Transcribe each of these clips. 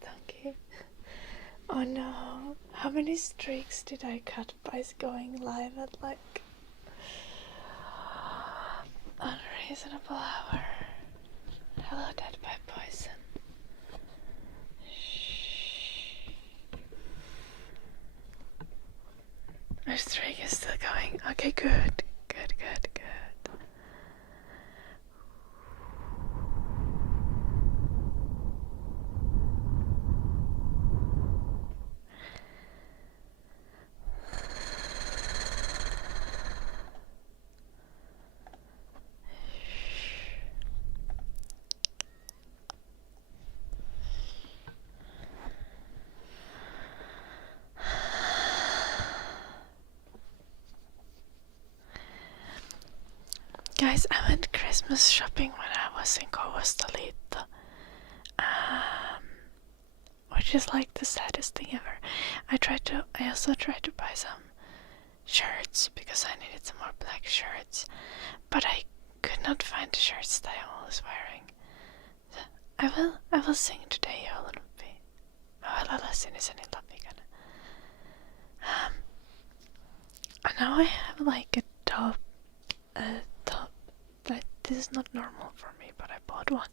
donkey. Oh no, how many streaks did I cut by going live at like unreasonable hour? Hello, Dead by Poison. Shh. My streak is still going. Okay, good. Good. Guys, I went Christmas shopping when I was in Costa Rica, which is like the saddest thing ever. I also tried to buy some shirts because I needed some more black shirts, but I could not find the shirts that I was wearing. So I will sing today, Joulunuppi. Mä olen sinisen lapikana. And now I have like a top. Like, this is not normal for me, but I bought one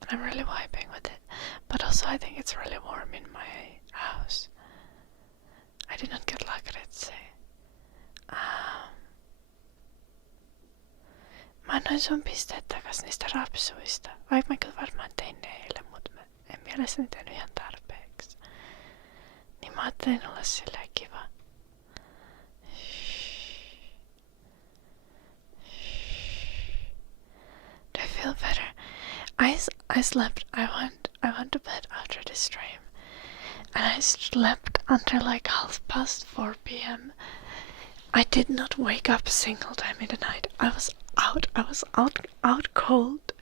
and I'm really vibing with it. But also I think it's really warm in my house. I did not get lakaritse. Mä annoin sun pisteet takas niistä rapsuista. Vaikka mä kyllä varmaan tein ne eilen, mutta mä en mielestäni tehnyt ihan tarpeeksi. Niin mä ajattelin olla silleen kiva. Do I feel better? I slept. I went to bed after this stream, and I slept until like 4:30 p.m. I did not wake up a single time in the night. I was out cold.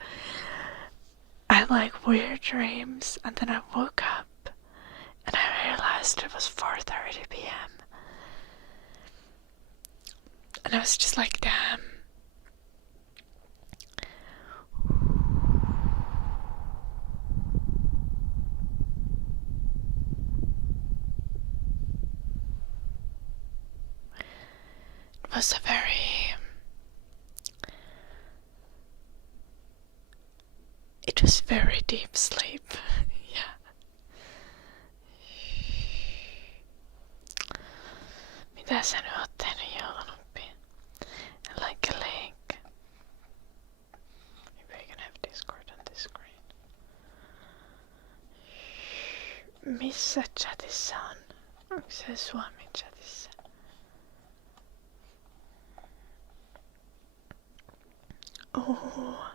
I had like weird dreams, and then I woke up, and I realized it was 4:30 p.m. And I was just like, damn. It was very deep sleep. Yeah. Mitä sä nyt oot tehnyt joulunuppiin? Like a link. Maybe we can have Discord on this screen. Missä chatissa on? Onko se Suomi chatissa? Oh.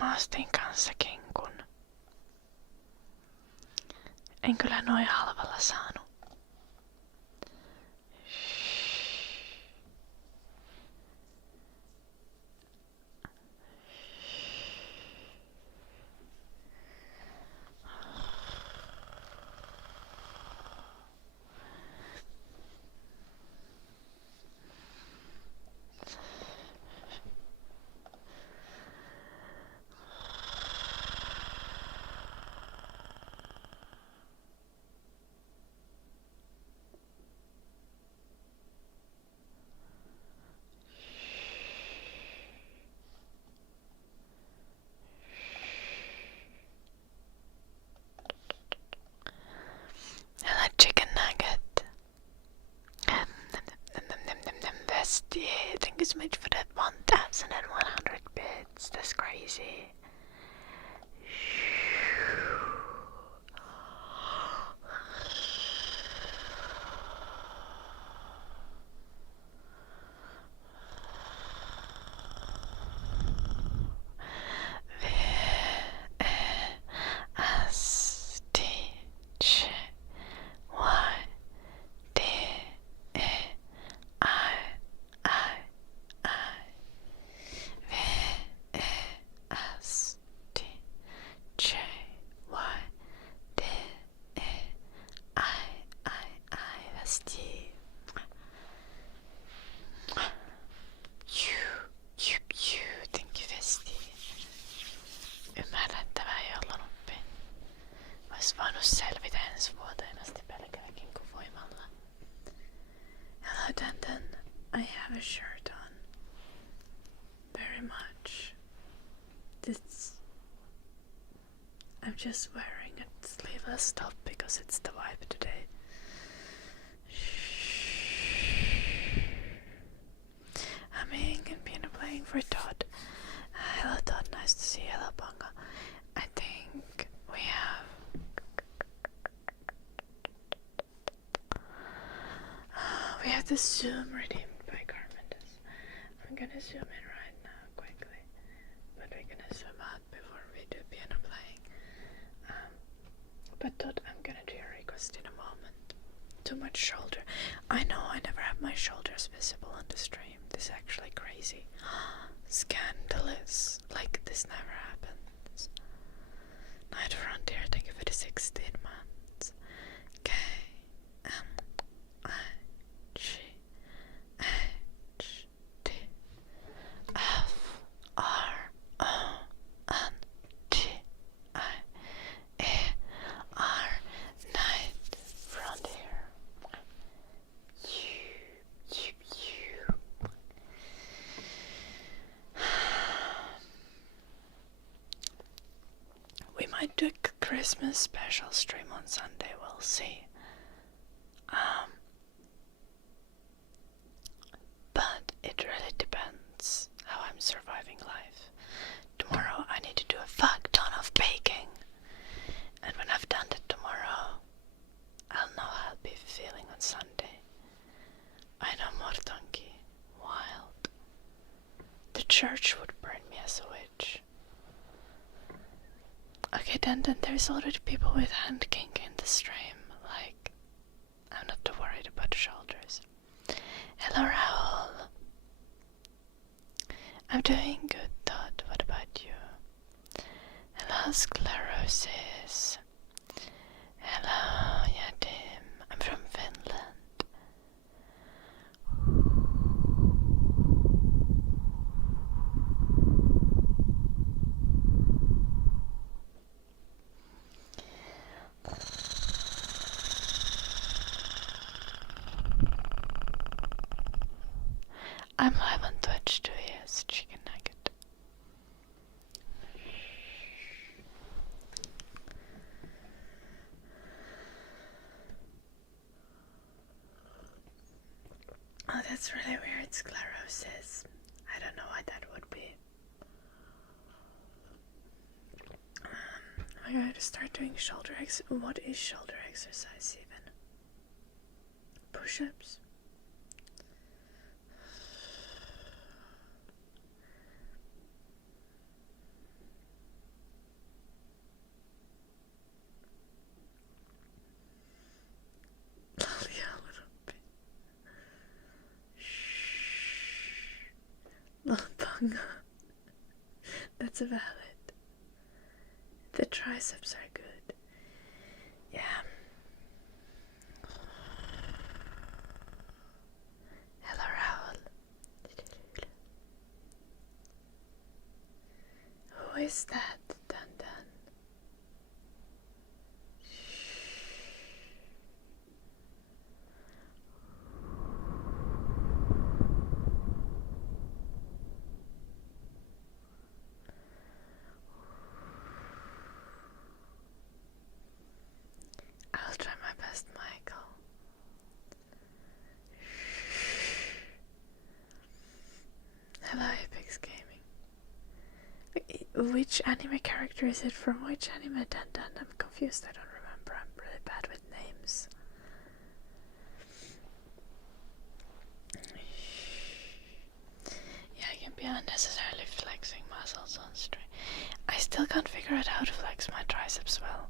Mä ostin kanssa kinkun. En kyllä noin halvalla saanut. I'm just wearing a sleeveless top because it's the vibe today. Humming and piano playing for Todd. Hello Todd, nice to see you. Hello Bonga. I think we have the Zoom redeemed by Carmendes. I'm gonna zoom in right now quickly, but we're gonna zoom out before we do piano playing. But Todd, I'm gonna do your request in a moment. Too much shoulder. I know I never have my shoulders visible on the stream. This is actually crazy. Scandalous. Like this never happens. Night Frontier, thank you for the 16 months. K M I G H T F R O N T I A R. Night Frontier. We might do a Christmas special stream on Sunday, we'll see. But it really depends how I'm surviving life. Tomorrow I need to do a fuck ton of baking. And when I've done it tomorrow, I'll know how I'll be feeling on Sunday. I know Mortonki. Wild. The church would burn me as a witch. Okay, then there's already people with hand kink in the stream. Like, I'm not too worried about the shoulders. Hello, Raoul. I'm doing good, Todd. What about you? Hello, Sclerosis. Hello, Yadim. I'm from Finland. I'm live on Twitch too, yes, chicken nugget. Oh, that's really weird, sclerosis. I don't know why that would be. I'm going to start doing shoulder exercise. What is shoulder exercise even? Push-ups? Yeah, a little bit. Lopanga. That's valid. The triceps are good. Yeah. Hello, Raoul. Who is that? Dun dun. I'll try my best, Michael. Hello, Apex Gaming. Which anime character is it from? Which anime? Dan? I'm confused. I don't remember. I'm really bad with names. Yeah, I can be unnecessarily flexing muscles on stream. I still can't figure out how to flex my triceps well.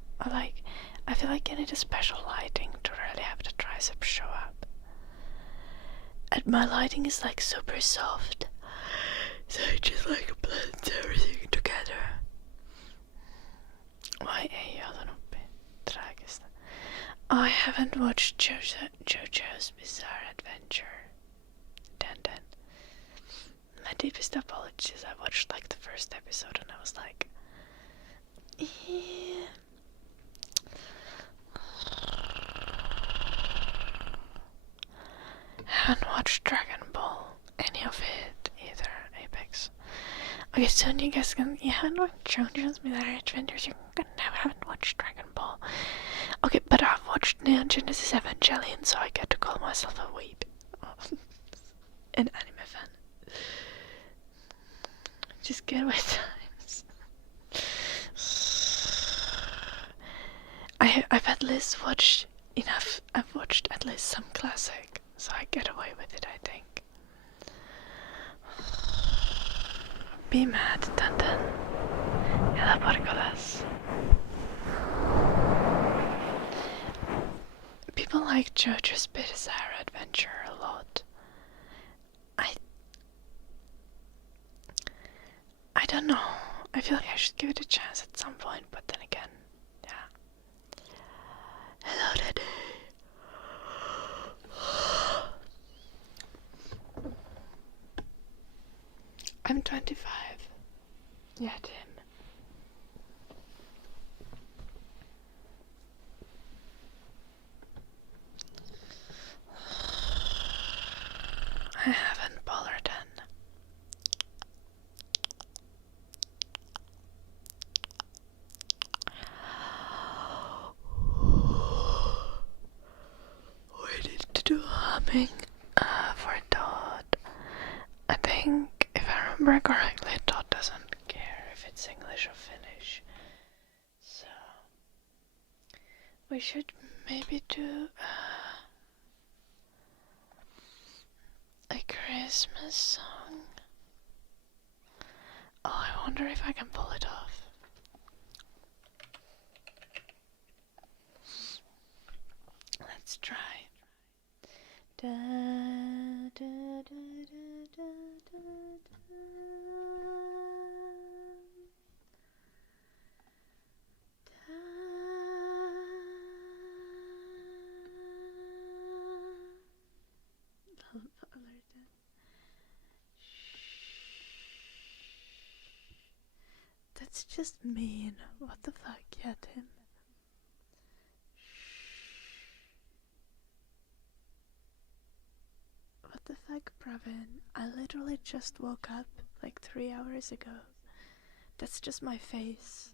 I feel like I need a special lighting to really have the triceps show up. And my lighting is like super soft, so it just like blends everything together. Why är jag den uppe? Tragiskt. Oh, I haven't watched JoJo's Bizarre Adventure. Dan. My deepest apologies. I watched like the first episode and I was like, haven't watched Dragon Ball, any of it either, Apex. Okay, so you guys haven't watched JoJo's Bizarre Adventures, you haven't watched Dragon Ball. Okay, but I've watched Neon Genesis Evangelion, so I get to call myself a weeb. An anime fan. Just get with times. I've at least watched enough. I've watched at least some classic, so I get away with it, I think. Be mad, Tantan. Hela Porcolas. People like JoJo's Bizarre Adventure a lot. I don't know. I feel like I should give it a chance at some point, but then again, yeah. Hello, Daddy. I'm 25. Yeah, Tim. I haven't bothered then. We need to do humming for Todd. I think, if I remember correctly, Todd doesn't care if it's English or Finnish. So, we should maybe do a Christmas song. Oh, I wonder if I can pull it off. Let's try. Da, da, da, da, da, da, da. That's just mean. What the fuck, yeah, Tim? What the fuck, Pravin? I literally just woke up like 3 hours ago. That's just my face.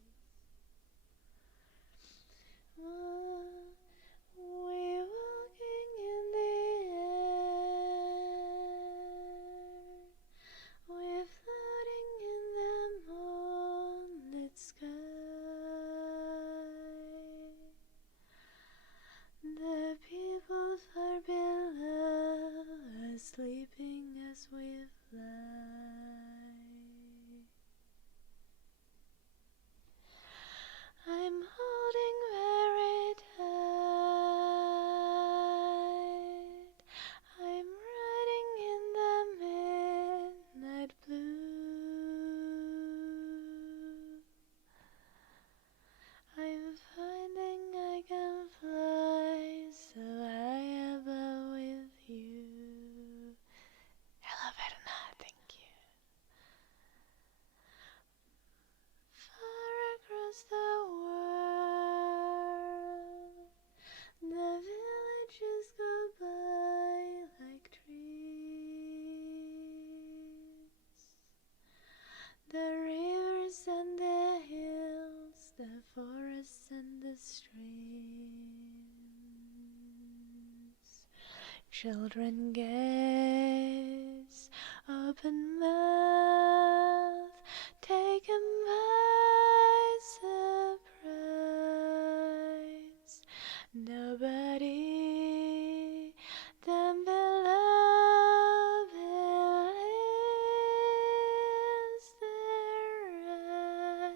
We're walking in the air. We're floating in the moonlit sky. The people far below are sleeping as we fly. I'm holding very tight. I'm riding in the midnight blue. I'm finding I can fly so high above with you. Hello, Verna, thank you. Far across the world, the villages go by like trees. The rivers and the hills, the forests and the streams. Children gaze, open mouth, taken by surprise. Nobody down below believes their eyes.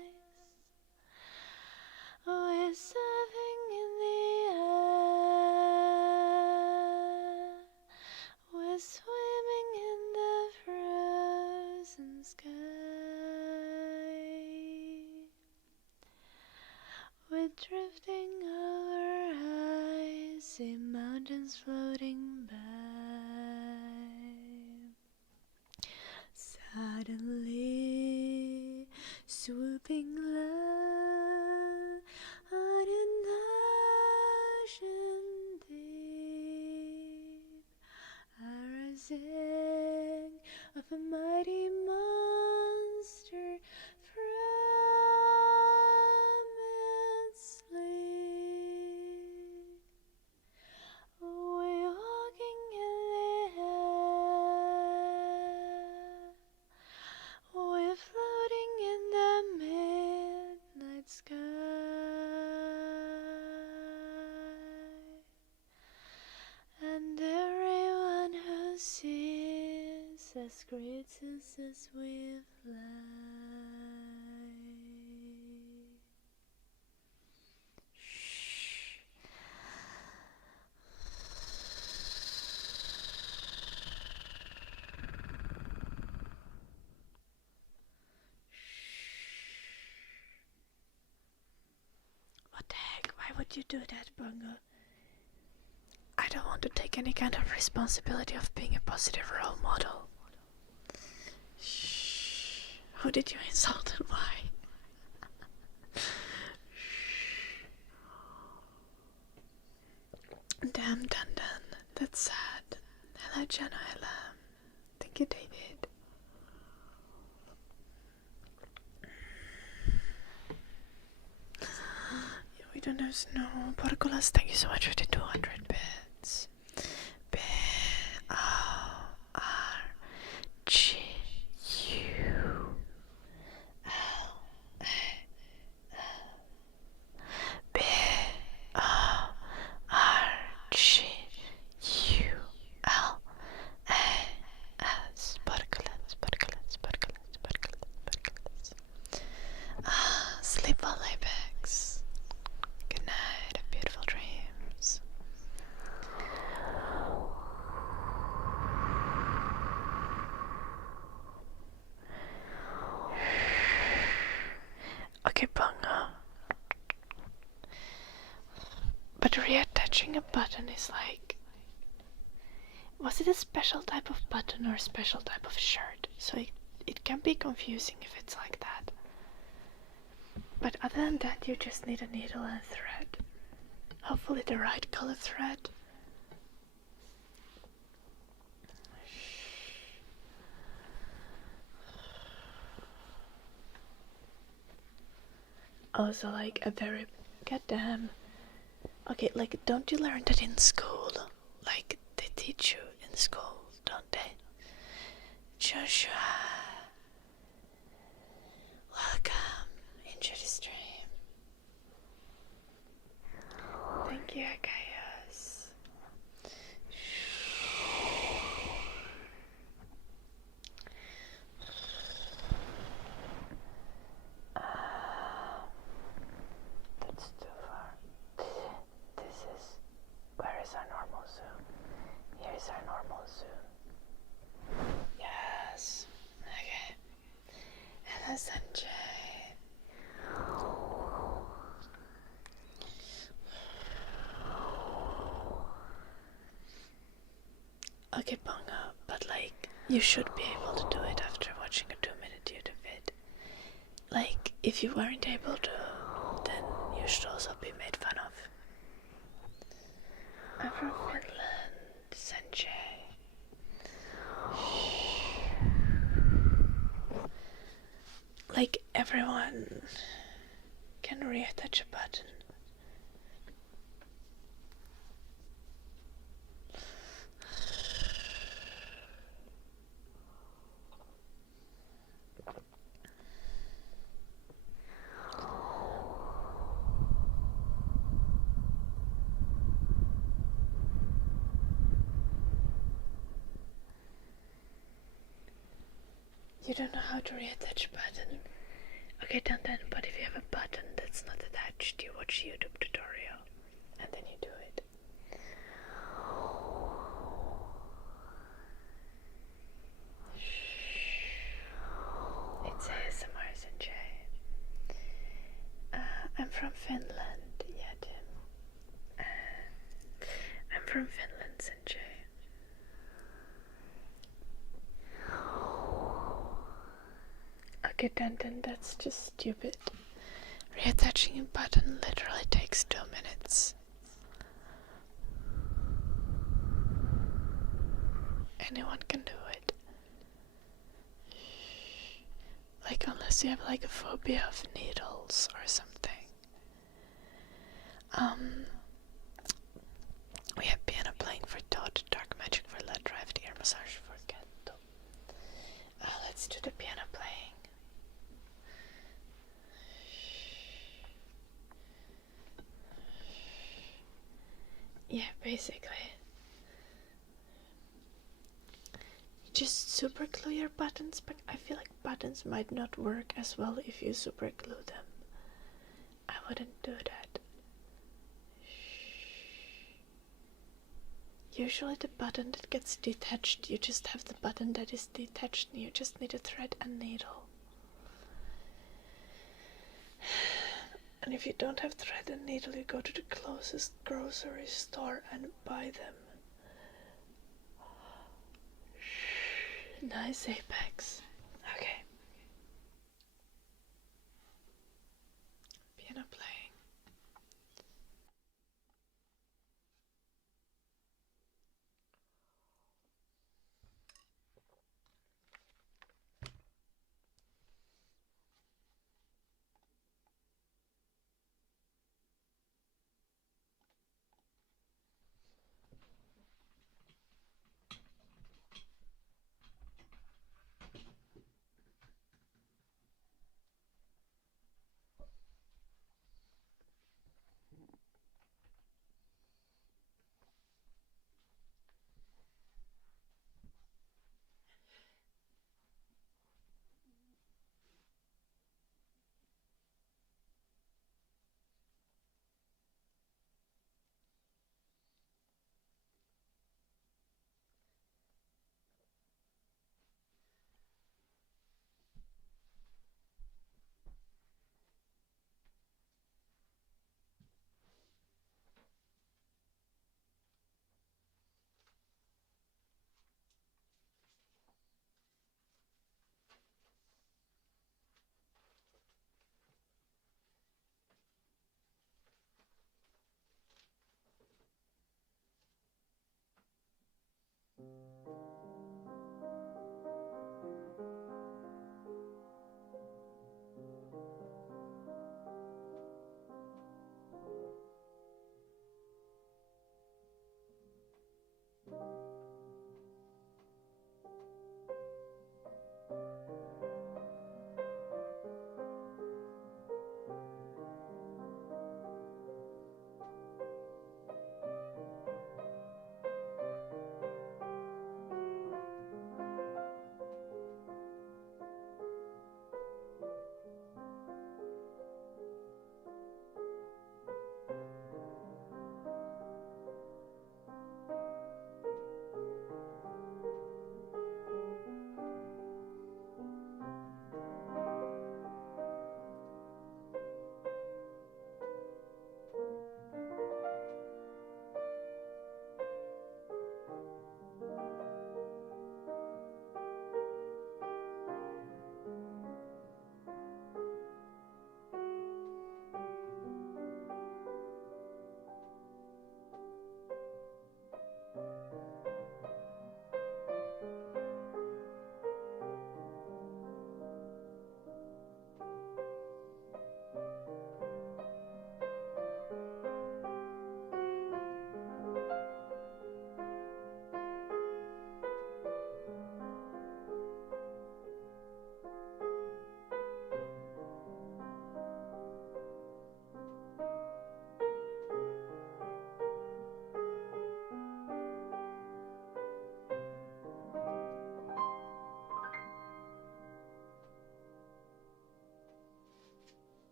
We're surfing in the air. We're swimming in the frozen sky. We're drifting over icy mountains floating by. Suddenly, swooping low on an ocean deep, a rising of a mighty monster as creatures as we fly. Shh. What the heck? Why would you do that, Bungo? I don't want to take any kind of responsibility of being a positive role model. Shh. Who did you insult and why? Damn, dun. That's sad. Hello, Jenna. Hello. Thank you, David. Yeah, we don't have snow. Porcolas, thank you so much for the 200 bits. Sleep well, Apex. Good night, have beautiful dreams. Okay, Bungo. But reattaching a button is like... Was it a special type of button or a special type of shirt? So it can be confusing if it's like that. But other than that, you just need a needle and thread. Hopefully the right color thread. Also, like a very... Goddamn. Okay, like, don't you learn that in school? Like, they teach you in school, don't they? Joshua. Welcome. Enjoy the stream. Thank you, Chaos. That's too far. This is... Where is our normal zoom? Here is our normal zoom. Yes. Okay. Hello, Sanjay. Okay, Bongo, but like, you should be able to do it after watching a 2-minute YouTube vid. Like, if you weren't able to, then you should also be made fun of. I'm from Finland, Sanjay. Like, everyone can reattach a button. You don't know how to reattach a button? Okay, then, but if you have a button that's not attached, you watch YouTube tutorial, and then you do it. It's ASMR, Sanjay. I'm from Finland, yeah, Tim. I'm from Finland, Sanjay. Okay, then that's just stupid. Reattaching a button literally takes 2 minutes. Anyone can do it. Like, unless you have like a phobia of needles or something. We have piano playing for Todd, dark magic for LED drive, ear massage for Kento. Let's do the piano playing. Yeah, basically. just super glue your buttons, but I feel like buttons might not work as well if you super glue them. I wouldn't do that. Usually the button that gets detached, you just have the button that is detached and you just need a thread and needle. And if you don't have thread and needle, you go to the closest grocery store and buy them. Nice apex. Okay. Piano playing.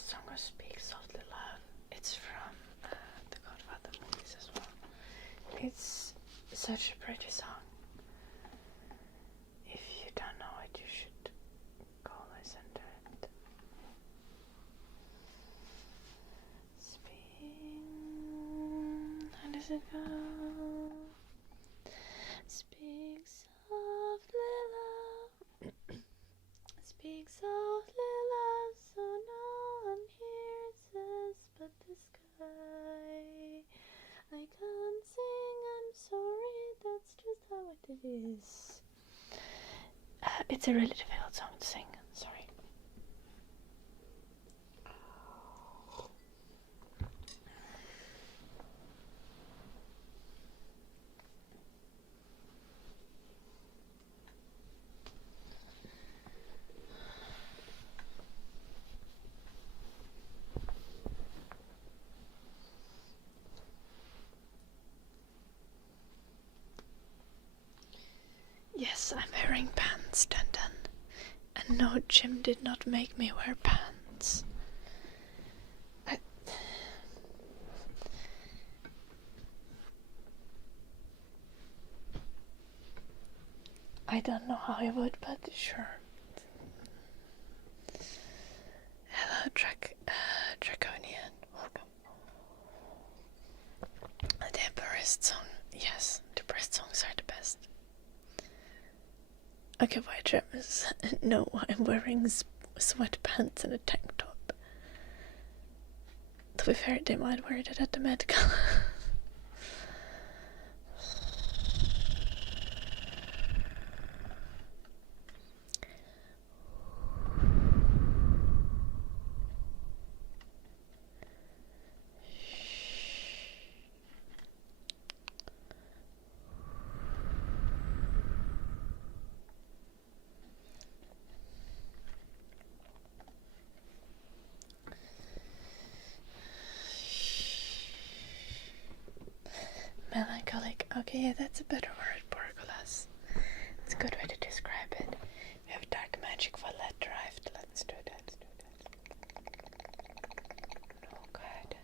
first song was Speak Softly Love. It's from the Godfather movies as well. It's such a pretty song. If you don't know it, you should go listen to it. Speak. How does it go? Speak softly, love. Speak softly, love, so no one hears us but the sky. I can't sing, I'm sorry, that's just how it is. It's a really difficult song to sing, sorry. Yes, I'm wearing pants, Dandan. And no, Jim did not make me wear pants. I don't know how I would, but sure. Hello, Draconian. Welcome. The breast song. Yes, the breast songs are the best. Okay, white dress. No, I'm wearing sweatpants and a tank top. To be fair, they might wear it at the Met Gala. Melancholic. Okay, yeah, that's a better word, Borgolas. It's a good way to describe it. We have dark magic for lead derived. Let's do that. No good.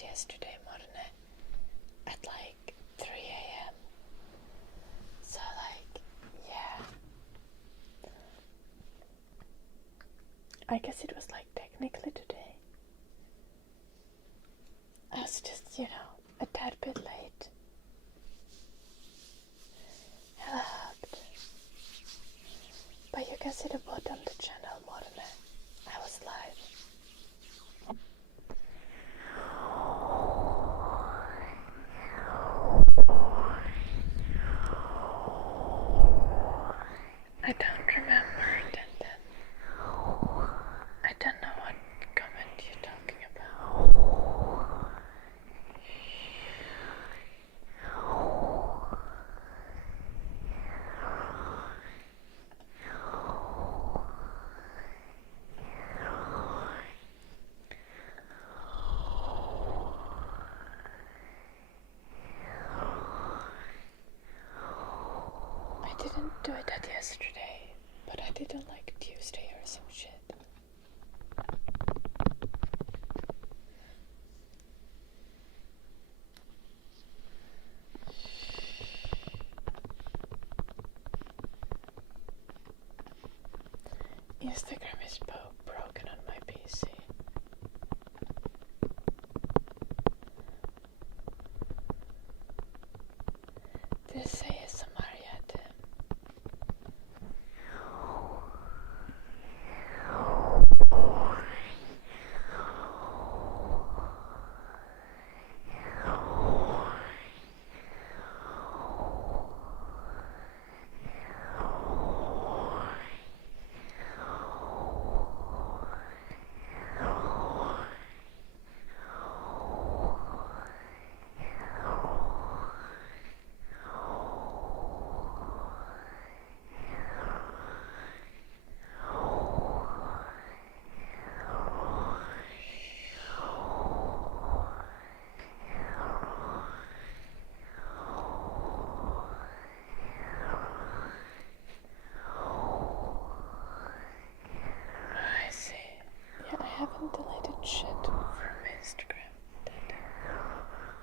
Yesterday morning at like 3 a.m. So like, yeah. I guess it was like technically today. I was just, a tad bit late. Helped. But you can see the bot on the channel morning. I was live. I don't remember then. I don't know what comment you're talking about. didn't do it that yesterday, but I did on like Tuesday or some shit. Instagram is broken on my PC. This is Mariette. I haven't deleted shit from Instagram.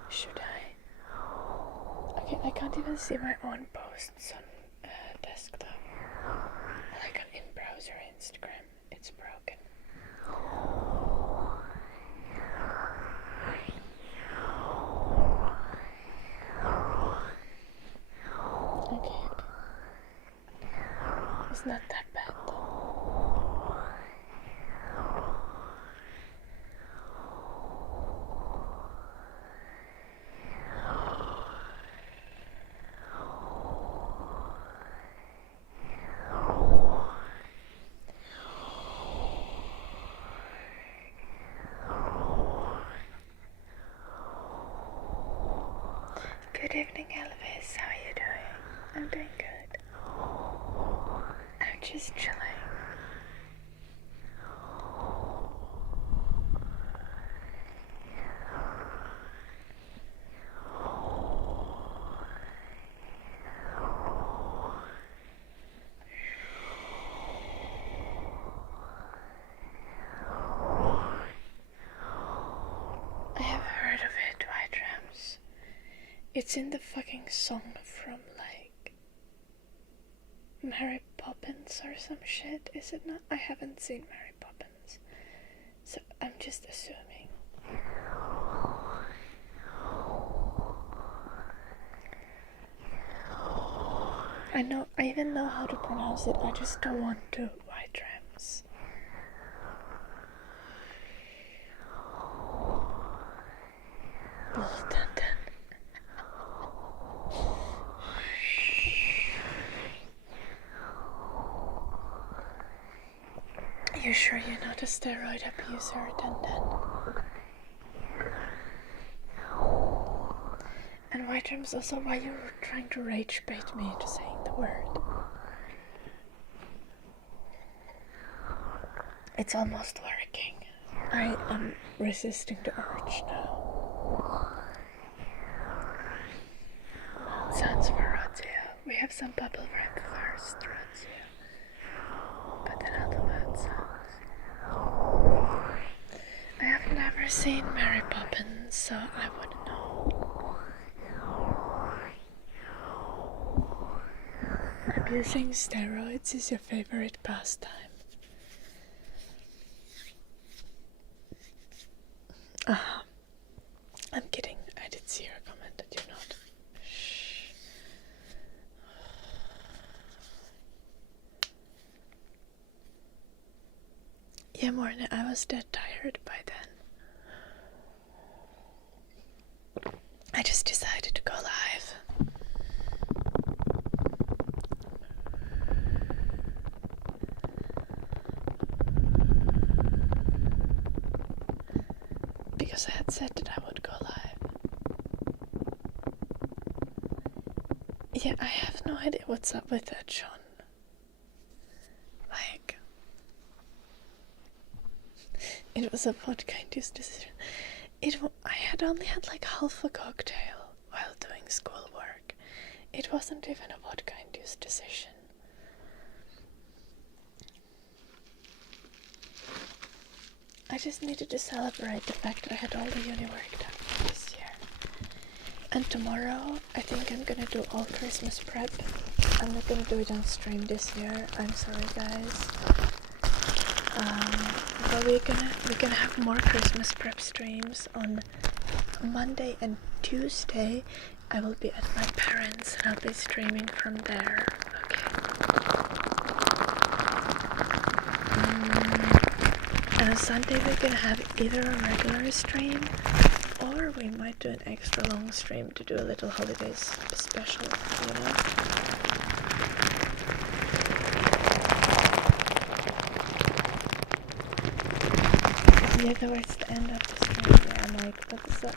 Should I? Okay, I can't even see my own posts on desktop. Like on in-browser Instagram, it's broken. Okay. It's not that bad though. Good evening, Elvis. How are you doing? I'm doing good. I'm just chilling. I have heard of it, White Rams. It's in the fucking song from like Mary Poppins or some shit, is it not? I haven't seen Mary Poppins, so I'm just assuming. I even know how to pronounce it, I just don't want to. White Rams. You sure you're not a steroid abuser, Dun? And White Rams, also why you were trying to rage bait me into saying the word. It's almost working. I am resisting the urge now. Sounds for Razia. We have some bubble wrap first, Razia. But then I'll do mouth sounds. I have never seen Mary Poppins, so I wouldn't know. Abusing steroids is your favorite pastime. I'm kidding. I did see your comment that you're not. Shh. Yeah, Morna, I was dead tired by then. I just decided to go live. Because I had said that I would go live. Yeah, I have no idea what's up with that, Sean. Like, it was a vodka-induced decision. I had only had like half a cocktail while doing schoolwork. It wasn't even a vodka-induced decision. I just needed to celebrate the fact that I had all the uni work done for this year. And tomorrow, I think I'm gonna do all Christmas prep. I'm not gonna do it on stream this year. I'm sorry, guys. But we're gonna have more Christmas prep streams on Monday and Tuesday. I will be at my parents' and I'll be streaming from there. Okay. And on Sunday we're gonna have either a regular stream or we might do an extra long stream to do a little holidays special, you know? Yeah, towards the end of the stream, yeah, Mike, but so,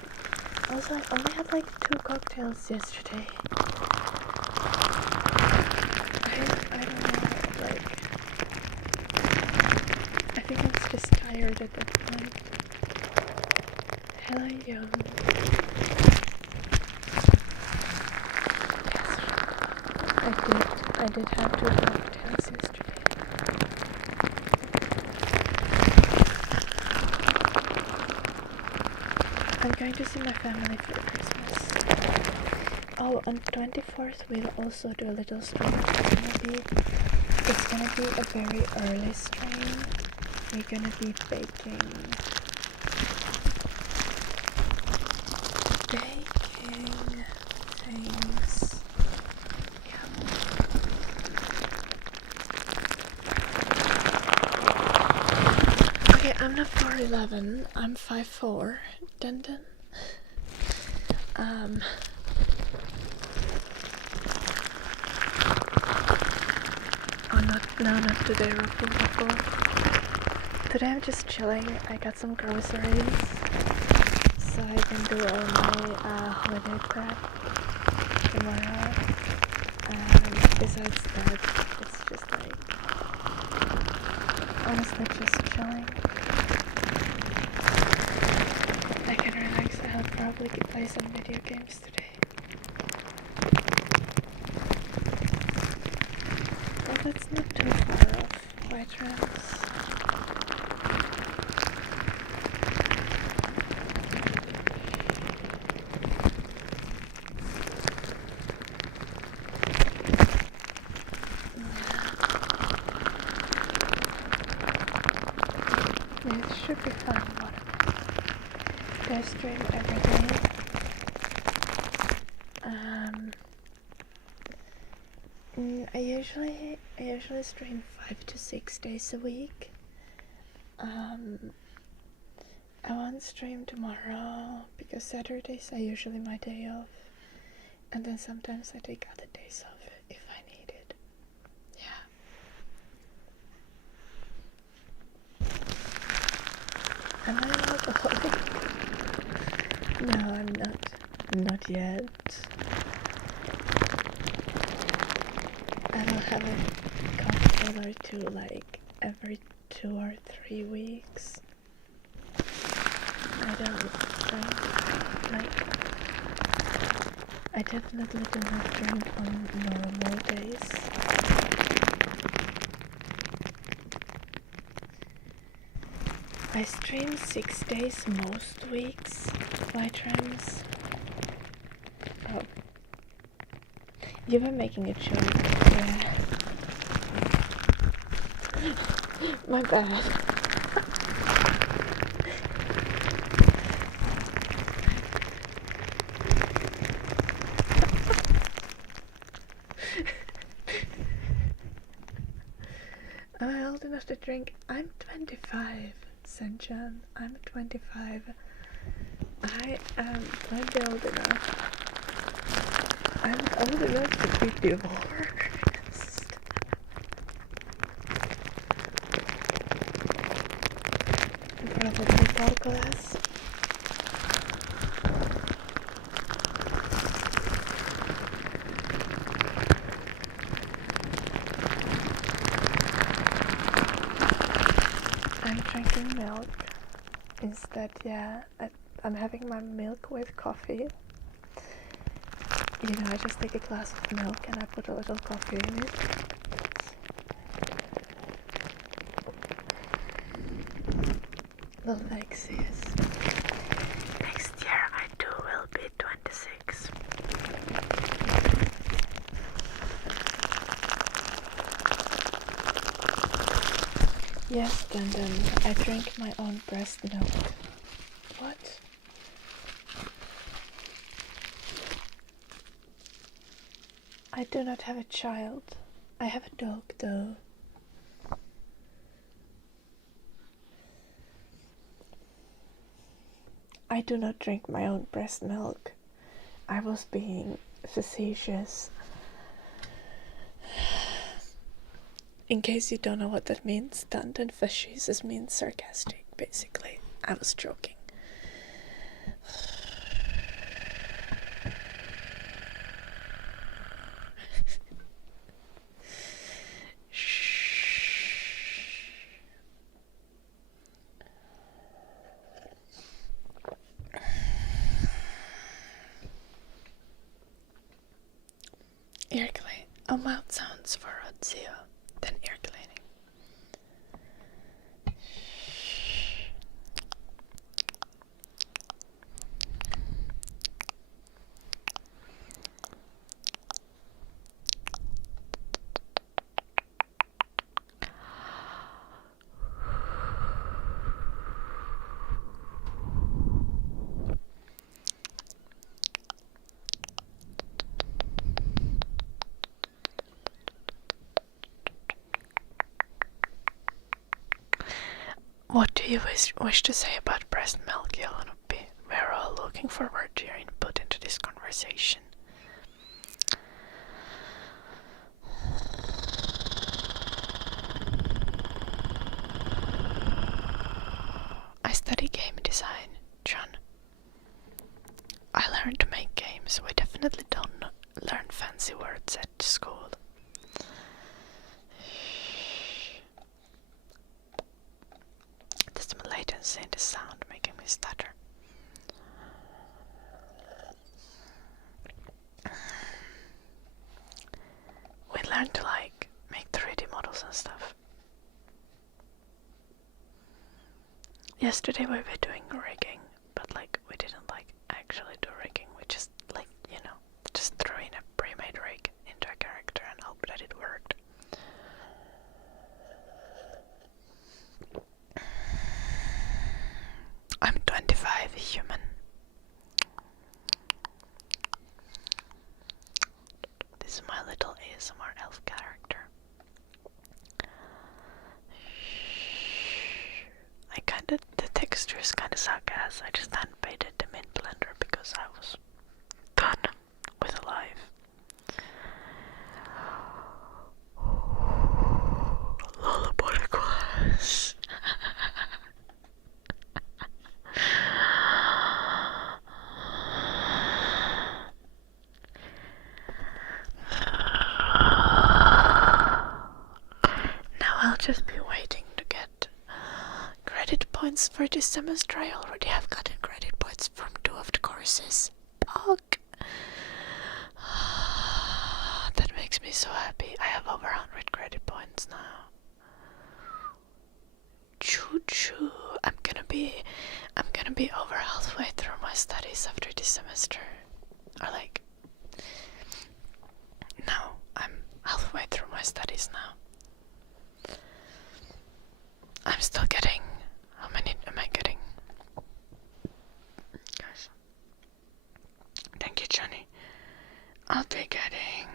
also I only had like 2 cocktails yesterday. I don't know, like, I think I was just tired at that point. Hello, Yum. I did have 2 cocktails yesterday. I'm going to see my family for Christmas. Oh, on 24th we'll also do a little stream. It's gonna be a very early stream. We're gonna be baking things. Yeah. Okay, I'm not 4'11", I'm 5'4", dun dun. Oh, not today, Ruffle. Today I'm just chilling. I got some groceries, so I can do all my holiday prep tomorrow. Besides that, it's just like, honestly, just chilling. I can relax. I'll probably play some video games today. Well, that's not too far off, White Rams. It should be fun. I stream every day. I usually stream 5 to 6 days a week. I won't stream tomorrow because Saturdays are usually my day off, and then sometimes I take other days off if I need it. Yeah. Am I an alcoholic? No, I'm not. Not yet. I will have a cocktail or 2 like every 2 or 3 weeks. I don't like. I definitely do not drink on normal days. I stream 6 days most weeks, White Rams. Oh. You were making a joke, yeah. My bad. Am I old enough to drink? I'm 25, Senjan. I'm 25. I am plenty old enough. I'm old enough to be divorced. Probably Douglas. I'm drinking milk instead, yeah. I'm having my milk with coffee. You know, I just take a glass of milk and I put a little coffee in it. Little Alexius. Next year I too will be 26. Yes, Brendan, I drink my own breast milk. What? I do not have a child. I have a dog, though. I do not drink my own breast milk. I was being facetious. In case you don't know what that means, stunt and facetious means sarcastic, basically. I was joking. Ear cleaning. Mouth sounds for Odzio, then ear cleaning. What do you wish to say about breast milk, Yelanopi? We're all looking forward to your input into this conversation. I study game design, John. I learned to make games. We definitely don't learn fancy words at school. There's some latency in the sound making me stutter. We learned to make 3D models and stuff. Yesterday we were doing rigging, but we didn't actually do rigging. We just just threw in a pre-made rig into a character and hope that it worked. I'm 25, human. This is my little ASMR elf character. The textures kinda suck ass. I just hand painted them in Blender because I was done with life. Lullaby class. Now I'll just be waiting to get credit points for this semester. I already have gotten credit points from 2 of the courses. Fuck. That makes me so happy. I have over 100 credit points now. Choo choo. I'm gonna be over halfway through my studies after this semester. Or no, I'm halfway through my studies now. I'm still getting, how many am I getting? Gosh. Thank you, Johnny. I'll be getting,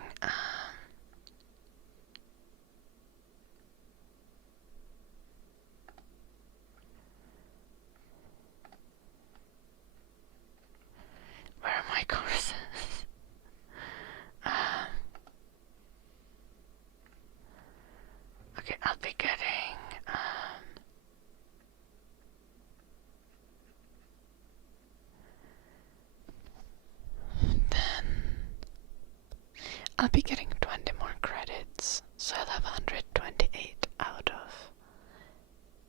where are my courses? Okay, I'll be getting, then I'll be getting 20 more credits, so I'll have 128 out of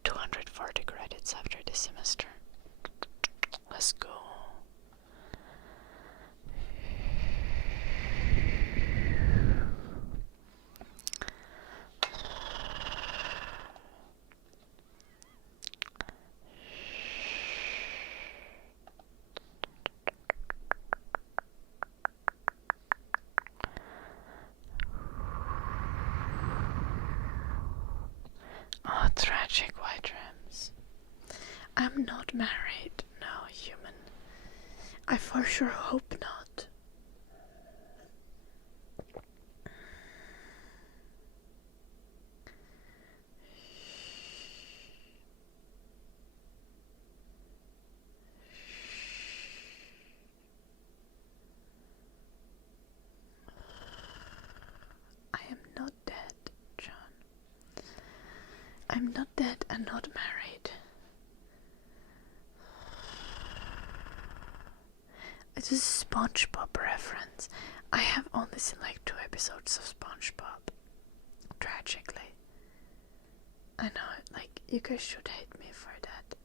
240 credits after this semester. Let's go. Tragic white dreams. I'm not married, no, human. I for sure hope not. I am not dead, John. I'm not dead and not married. It's a SpongeBob reference. I have only seen like 2 episodes of SpongeBob. Tragically. I know, like, you guys should hate me for that.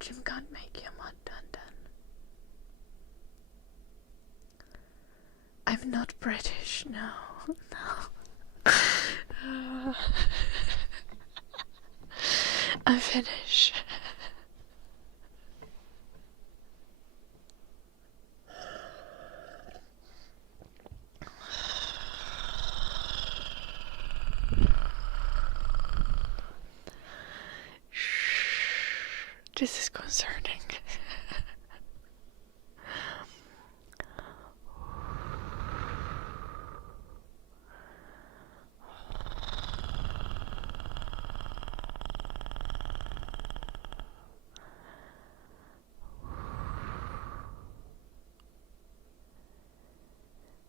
Jim can't make you a mud dun. I'm not British, no. I'm Finnish. This is concerning.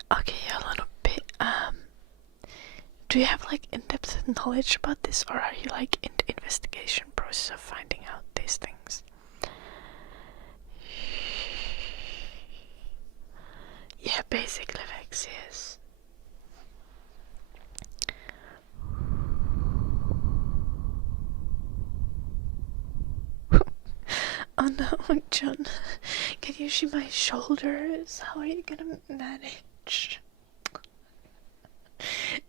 Okay, a little bit, do you have like in-depth knowledge about this, or are you like in the investigation process of finding out these things? Yeah, basically Vex, yes. Oh no, John, can you see my shoulders? How are you gonna manage?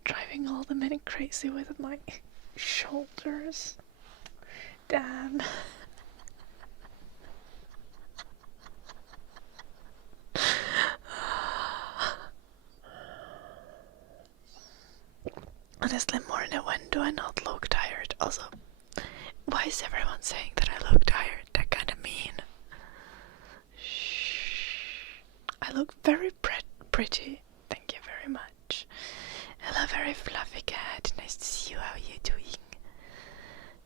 Driving all the men crazy with my shoulders. Damn. Honestly, Morna, when do I not look tired? Also, why is everyone saying that I look tired? That kind of mean. Shh. I look very pretty. Thank you very much. Hello, very fluffy cat. Nice to see you. How are you doing?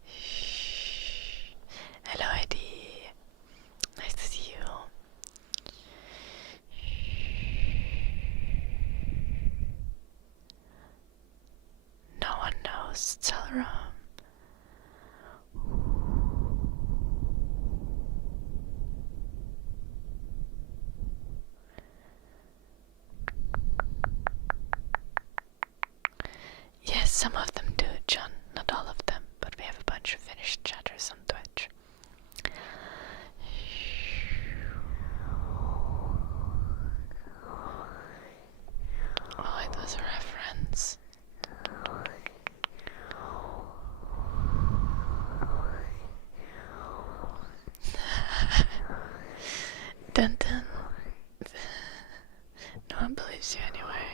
Shh. Hello, Eddie. Nice to see you. No one knows. It's all wrong. Yes, some of them do, John. Not all of them, but we have a bunch of Finnish chatters on Twitch. Oh, it was a reference. Dun dun. No one believes you anyway.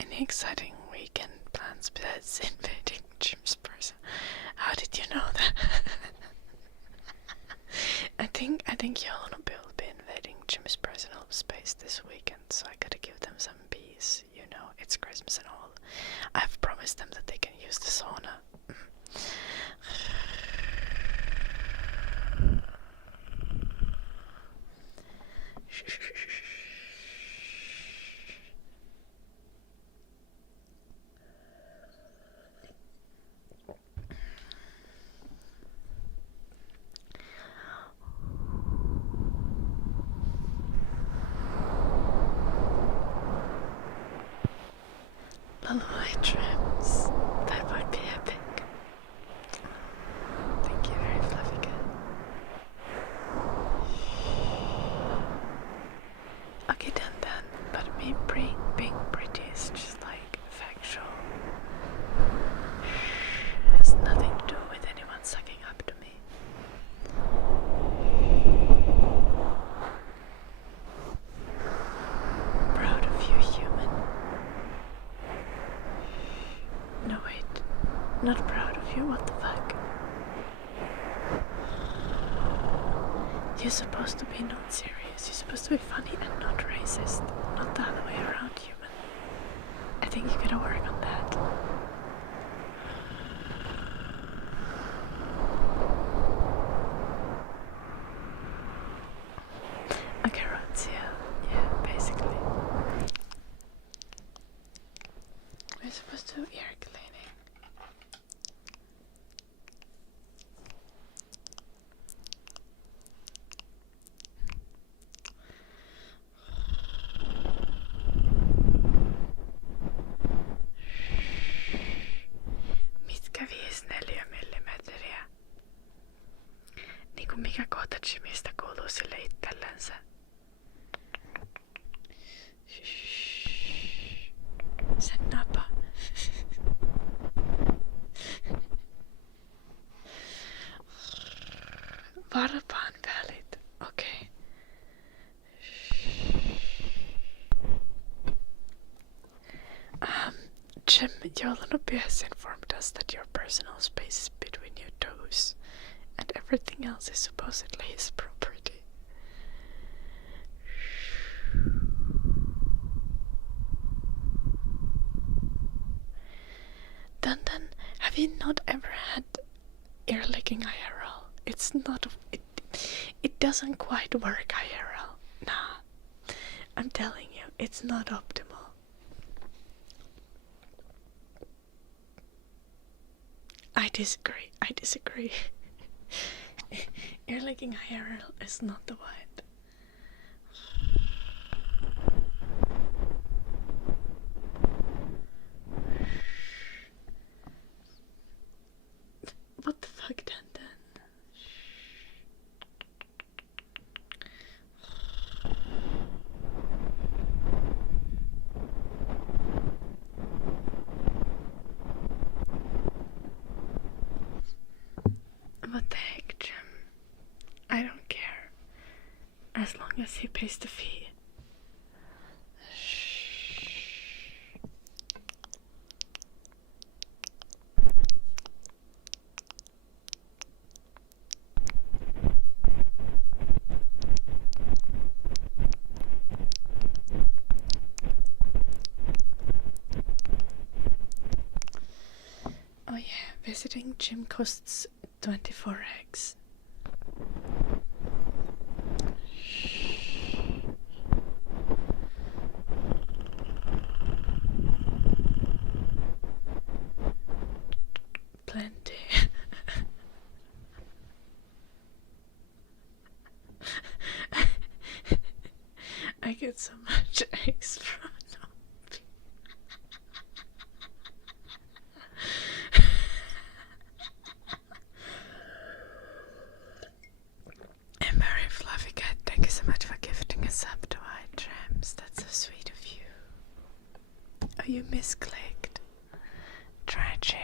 Any exciting weekend plans besides invading Jim's person? How did you know that? I think Yolanda will be invading Jim's personal space this weekend, so I gotta give them some peace. You know, it's Christmas and all. I've promised them that they can use the sauna. Little white trims. That might be epic. Thank you, very fluffy cat. Okay, done. But me being pretty is just Not proud of you, what the fuck? You're supposed to be not serious, you're supposed to be funny and not racist, not the other way around, human. I think you gotta work on that. Okay, right, yeah, basically. We're supposed to do ear cleaning. Mitkä 5 neliömillimetriä? Niinku mikä cottagimista kuuluu sille itsellensä? Sen napa. Varpaan välit. Okei. Jim, your little bee has informed us that your personal space is between your toes, and everything else is supposedly his property. Then, have you not ever had ear licking IRL? It's not. It doesn't quite work IRL. Nah, I'm telling you, it's not optimal. I disagree. Ear licking IRL is not the vibe. What the fuck, Dan? What the heck, Jim? I don't care. As long as he pays the fee. Oh yeah, visiting Jim costs 24 eggs. Plenty. I get so much eggs from I'm very fluffy cat. Thank you so much for gifting us up to our dreams. That's so sweet of you. Oh, you misclicked. Tragic.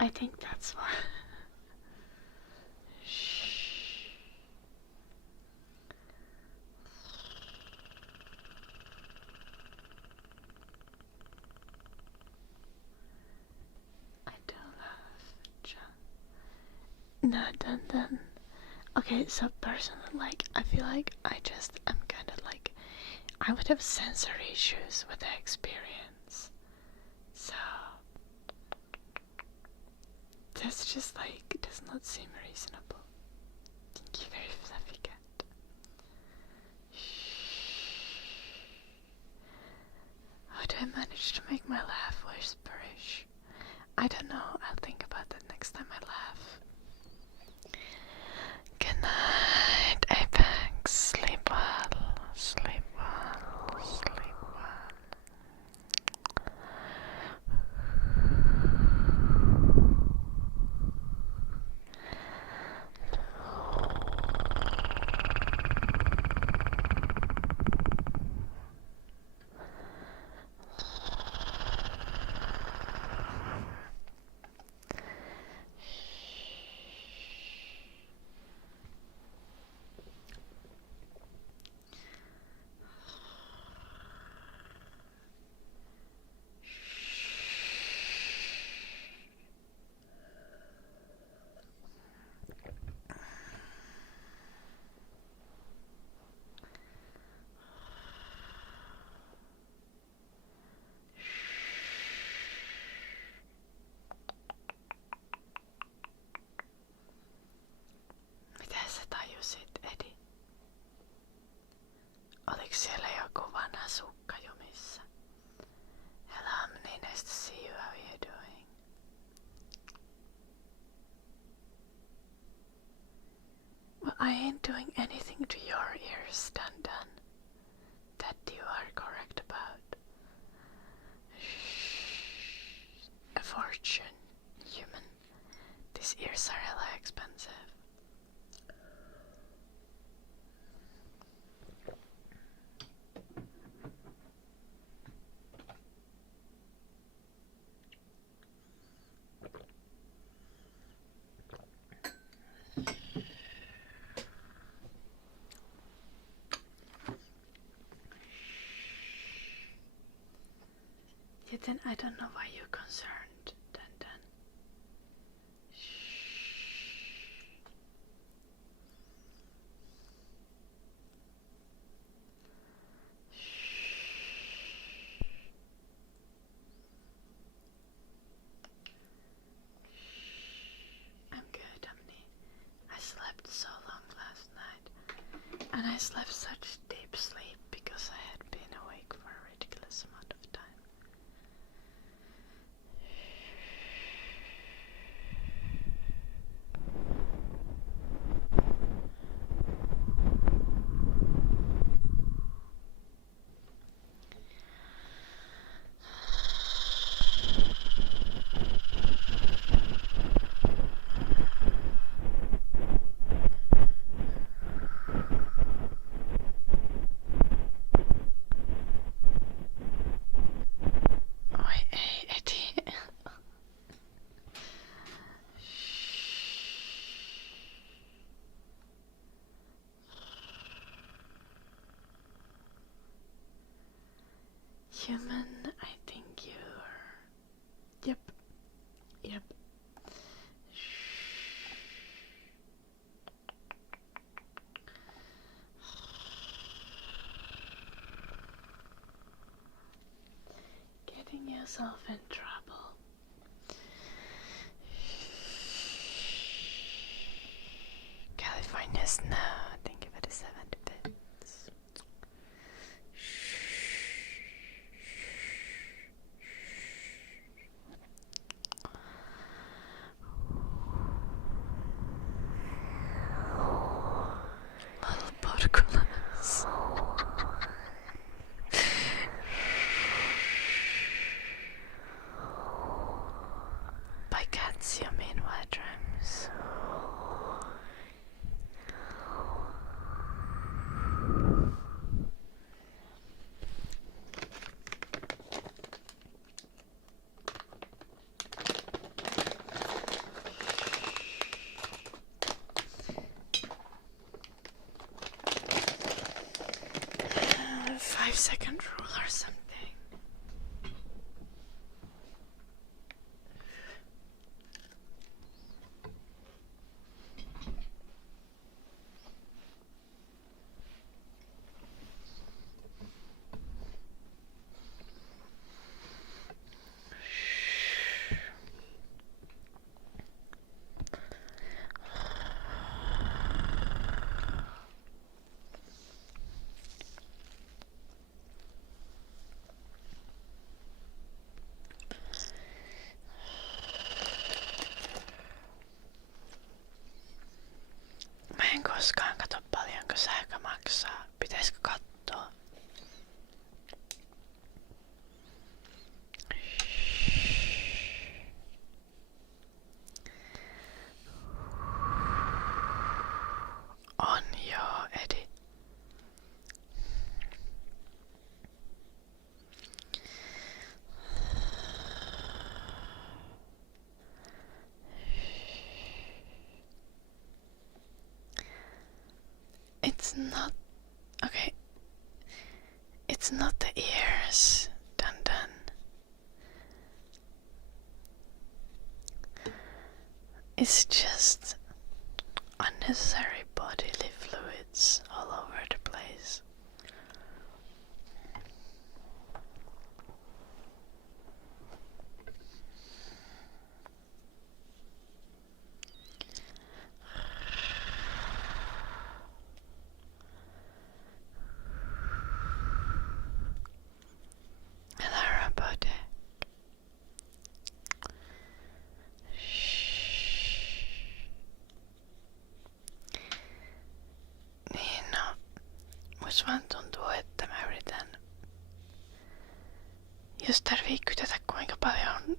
I think that's why. I do love John. No, then. Okay, so personally, like, I feel like I just am kind of like, I would have sensory issues with the experience. So that's just like, does not seem reasonable. Thank you, very fluffy cat. don't know. I'll think about that next time I laugh. Good night, Apex. Sleep well. Sleep well. Sleep well. Miten sä tajusit, Edi? Oliks siellä joku vanha sukka jumissa? Hello, I'm nice to see you. How are you doing? Well, I ain't doing anything to your ears, Dun. That you are correct about. Shh. A fortune, human. These ears are hella expensive. Yet then I don't know why you're concerned, Dun. I'm good, Omni. I slept so long last night, and I slept such deep sleep because I had been awake for a ridiculous amount of time. 80. Human, I think you're... Yep. Getting yourself in trouble. California snow. Thank you for the 70 bits. Little porculus. By cats you mean white drums. A 5-second rule or something. koskaan katso paljonko sähkö maksaa. Pitäisikö katsoa? On joo, Edi. It's not... Okay. It's not the ears. Dun dun. It's just unnecessary bodily fluids all over the place. Hello, robotic. Niin no, musta vaan tuntuu, että mä yritän, jos tarvii kytätä kuinka paljon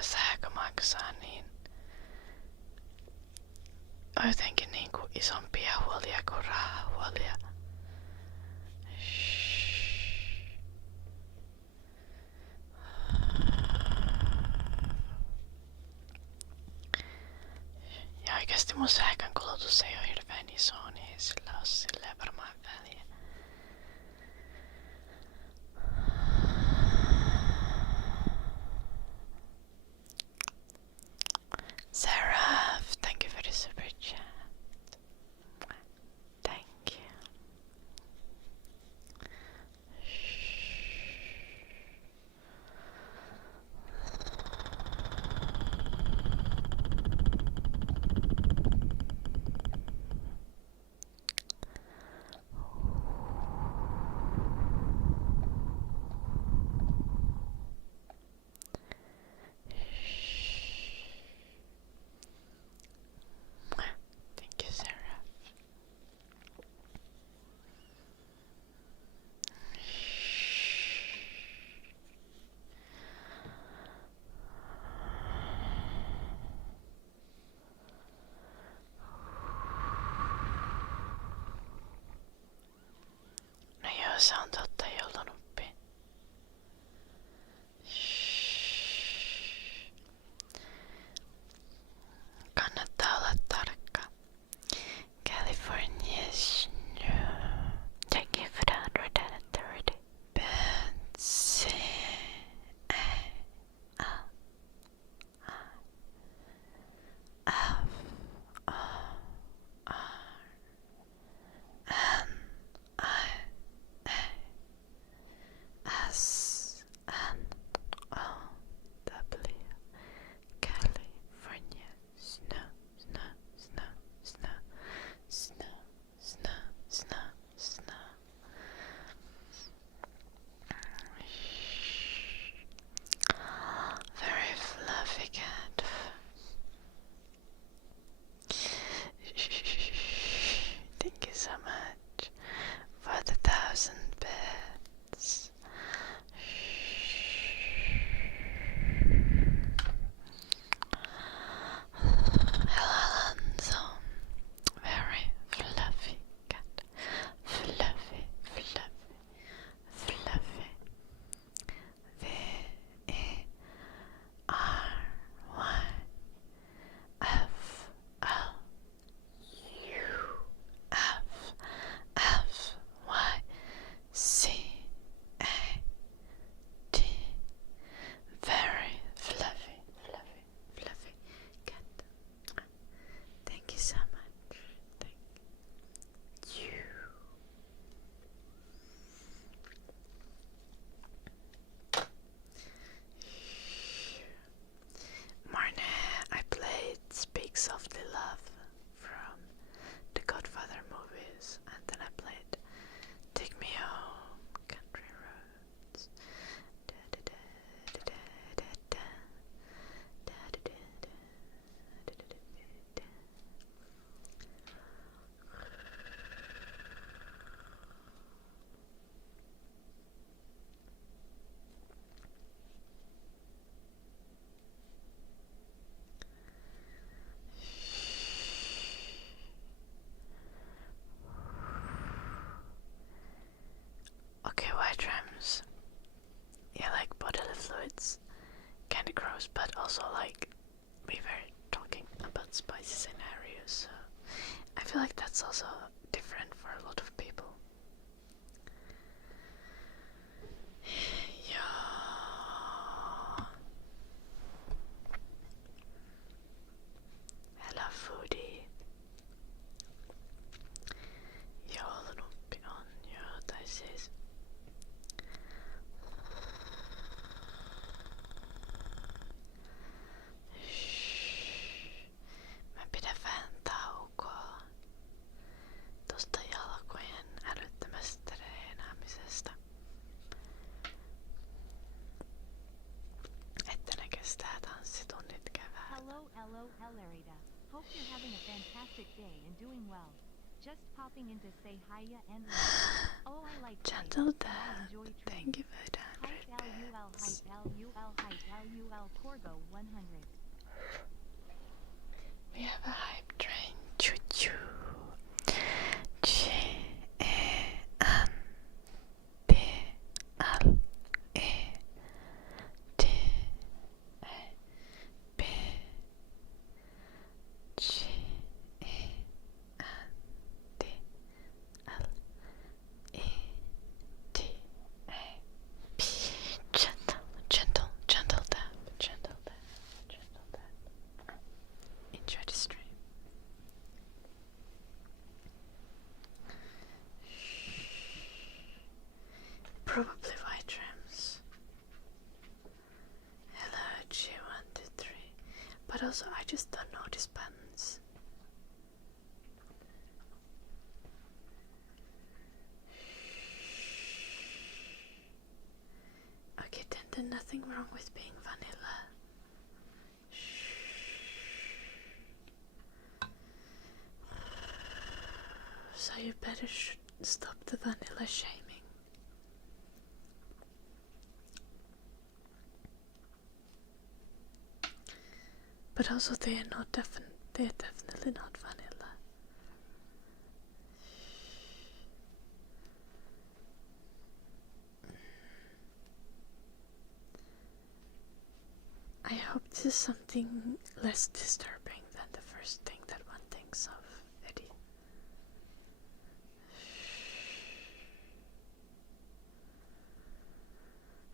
sähkö maksaa, niin on jotenkin niinku isompia huolia kuin rahahuolia. Ja oikeesti mun sähkön kulutus ei oo hirveen iso, niin ei sillä oo silleen varmaan väliä. Sarah, thank you for the super chat. Thank you. Thank you, Sarah. No joo, se on totta, joulunuppi. Kannattaa olla tarkka. California snow. Thank you for the 130. Betsy. scenarios, but also like we were talking about spicy scenarios, so I feel like that's also different for a lot of people. Ja. Hello foodie. Joulunuppi on joo, tai siis mä pidän vähän taukoa tosta jalkojen älyttömästä treenaamisesta. Että ne kestää tanssitunnit keväällä. Hello, Hellerita. Hope you're having a fantastic day and doing well. Just popping in to say hiya and oh, I like Gentle I enjoy Dad, thank you for the 100 bits. LUL Corgo 100. We have a hype train. Choo choo. G-E-N-T-L-E-T-B. G-E-N-T-L-E-T-A-B. Gentle tap. Enjoy the stream. Probably white rims. Hello, G123. But also, I just don't notice buttons. Okay, then nothing wrong with being vanilla. So you better stop the vanilla shaming. But also they are definitely not vanilla. I hope this is something less disturbing than the first thing that one thinks of, Eddie.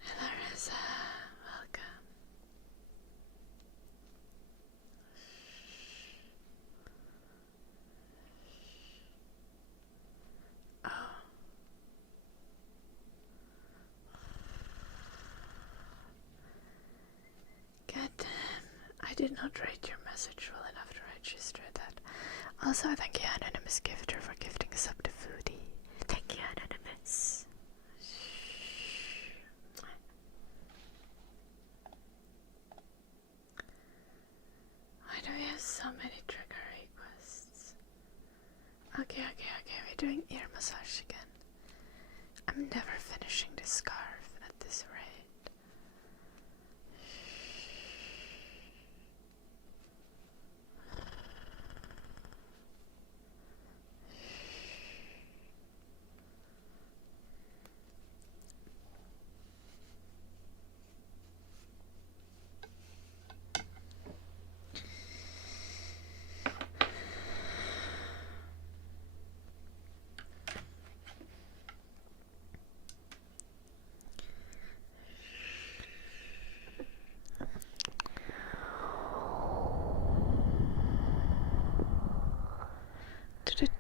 Hello, Reza. Welcome. Oh. Goddamn, I did not read your message well enough to register that. Also, thank you, Anonymous Gifter, for gifting us up to Foodie. Thank you, Anonymous. Why do we have so many trigger requests? Okay, we're doing ear massage again. I'm never finishing this scarf at this rate.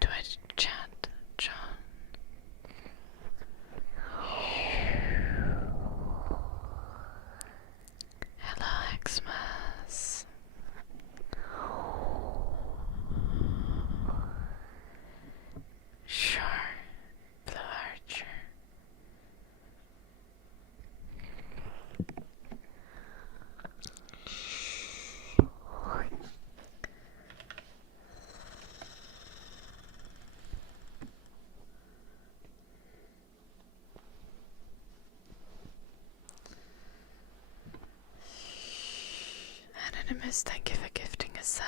Do I chat, John? Hello, Xmas. Sure, Blue Archer. Anonymous, thank you for gifting a sub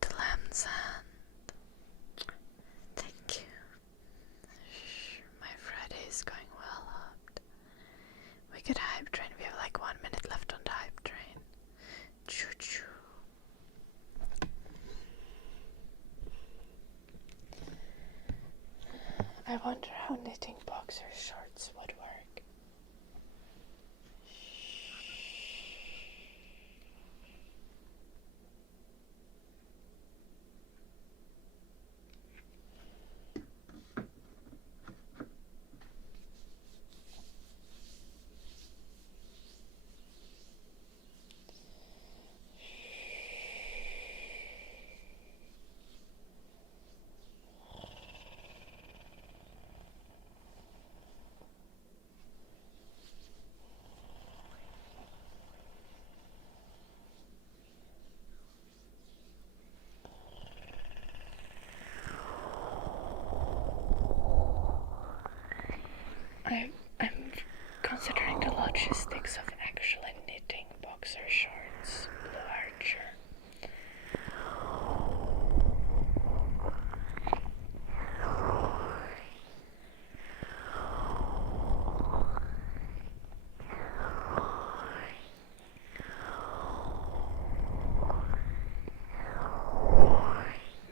to Lamb's Hand. Thank you. My Friday is going well. We could hype train. We have like 1 minute left on the hype train. I wonder how knitting boxer shorts would work. I'm considering the logistics of actually knitting boxer shorts, Blue Archer.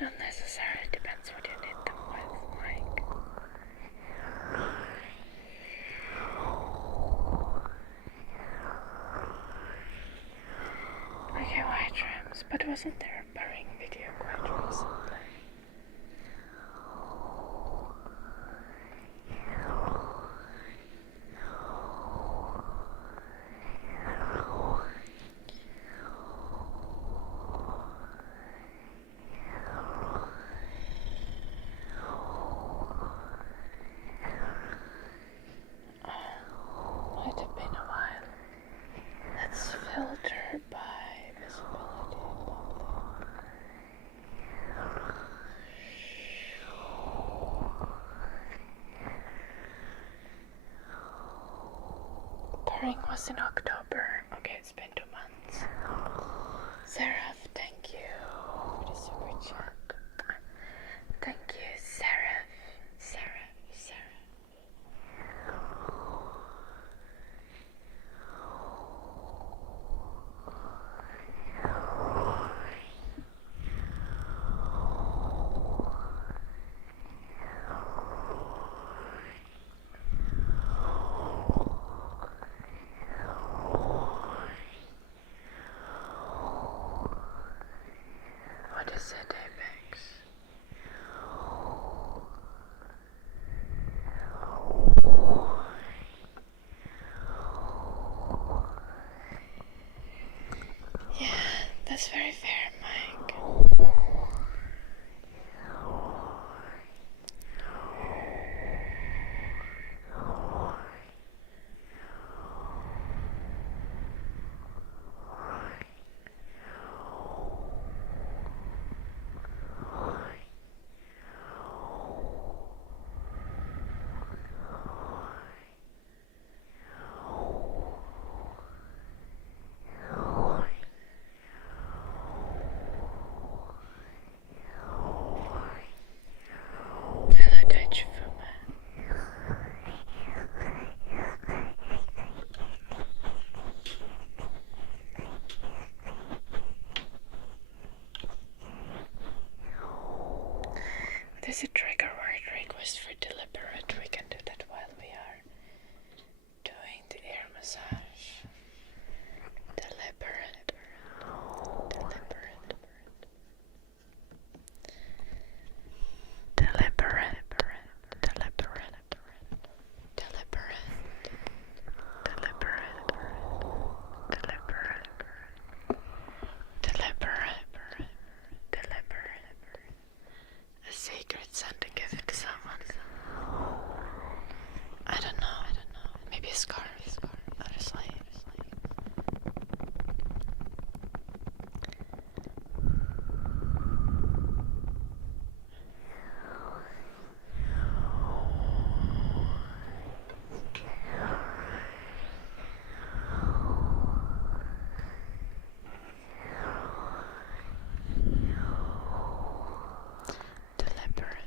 Not necessarily, depends what you knit them with, like. Okay, white trims, but wasn't there a purring video quite recently? Might have been a while. Let's filter by visibility above there. Pairing was in October. Okay, it's been 2 months. Seraph, thank you for the super chat. Thank you, Seraph. What is it, Apex? Yeah, that's very fair, Mike. Hello, Dutch Fuma. There's a trigger word request for deliberate. We can do that while we are doing the ear massage. Deliberate. A sacred scent to give it to someone. I don't know. Maybe a scarf. Honestly. Deliberate.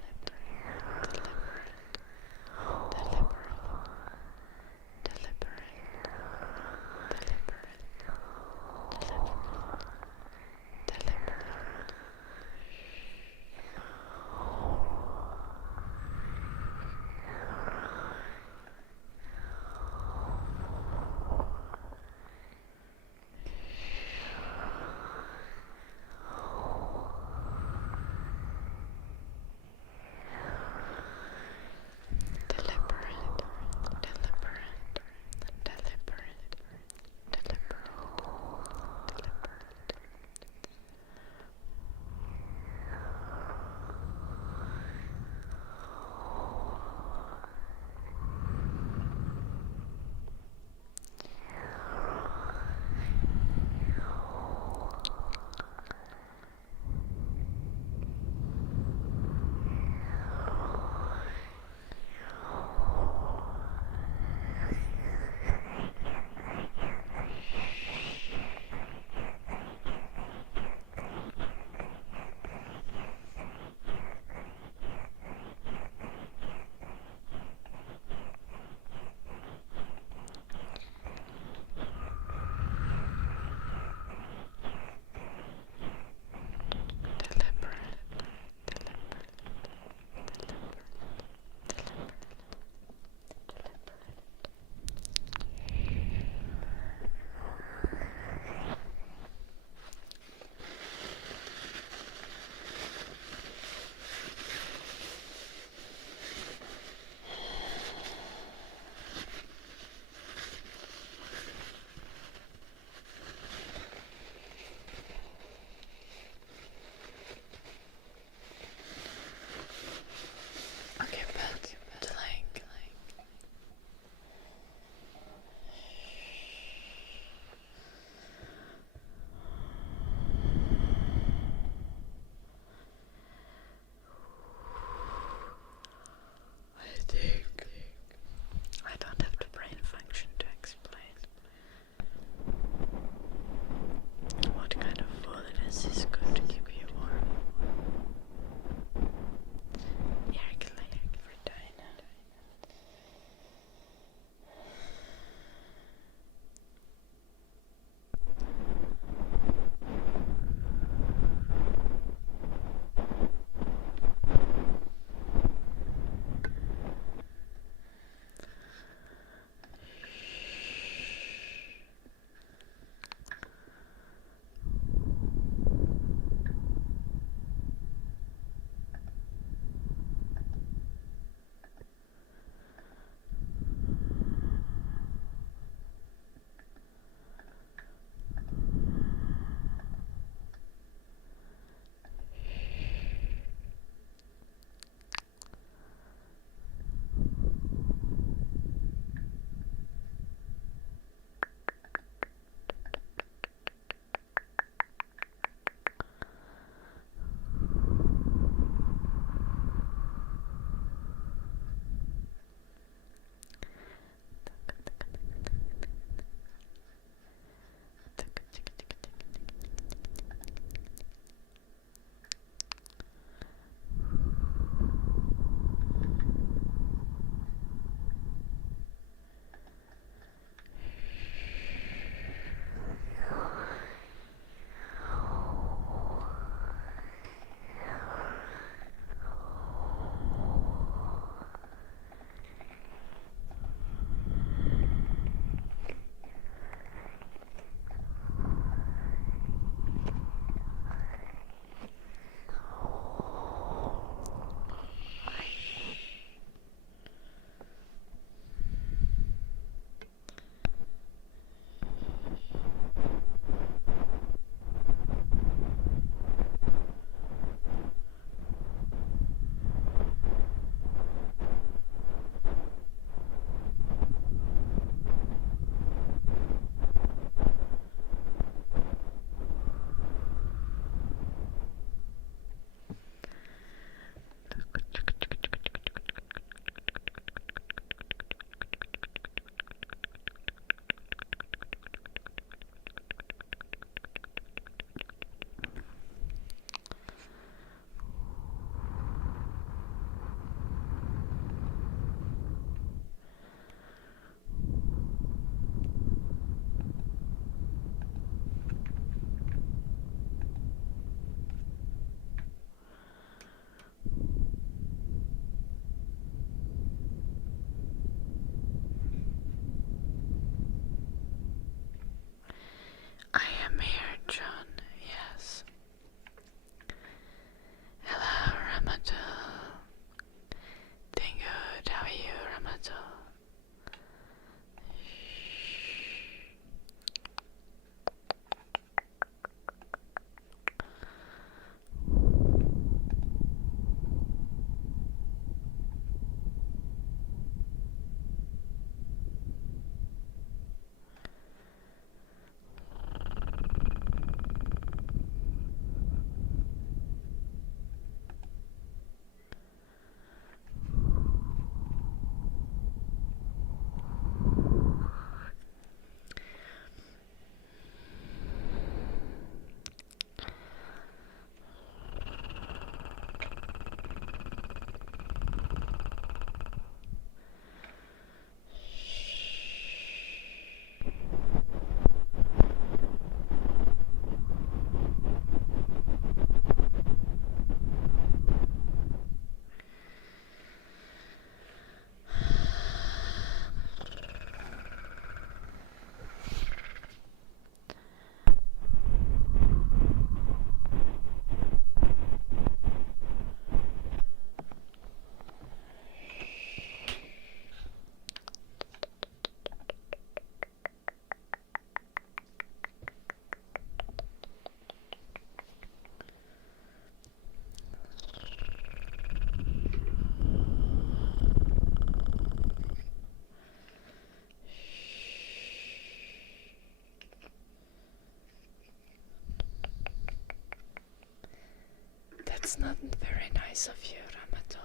That's not very nice of you, Ramato.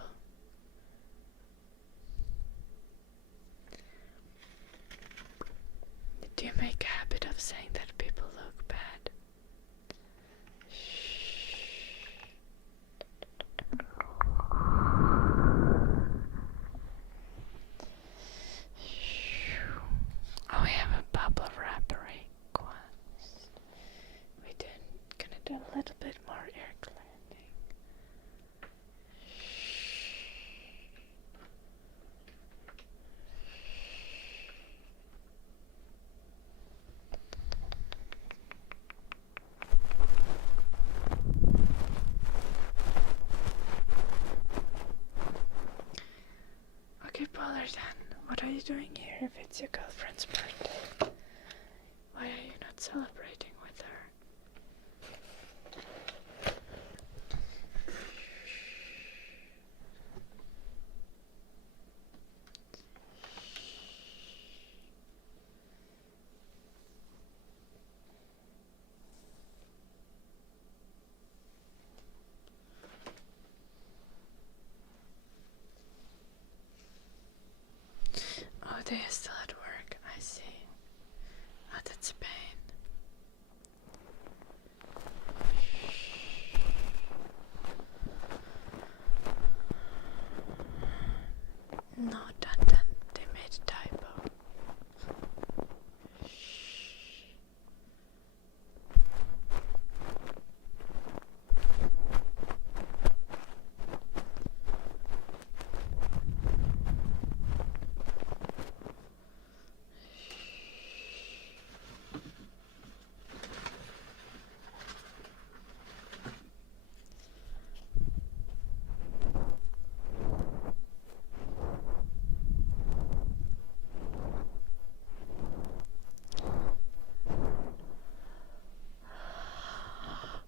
Do you make a habit of saying that people look bad? Oh, we have a bubble wrap request. We gonna do a little bit more air cleaning. Okay, Pollard, what are you doing here if it's your girlfriend's birthday? Why are you not celebrating with her? Oh, they are still at work, I see. Oh, that's a pain. No, dun, they made a typo.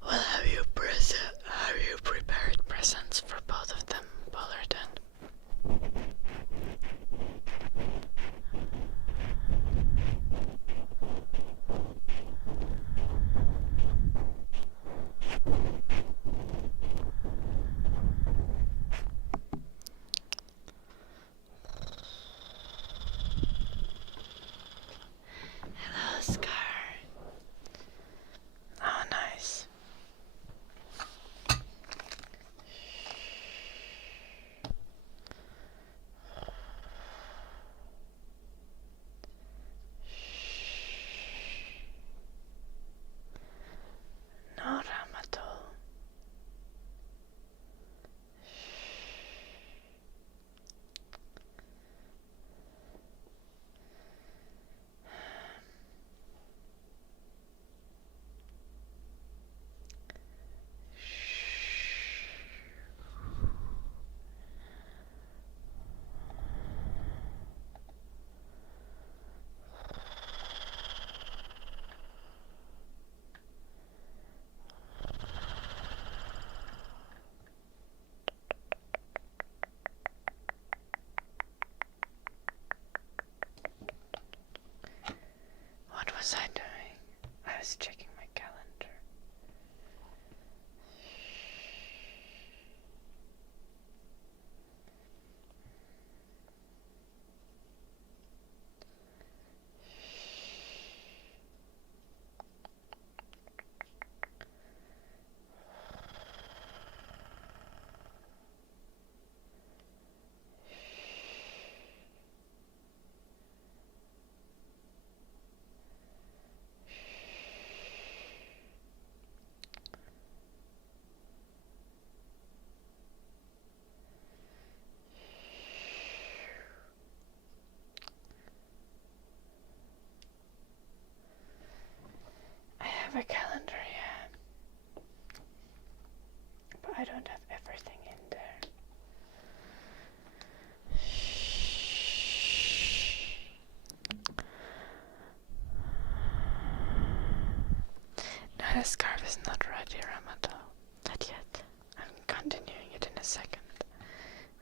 Well, have you prepared presents for both of them, Pollard? Hello, Scar. Oh, nice. No, Ramato. What was I doing? I was checking my calendar. I have a calendar, yeah. But I don't have everything in there. No, the scarf is not ready, Ramato. Not yet. I'm continuing it in a second.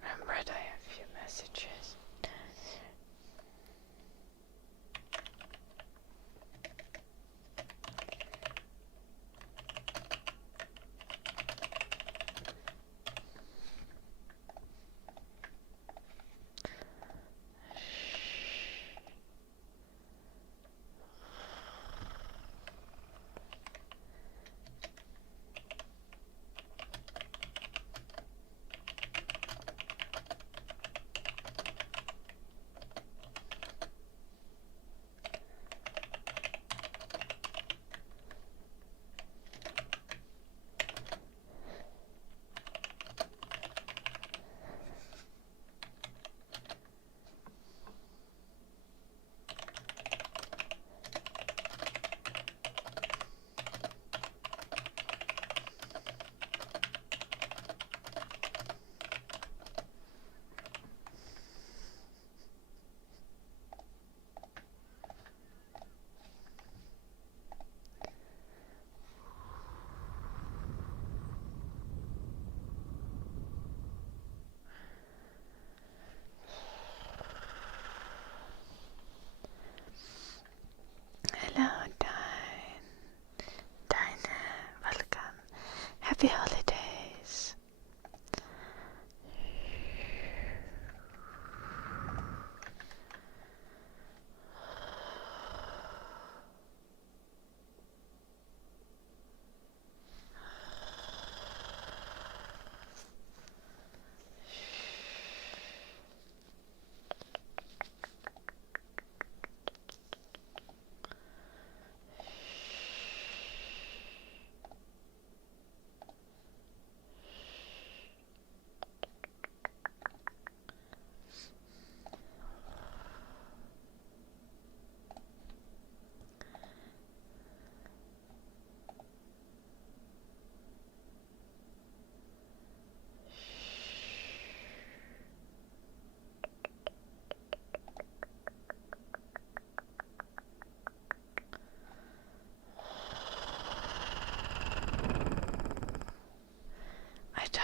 Remember that I have a few messages.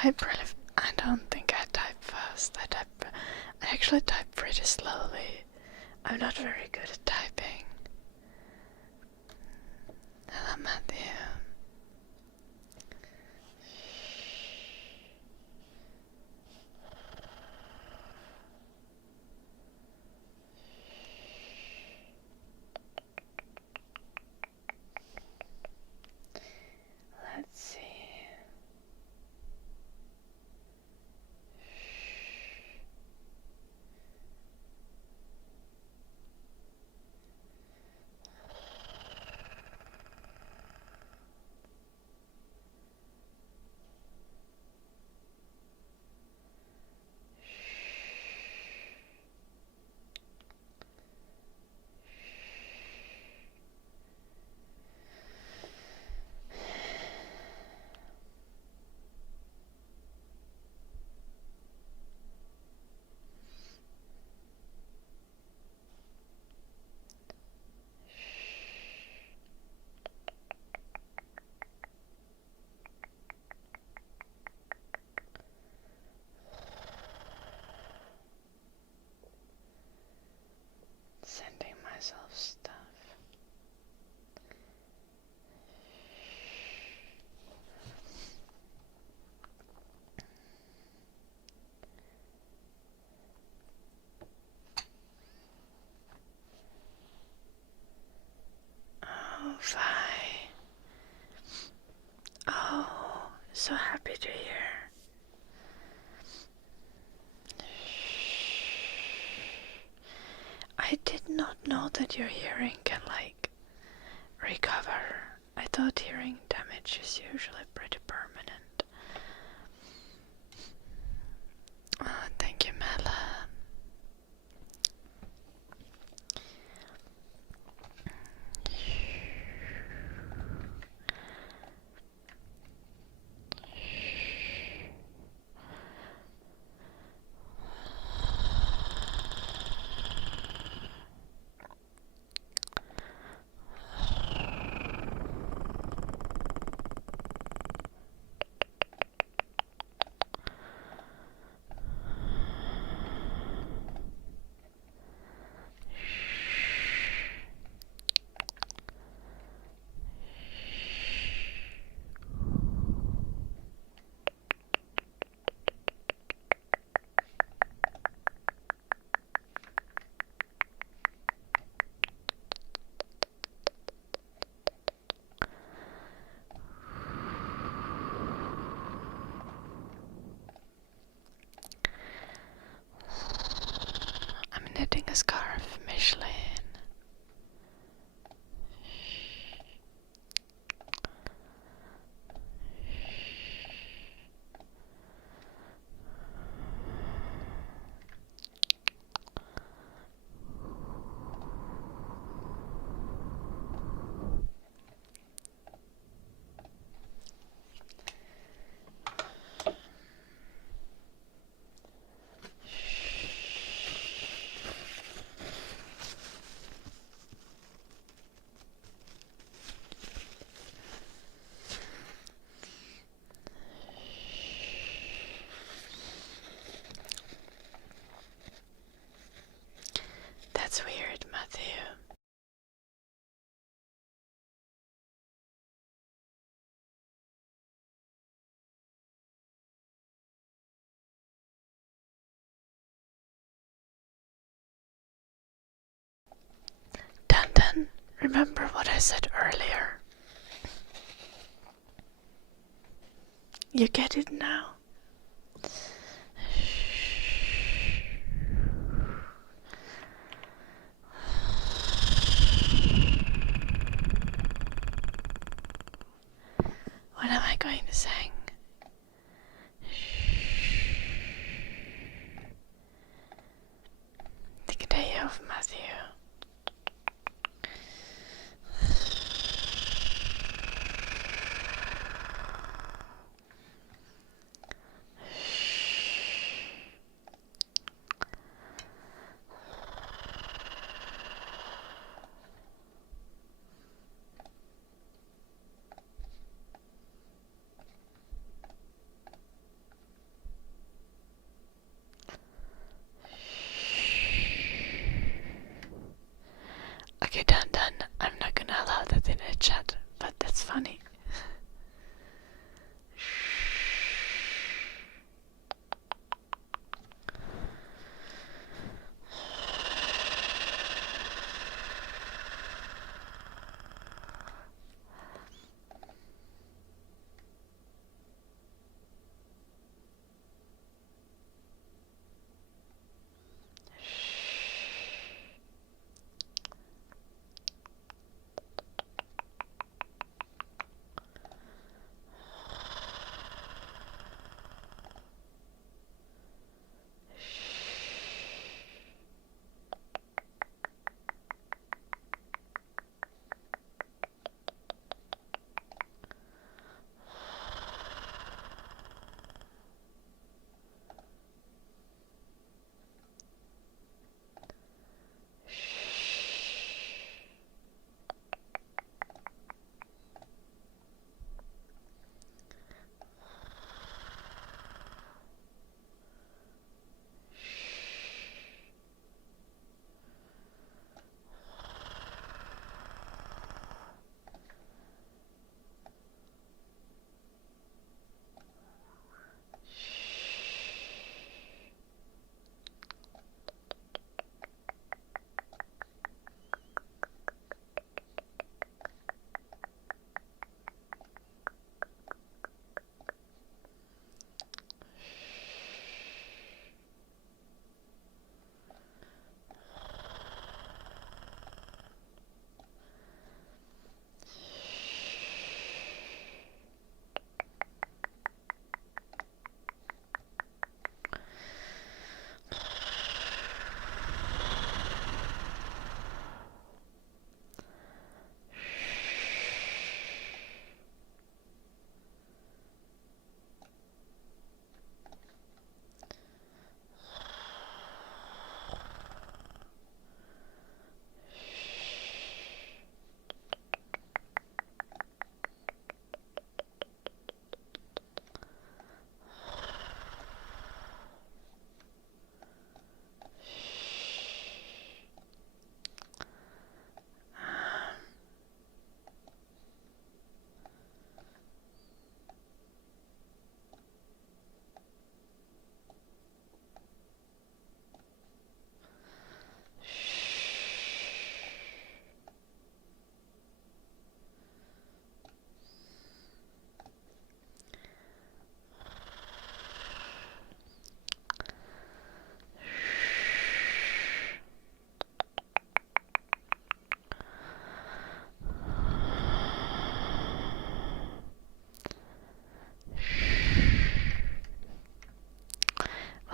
type really. I don't think I type fast. I actually type pretty slowly. I'm not very good at typing. Hello, Matthew. Let's see. Sending myself stuff. Oh, Vi. Oh, so happy to hear. I did not know that your hearing can, like, recover. I thought hearing damage is usually pretty permanent. Oh, thank you, Mela. I'm knitting a scarf, Michelin. That's weird, Matthew. Dandan, remember what I said earlier? You get it now? What am I going to sing? Take a day off, Matthew.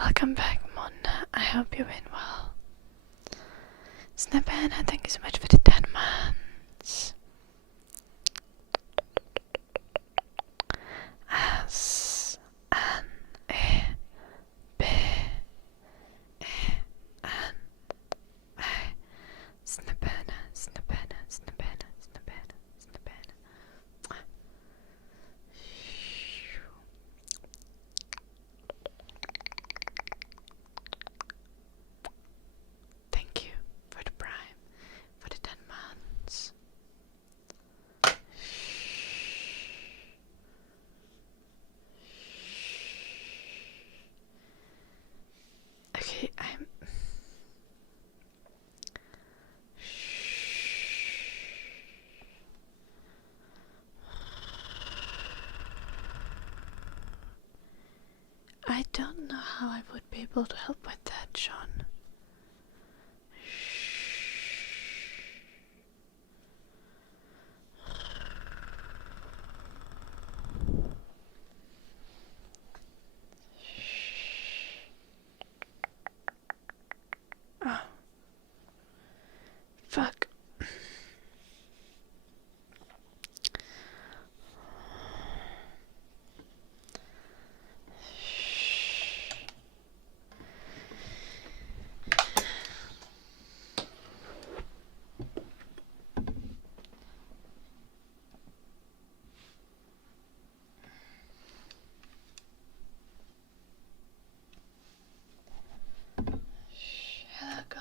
Welcome back, Mona. I hope you've been well. Snapana, thank you so much for the 10 months. S N E B E N A. Snapana, snapana, snapana, snapana, snapana. Thank you for the prime, for the 10 months. Okay, I don't know how I would be able to help with that, Sean. Oh. Fuck. Hello, gold.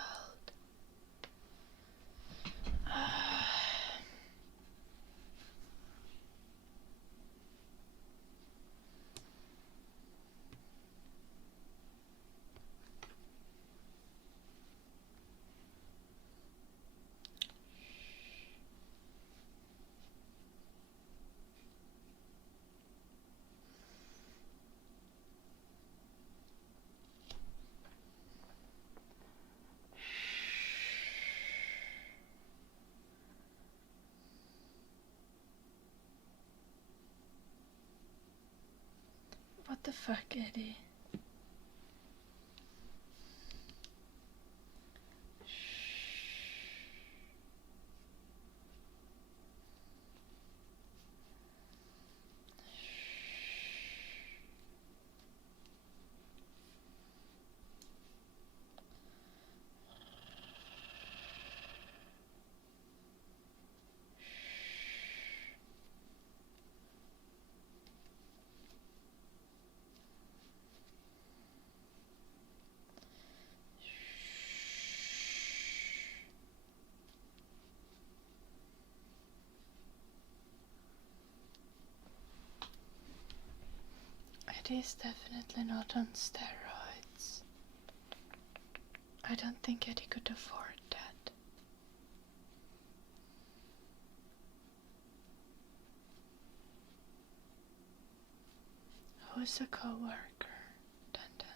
What the fuck, Eddie? Eddie is definitely not on steroids. I don't think Eddie could afford that. Who's a co-worker? Dun dun.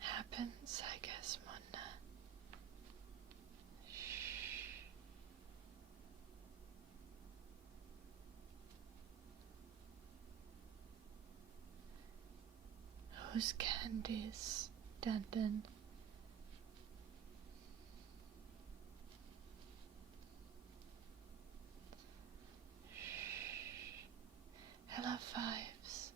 Happens, I guess, Mona. Whose candies? Dun dun. Hello, Fives.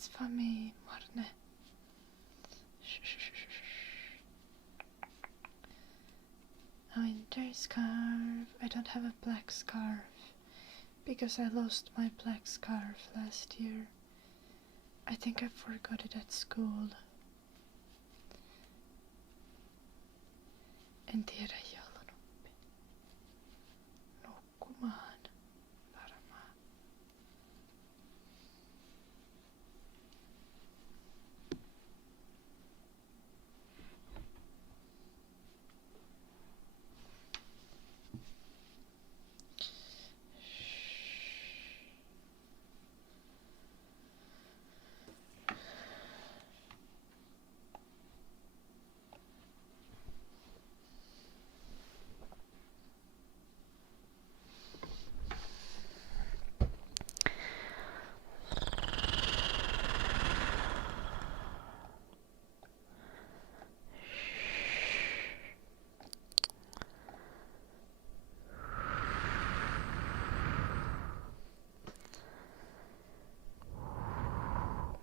It's for me, Marne. A winter scarf. I don't have a black scarf because I lost my black scarf last year. I think I forgot it at school. En tiedä joulunuppi. Nukkumaan. Varmaan.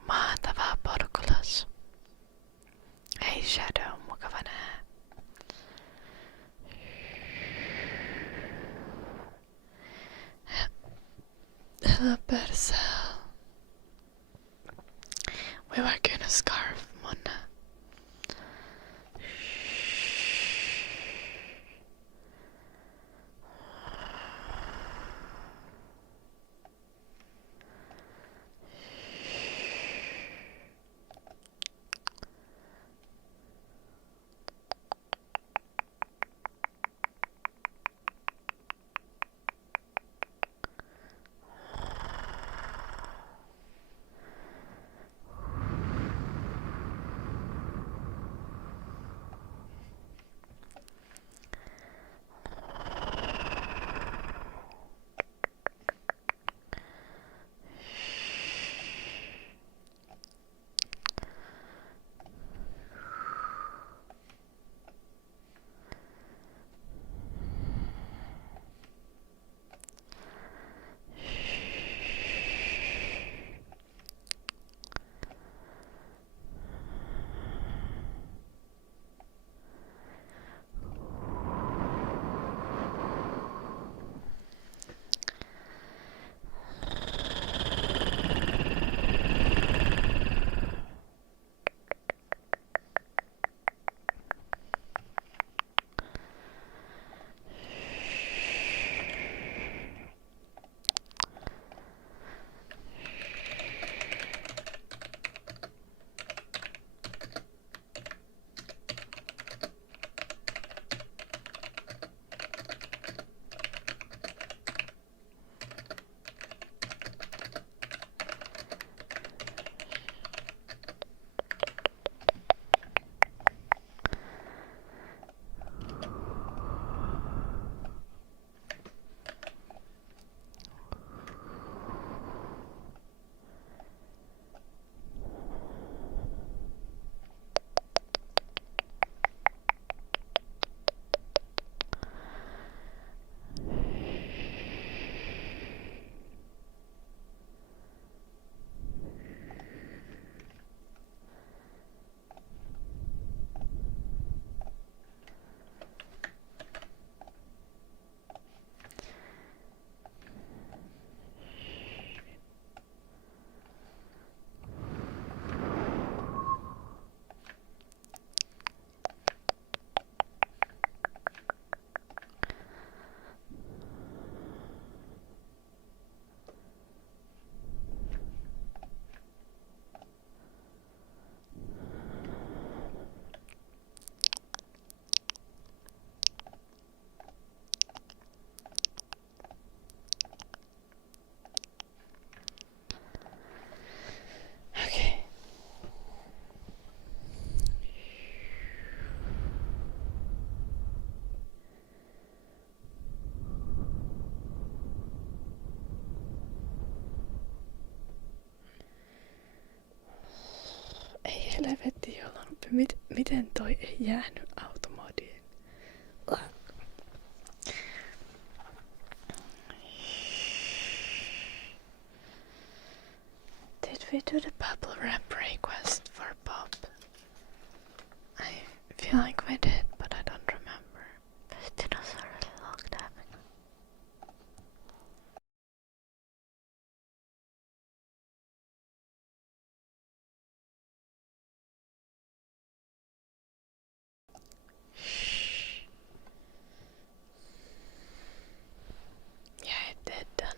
Mahtavaa, Porkulas. Hei Shadow, mukava nää. Hello Persel. We were gonna scarf Mona. Helvetti joulunuppi. Miten toi ei jäänyt automodiin? Did we do the bubble wrap request for Bob? I feel like we did, but I don't remember. But it was a really long time ago. Shh. Yeah, it did, done.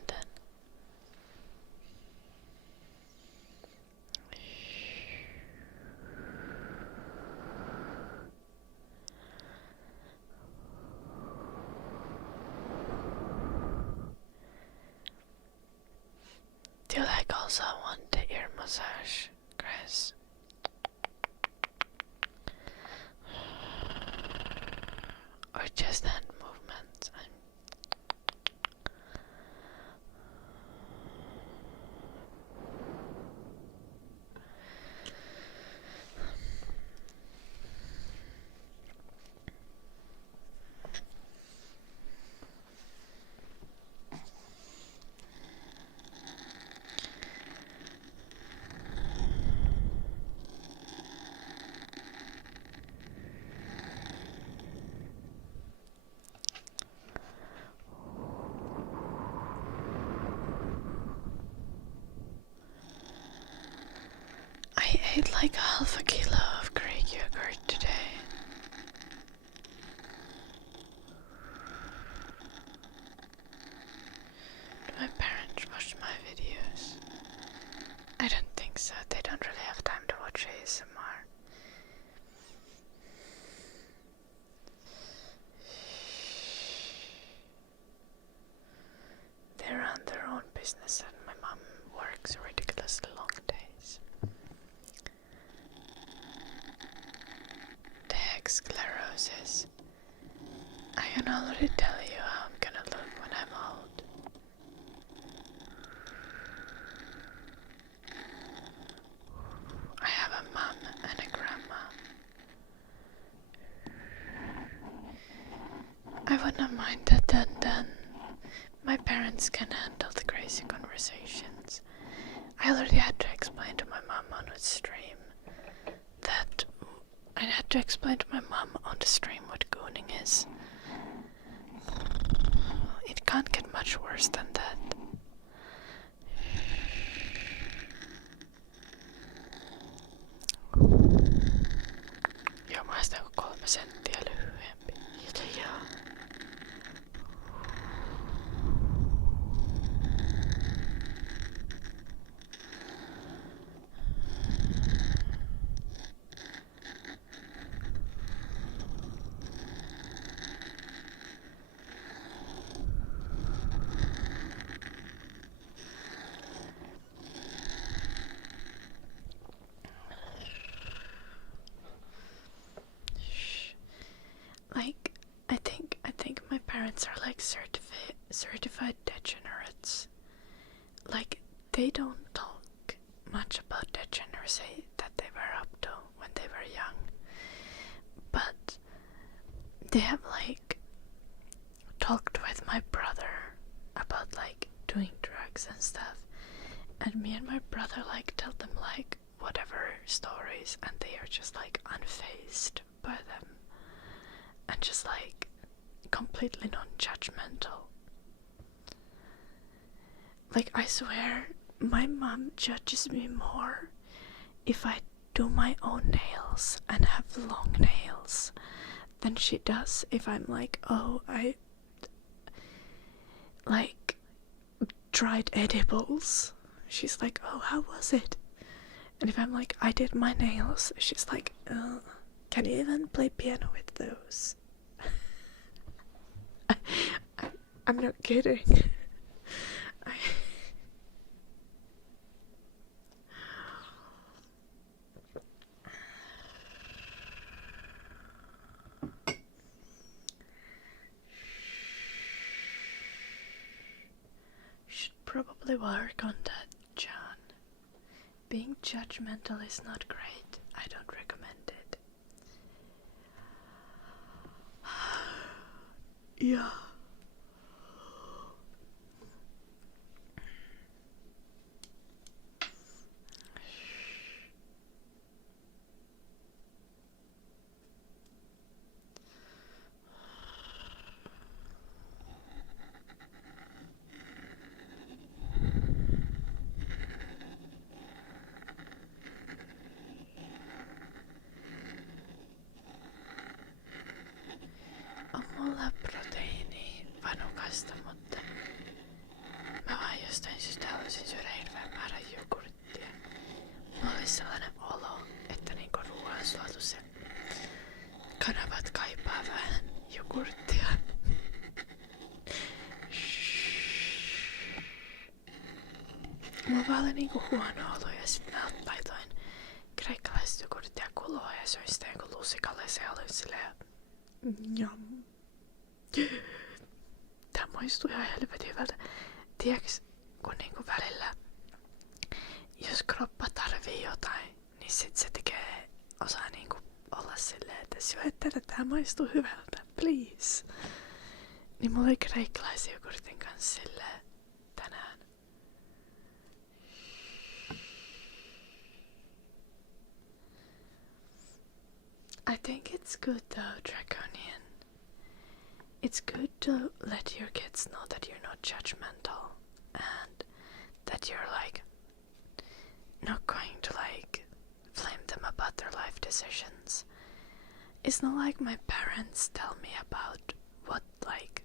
Do you like also want the ear massage, Chris? Or just hand movements? I ate like half a kilo of Greek yogurt today. Do my parents watch my videos? I don't think so. They don't really have time to watch ASMR. They run their own business and my mom works ridiculously long days. The heck sclerosis. I can already tell you how I'm gonna look when I'm old. I have a mom and a grandma. I wouldn't mind that then. My parents can handle the crazy conversations. I already had to explain to my mom on a stream that I had to explain to my mom on the stream what gooning is. It can't get much worse than that. Joo, mä oon sitä 3 senttiä lyhyempi. Joo. Like, I think my parents are like certified degenerates. Like, they don't talk much about degeneracy that they were up to when they were young. But they have like talked with my brother about like doing drugs and stuff. And me and my brother like tell them like whatever stories and they are just like unfazed by them. And just like completely non-judgmental. Like, I swear, my mom judges me more if I do my own nails and have long nails than she does if I'm like, oh, I like tried edibles. She's like, oh, how was it? And if I'm like, I did my nails, she's like, can you even play piano with those? I'm not kidding. Should probably work on that, John. Being judgmental is not great. I don't recommend it. Yeah. mulla oli niinku huono olo ja sit mä laitoin kreikkalaiset jogurttia kuloa ja söin sitä joku lusikalle ja se oli silleen njam. Tää maistuu ihan helvetin hyvältä. Tiedätkö, kun niinku välillä, jos kroppa tarvii jotain, niin sit se tekee, osaa niinku olla silleen, että syö tätä, tää maistuu hyvältä, please. Niin mulla oli kreikkalaisen jogurtin kanssa silleen tänään. I think it's good though, Draconian. It's good to let your kids know that you're not judgmental and that you're like not going to like blame them about their life decisions. It's not like my parents tell me about what like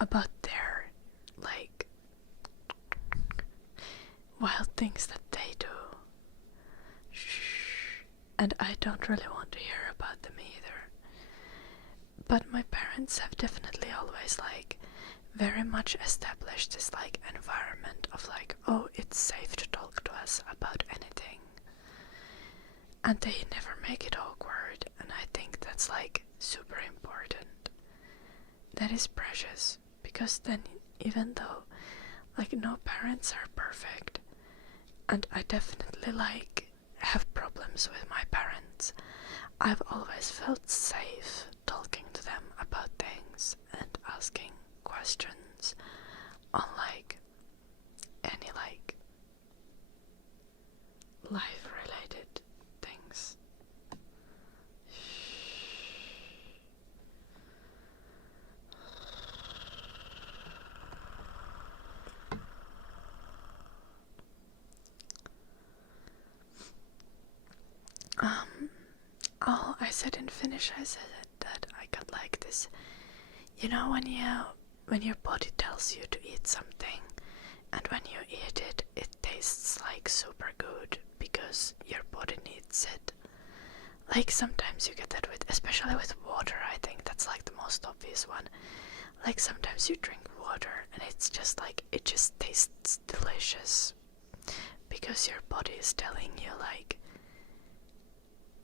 about their like wild things that they do. Shh. And I don't really want to hear about them either. But my parents have definitely always like very much established this like environment of like, oh, it's safe to talk to us about anything. And they never make it awkward, and I think that's like super important. That is precious, because then even though like no parents are perfect, and I definitely like have problems with my parents, I've always felt safe talking to them about things and asking questions on like any like life related things. Oh, I said in Finnish, I said that I got like this, you know, when your body tells you to eat something, and when you eat it, it tastes like super good because your body needs it. Like sometimes you get that with, especially with water, I think that's like the most obvious one. Like sometimes you drink water and it's just like, it just tastes delicious because your body is telling you like,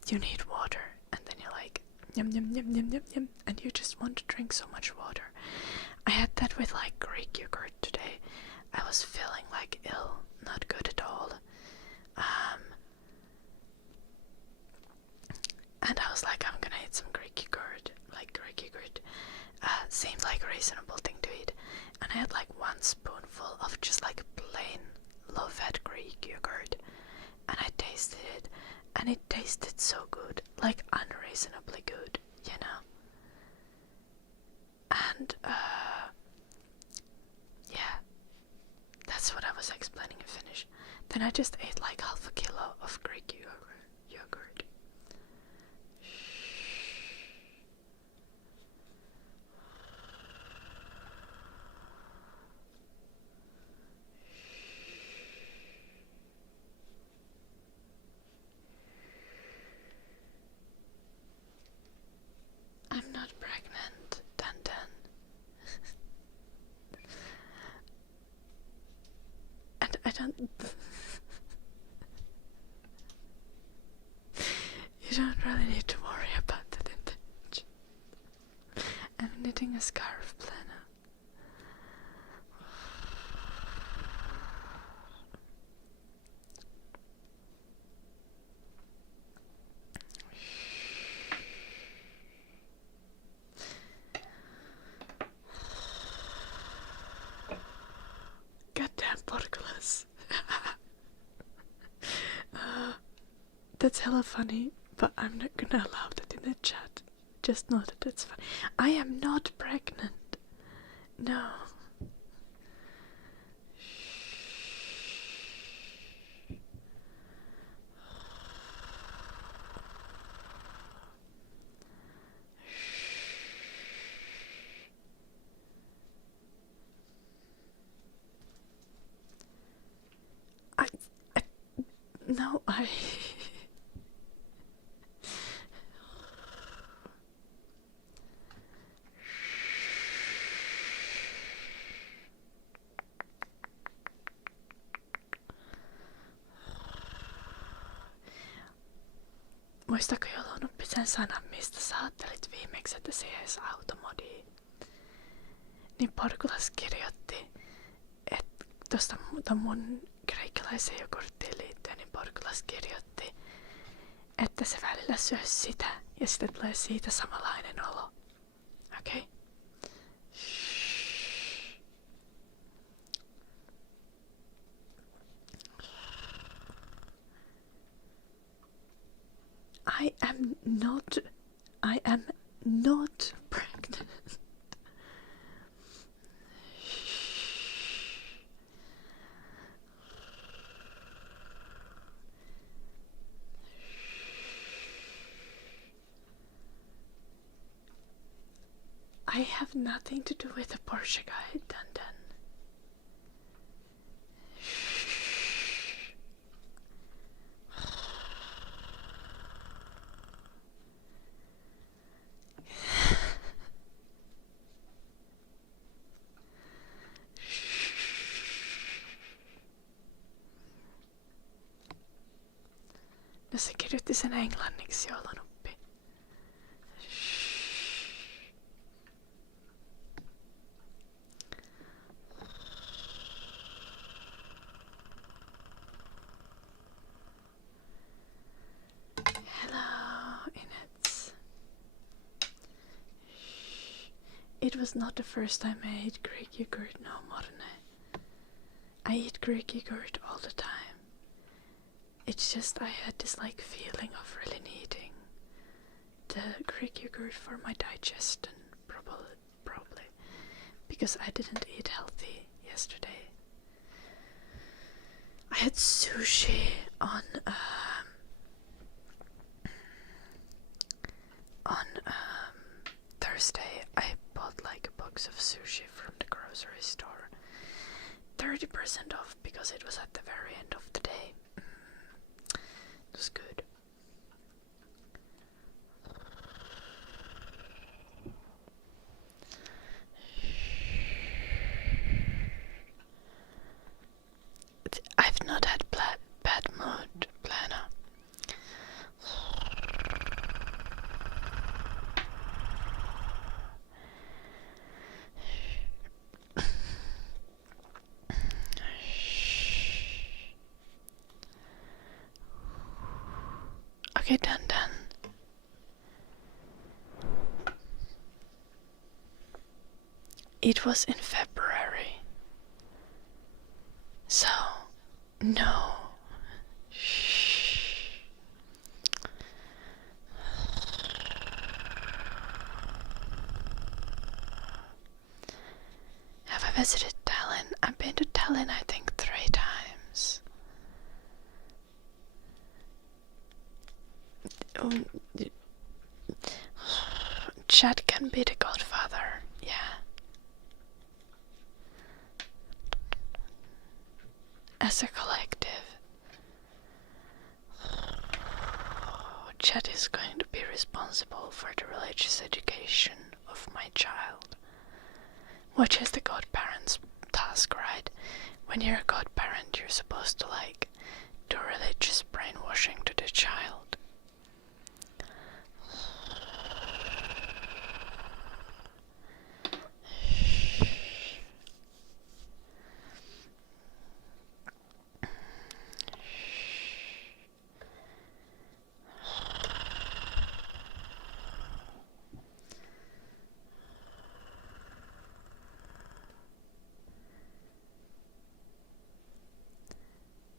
you need water, and then you're like, yum yum yum yum yum yum, and you just want to drink so much water. I had that with like Greek yogurt today. I was feeling like ill, not good at all. And I was like, I'm gonna eat some Greek yogurt. Like Greek yogurt seemed like a reasonable thing to eat. And I had like 1 spoonful of just like plain low-fat Greek yogurt. And I tasted it. And it tasted so good, like unreasonably good, you know. And yeah, that's what I was explaining in Finnish. Then I just ate like half a kilo of Greek yogurt. I'm not pregnant, Dandan. And I don't... You don't really need to worry about that in the chat. I'm knitting a scarf planner. Goddamn Portcullis. That's hella funny, but I'm not gonna allow that in the chat. Just know that that's funny. I am not pregnant. No. No, I... Muistatko joulunuppi sen sanan, mistä sä ajattelit viimeksi, että se jäisi automodiin? Niin Porkulas kirjoitti, että tuosta mun kreikkalaisen jogurttiin liittyen, niin Porkulas kirjoitti, että se välillä syö sitä ja sitten tulee siitä samanlainen olo. Okei? Okay? I am not pregnant. I have nothing to do with the Porsche guy, Dundon. No se kirjoitti sen englanniksi joulunuppi. Hello, Inets. It was not the first time I ate Greek yogurt, no, Morne. I eat Greek yogurt all the time. It's just I had this like feeling of really needing the Greek yogurt for my digestion, probably, because I didn't eat healthy yesterday. I had sushi on Thursday. I bought like a box of sushi from the grocery store. 30% off because it was at the very end of the day. It was good. I've not had bad mood, Plana. Okay, done. It was in February. So, no. Shh. Have I visited Tallinn? I've been to Tallinn, I think, 3 times. Chad can be the godfather, yeah. As a collective. Chad is going to be responsible for the religious education of my child. Which is the godparent's task, right? When you're a godparent, you're supposed to like do religious brainwashing to the child.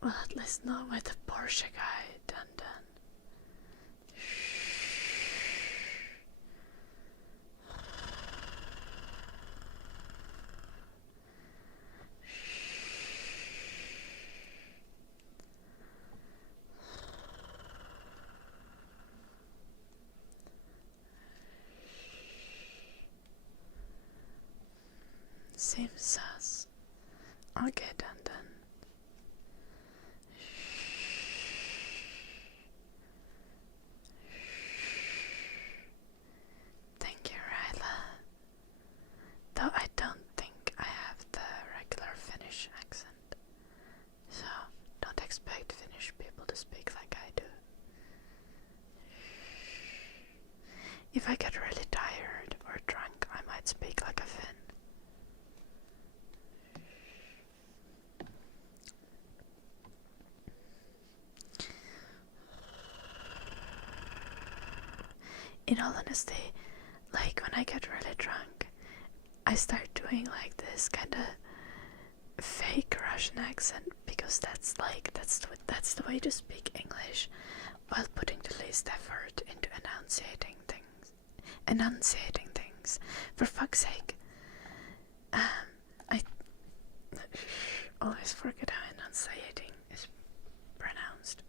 Well, at least not with the Porsche guy, done. Seems sus. Okay, done. Thank you, Ryla. Though I don't think I have the regular Finnish accent. So, don't expect Finnish people to speak like I do. If I get really tired or drunk, I might speak like a Finn. In all honesty, like when I get really drunk, I start doing like this kind of fake Russian accent because that's the way to speak English while putting the least effort into enunciating things. For fuck's sake. I always forget how enunciating is pronounced.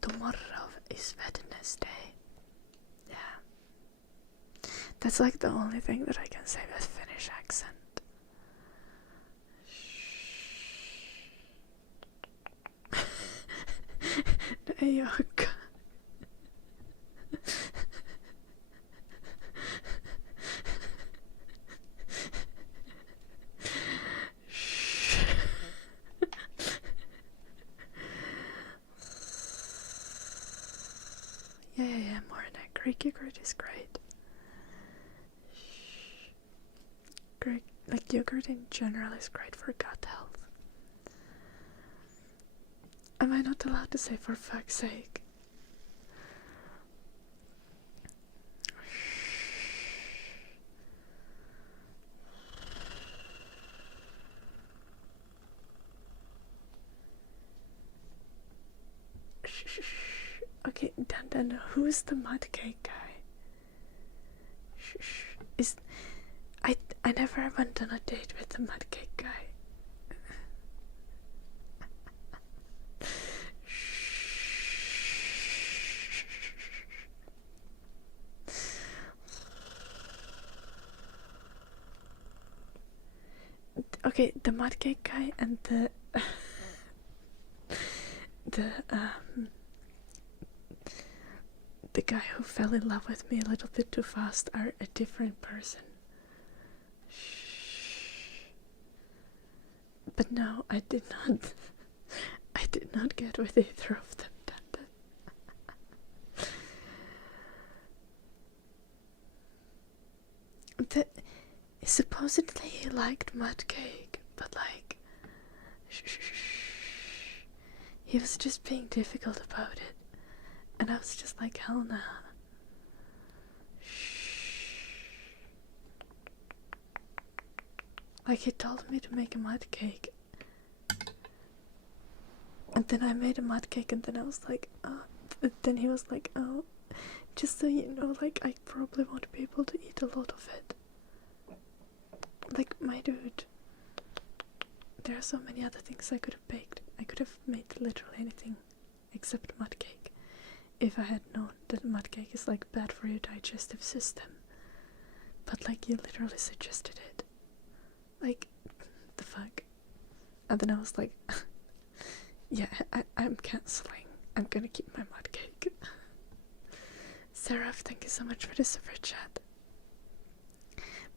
Tomorrow is Wednesday. Yeah. That's like the only thing that I can say with Finnish accent. Ei olekaan. Yeah, more than that. Greek yogurt is great. Greek, like yogurt in general is great for gut health. Am I not allowed to say for fuck's sake? Okay, then who's the mud cake guy? I never went on a date with the mud cake guy. Okay, the mud cake guy and the guy who fell in love with me a little bit too fast are a different person. But no, I did not get with either of them. Supposedly he liked mud cake, but like, he was just being difficult about it, and I was just like, hell nah. Like, he told me to make a mud cake, and then I made a mud cake, and then I was like, oh. Then he was like, oh, just so you know, like, I probably won't be able to eat a lot of it. Like, my dude, there are so many other things I could have baked. I could have made literally anything except mud cake if I had known that mud cake is like bad for your digestive system. But like, you literally suggested it. Like, the fuck. And then I was like, yeah, I'm cancelling. I'm gonna keep my mud cake. Seraph, thank you so much for the super chat.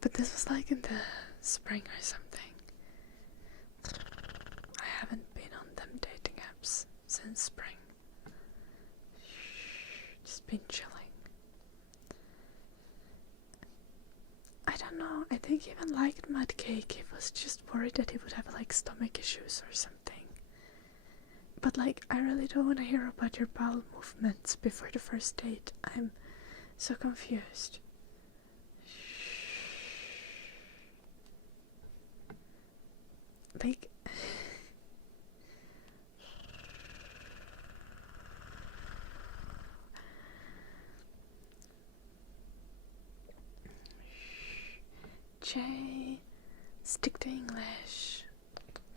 But this was like in the spring or something. I haven't been on them dating apps since spring. Just been chilling. I don't know, I think he even liked mud cake. He was just worried that he would have like stomach issues or something. But like, I really don't want to hear about your bowel movements before the first date. I'm so confused. Like, Jay, stick to English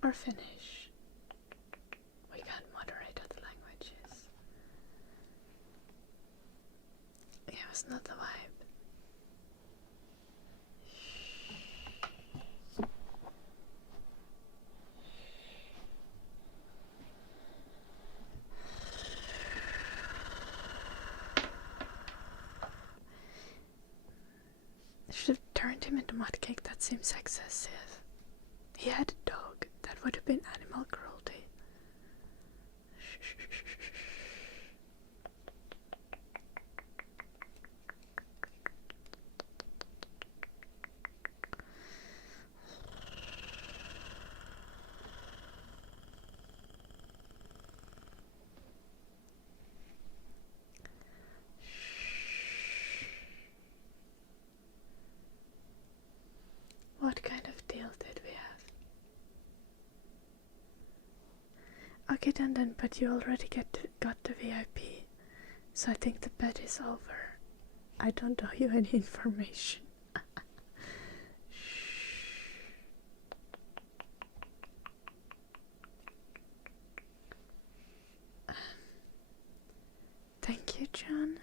or Finnish. We can't moderate other languages. It was not the vibe. him into Mudcake, that seems excessive. He had a dog. That would have been animal cruelty. What kind of deal did we have? Okay, then, but you already got the VIP, so I think the bet is over. I don't owe you any information. Thank you, John.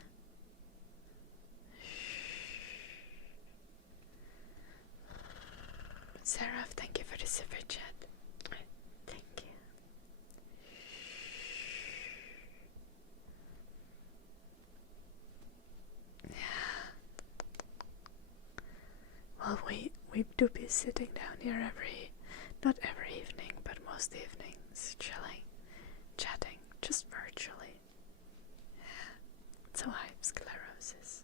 Sarah, thank you for the super chat. Thank you. Yeah. Well, we do be sitting down here not every evening, but most evenings, chilling, chatting, just virtually. Yeah. So I have sclerosis.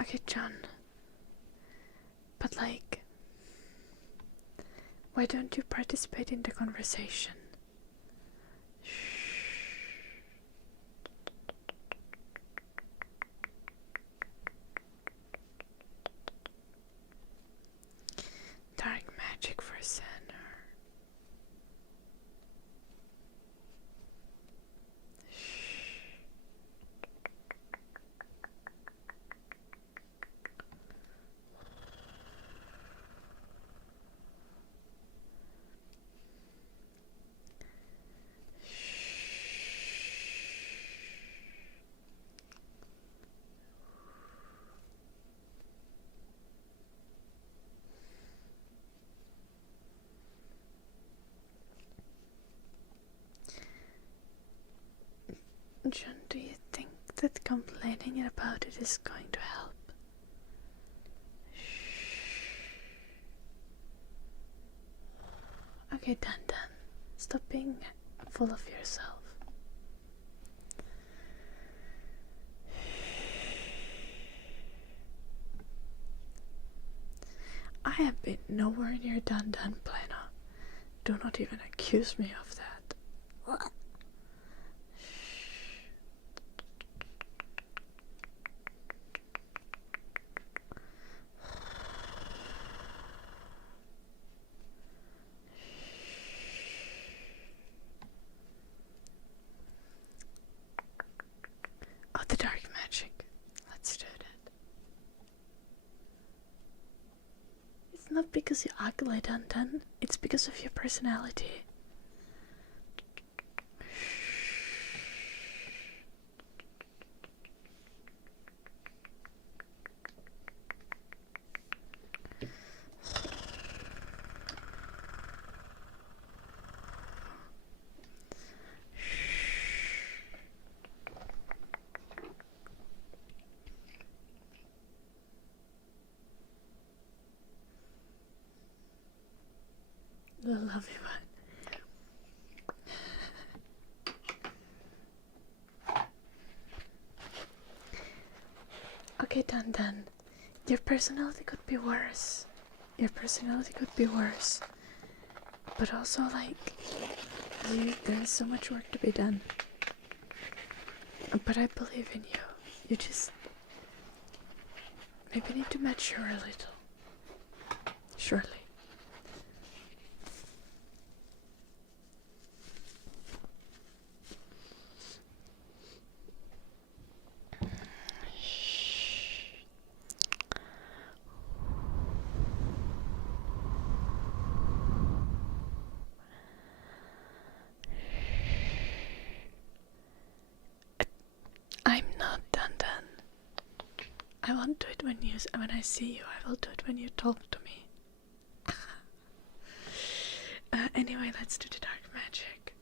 Okay, John. But like, why don't you participate in the conversation? Dark magic for center. John, do you think that complaining about it is going to help? Okay, Dan. Stop being full of yourself. I have been nowhere near Dan Plano. Do not even accuse me of that. What? Oh, the dark magic. Let's do that. It's not because you're ugly, Dan. It's because of your personality. The lovely one. Okay, Dan. Your personality could be worse. But also, like, there's so much work to be done. But I believe in you. You just maybe need to mature a little. Surely. I'm not done. I won't do it when I see you. I will do it when you talk to me. Anyway, let's do the dark magic.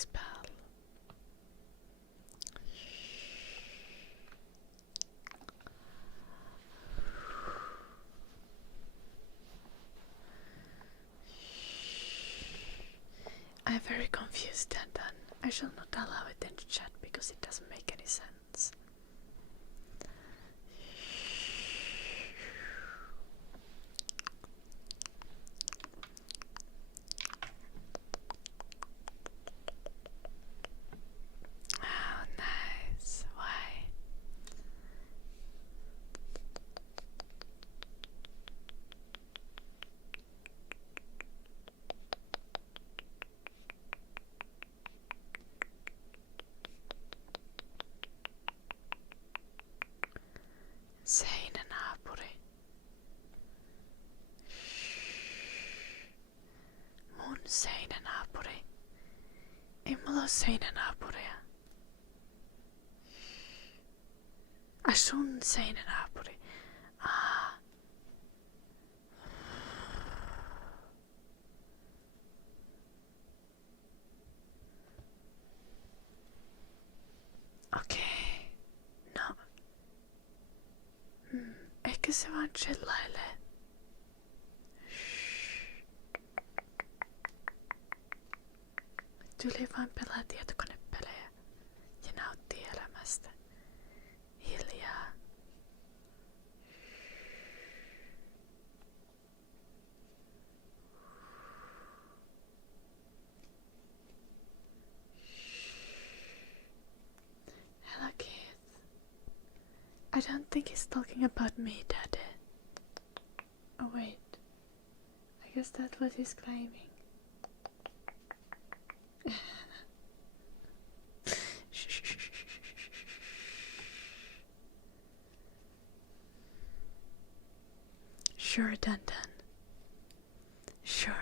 expel. I'm very confused, and I shall not allow it in the chat because it doesn't make any sense. Oh, nice. Why? Seinänaapuri. Mun seinänaapuri. Ei mulla oo seinänaapuria. Sun seinänaapuri. Ah. Okei. No. Ehkä se vaan chillailee. Tyyli vaan pelaa tietokonepelejä ja nauttii elämästä. Hiljaa. Hello, Keith. I don't think he's talking about me, Daddy. Oh, wait. I guess that's what he's claiming. Sure, Dun Dun. Sure.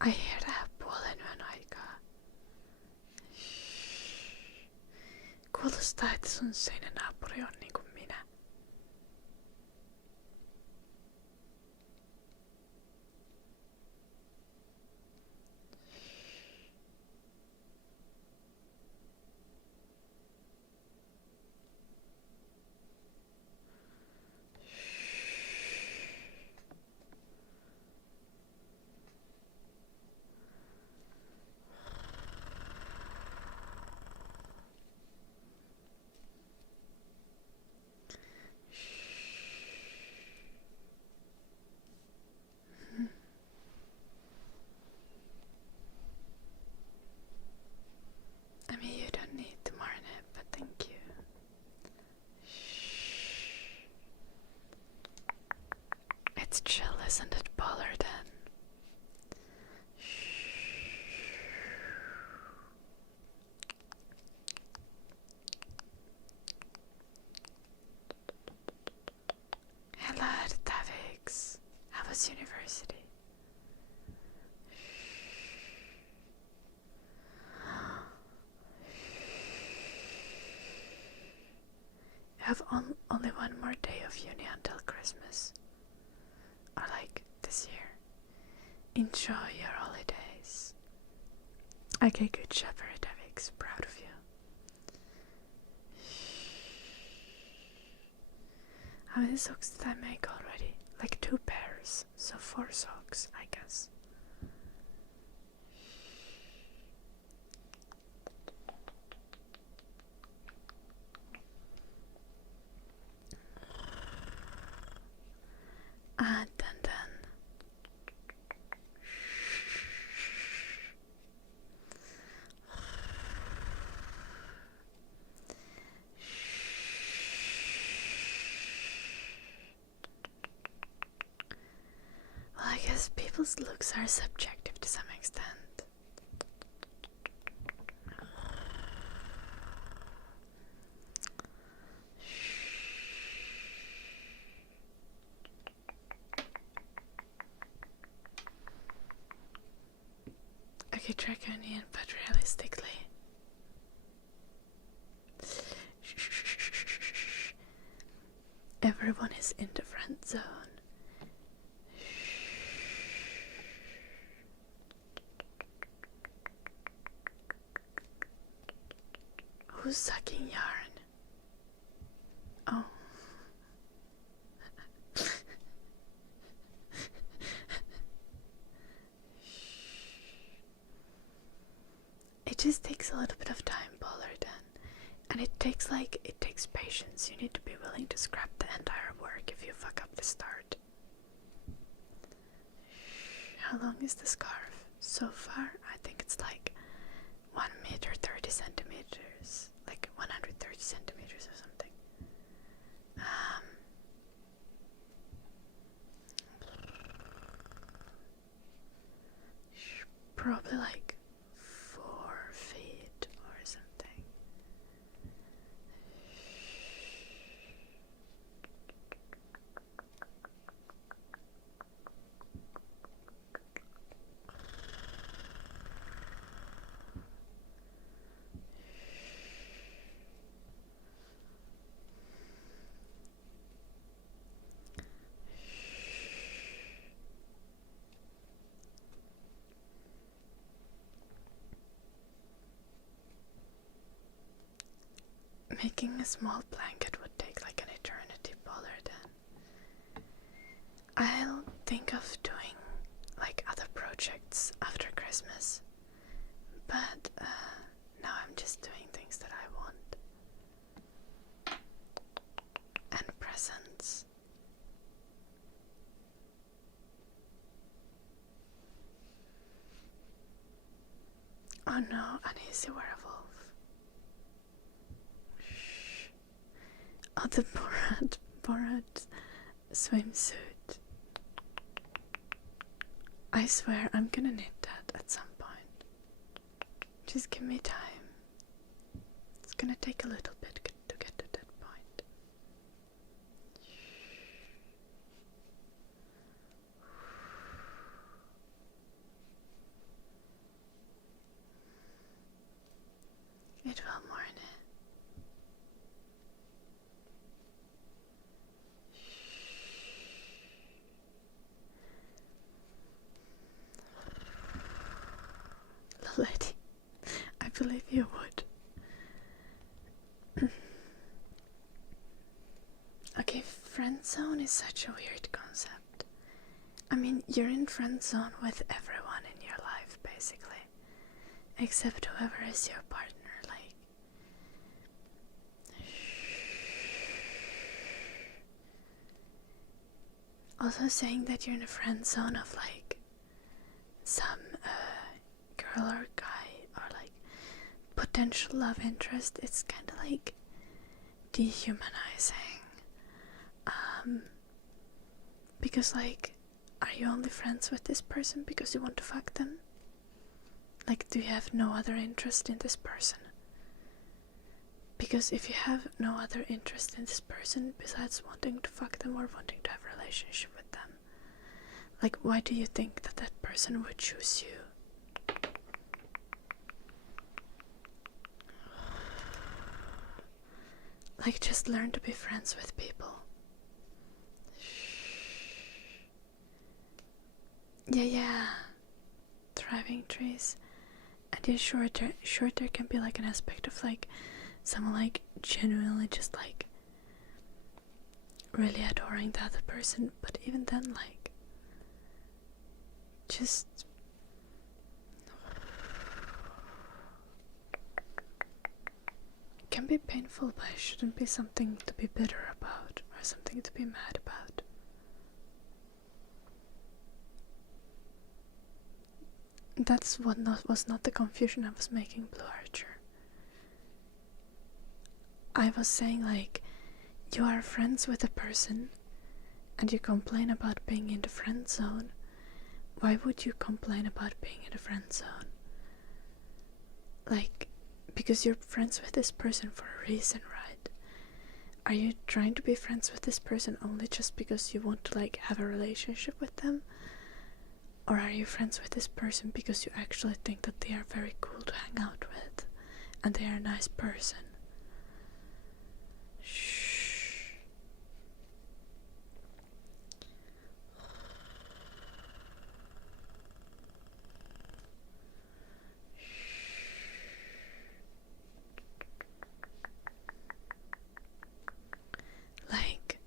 I herää puolen yön aikaa. Kuulostaa, että sun seinänaapuri on niinku minä. I mean, you don't need to mourn it, but thank you. It's chill, isn't it, Pollard? Then. Hello, Tavix. How was university? You have only one more day of uni until Christmas. Or like this year. Enjoy your holidays. Okay, good shepherd, Davix. Proud of you. How many socks did I make already? Like 2 pairs. So 4 socks, I guess. Dun dun. Well, I guess people's looks are subjective to some extent. like a draconian, but realistically. Everyone is in the friend zone. Who's sucking yarn? Oh. It just takes a little bit of time, Polar, then. And it takes patience. You need to be willing to scrap the entire work if you fuck up the start. How long is the scarf? So far, I think it's like 1 meter 30 centimeters. Like 130 centimeters or something. Probably like 4 feet or something. Making a small blanket would take like an eternity, Polar, then. I'll think of doing like other projects after Christmas, but now I'm just doing things that I want. And presents. Oh no, uneasy werewolf. Oh, the Borat swimsuit. I swear I'm gonna need that at some point. Just give me time. It's gonna take a little bit to get to that point. It will, Morne. Lady, I believe you would. Okay, friend zone is such a weird concept. I mean, you're in friend zone with everyone in your life, basically. Except whoever is your partner, like. Also saying that you're in a friend zone of, like, some girl or guy or like potential love interest, it's kind of like dehumanizing. Because like, are you only friends with this person because you want to fuck them? Like, do you have no other interest in this person? Because if you have no other interest in this person besides wanting to fuck them or wanting to have a relationship with them, like, why do you think that that person would choose you? Like, just learn to be friends with people. Yeah. Thriving trees. And yeah, sure there can be like an aspect of like someone like genuinely just like really adoring the other person, but even then, like, just can be painful, but it shouldn't be something to be bitter about or something to be mad about. That's what was not the confusion I was making, Blue Archer. I was saying, like, you are friends with a person and you complain about being in the friend zone. Why would you complain about being in the friend zone? Like, because you're friends with this person for a reason, right? Are you trying to be friends with this person only just because you want to, like, have a relationship with them? Or are you friends with this person because you actually think that they are very cool to hang out with and they are a nice person? Shh. Like,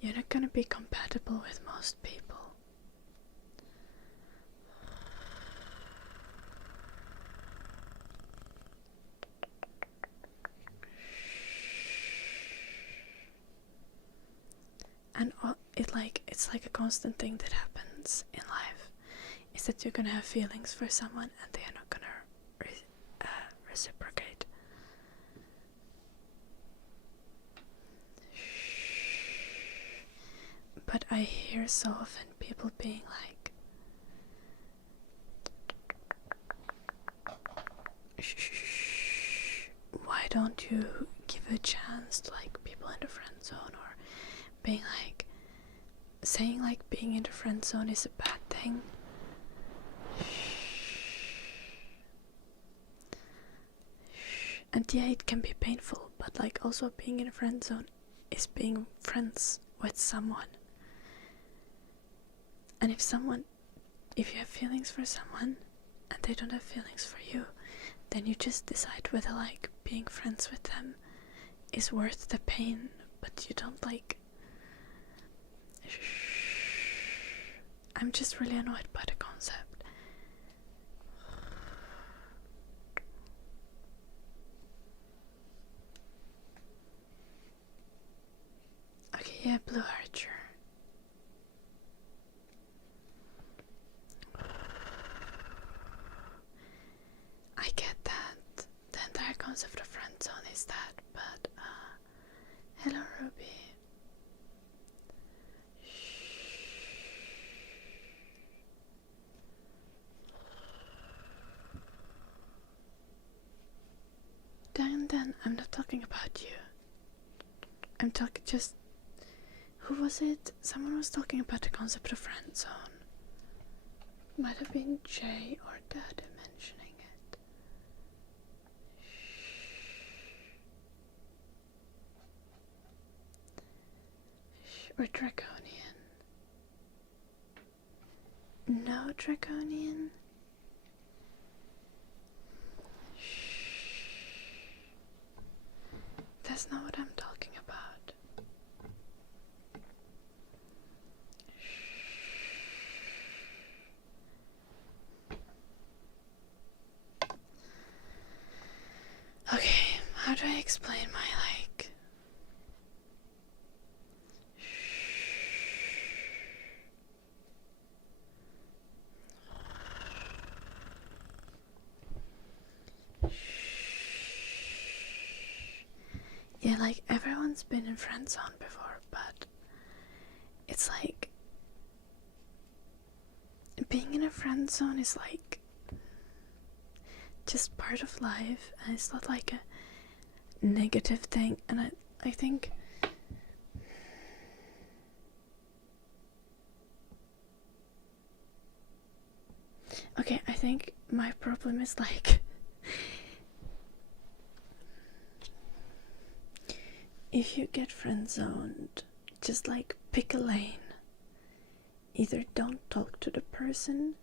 you're not gonna be compatible with most people. And it's like a constant thing that happens in life, is that you're gonna have feelings for someone and they are not gonna reciprocate. But I hear so often people being like, shh, why don't you give a chance to like people in the friend zone, or being like, saying like being in the friend zone is a bad thing. And yeah, it can be painful, but like also being in a friend zone is being friends with someone. And if you have feelings for someone and they don't have feelings for you, then you just decide whether like being friends with them is worth the pain, but you don't like. I'm just really annoyed by the concept. Okay, yeah, Blue Archer. I get that. The entire concept of friend zone is that, but hello Ruby. Dan, I'm not talking about you. I'm talking just. Who was it? Someone was talking about the concept of friend zone. Might have been Jay or Dad mentioning it. Or Draconian. No, Draconian. That's not what I'm talking about. Okay, how do I explain my like? Yeah, like everyone's been in friend zone before, but it's like being in a friend zone is like just part of life, and it's not like a negative thing. And I think okay, I think my problem is like if you get friend zoned, just like pick a lane. Either don't talk to the person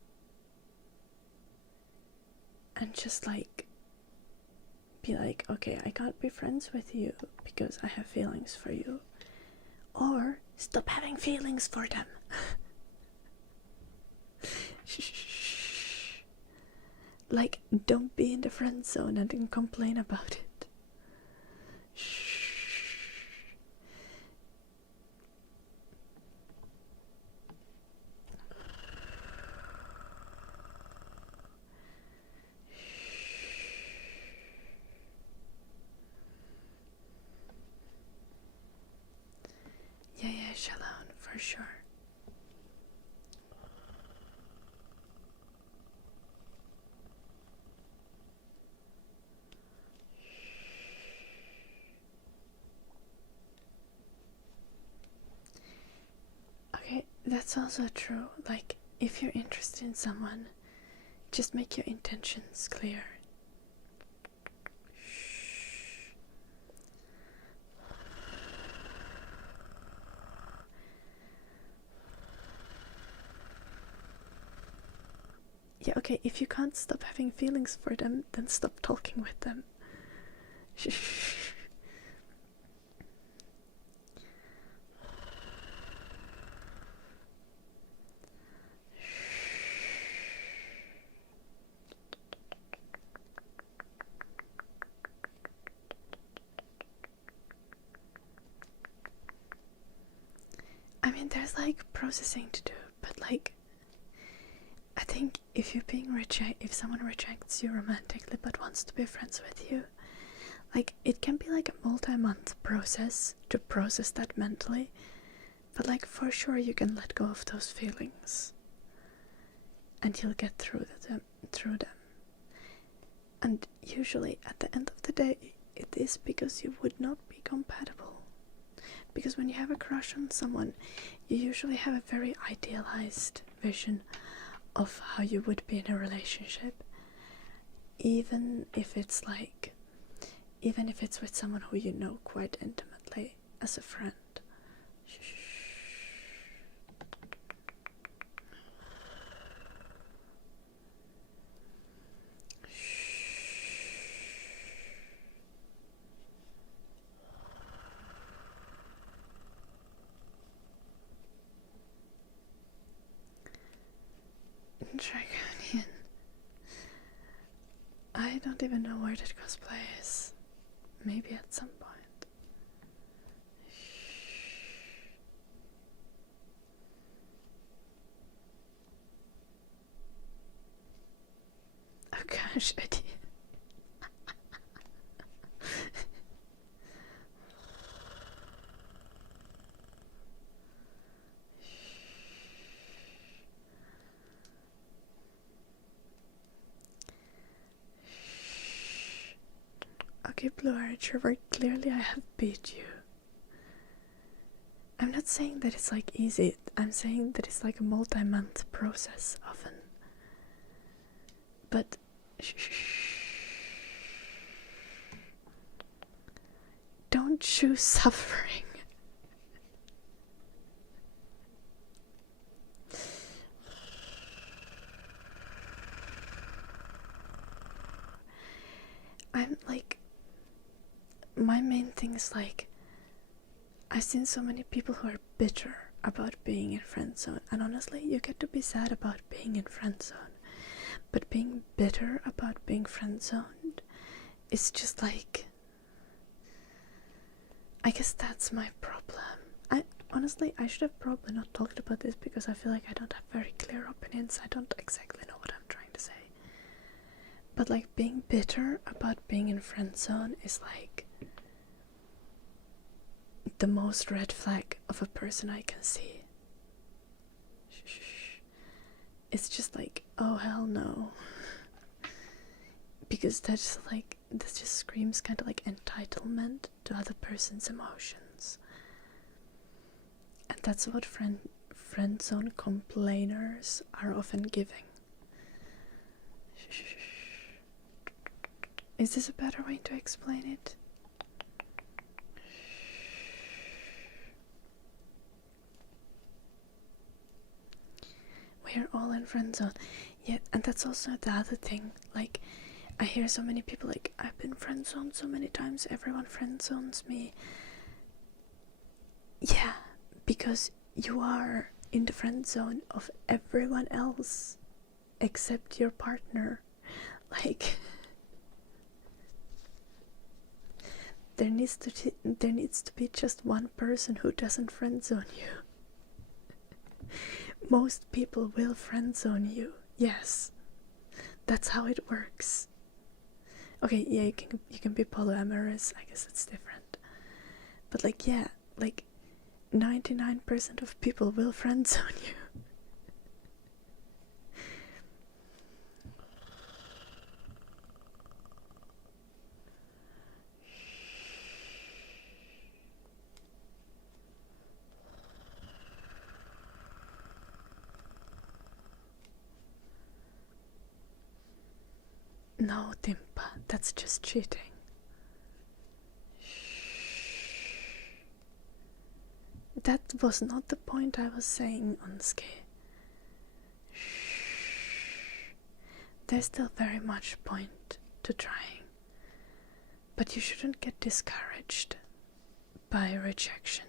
and just like be like, okay, I can't be friends with you because I have feelings for you, or stop having feelings for them. Like, don't be in the friend zone and then complain about it. Yeah, Shalom, for sure. That's also true. Like, if you're interested in someone, just make your intentions clear. Yeah, okay, if you can't stop having feelings for them, then stop talking with them. I mean, there's like processing to do, but like, I think if someone rejects you romantically but wants to be friends with you, like, it can be like a multi-month process to process that mentally, but like, for sure you can let go of those feelings and you'll get through them. And usually at the end of the day, it is because you would not be compatible. Because when you have a crush on someone, you usually have a very idealized vision of how you would be in a relationship, even if it's with someone who you know quite intimately as a friend. Draconian. I don't even know where that cosplay is. Maybe at some point. Oh gosh, I did. Okay, Blue Archer, clearly I have beat you. I'm not saying that it's like easy, I'm saying that it's like a multi-month process often. But don't choose suffering. I'm like, my main thing is like, I've seen so many people who are bitter about being in friend zone, and honestly, you get to be sad about being in friend zone, but being bitter about being friend zoned is just like, I guess that's my problem. I should have probably not talked about this because I feel like I don't have very clear opinions. I don't exactly know what I'm trying to say. But like, being bitter about being in friend zone is like the most red flag of a person I can see. It's just like, oh hell no. Because that just screams kind of like entitlement to other person's emotions. And that's what friend zone complainers are often giving. Is this a better way to explain it? We're all in friend zone. Yeah, and that's also the other thing. Like, I hear so many people like, I've been friend zoned so many times, everyone friend zones me. Yeah, because you are in the friend zone of everyone else except your partner. Like, there needs to be just one person who doesn't friend zone you. Most people will friend zone you. Yes, that's how it works. Okay, yeah, you can be polyamorous. I guess it's different. But like, yeah, like 99% of people will friend zone you. No, Dimpa, that's just cheating. That was not the point I was saying, Unski. There's still very much point to trying. But you shouldn't get discouraged by rejection.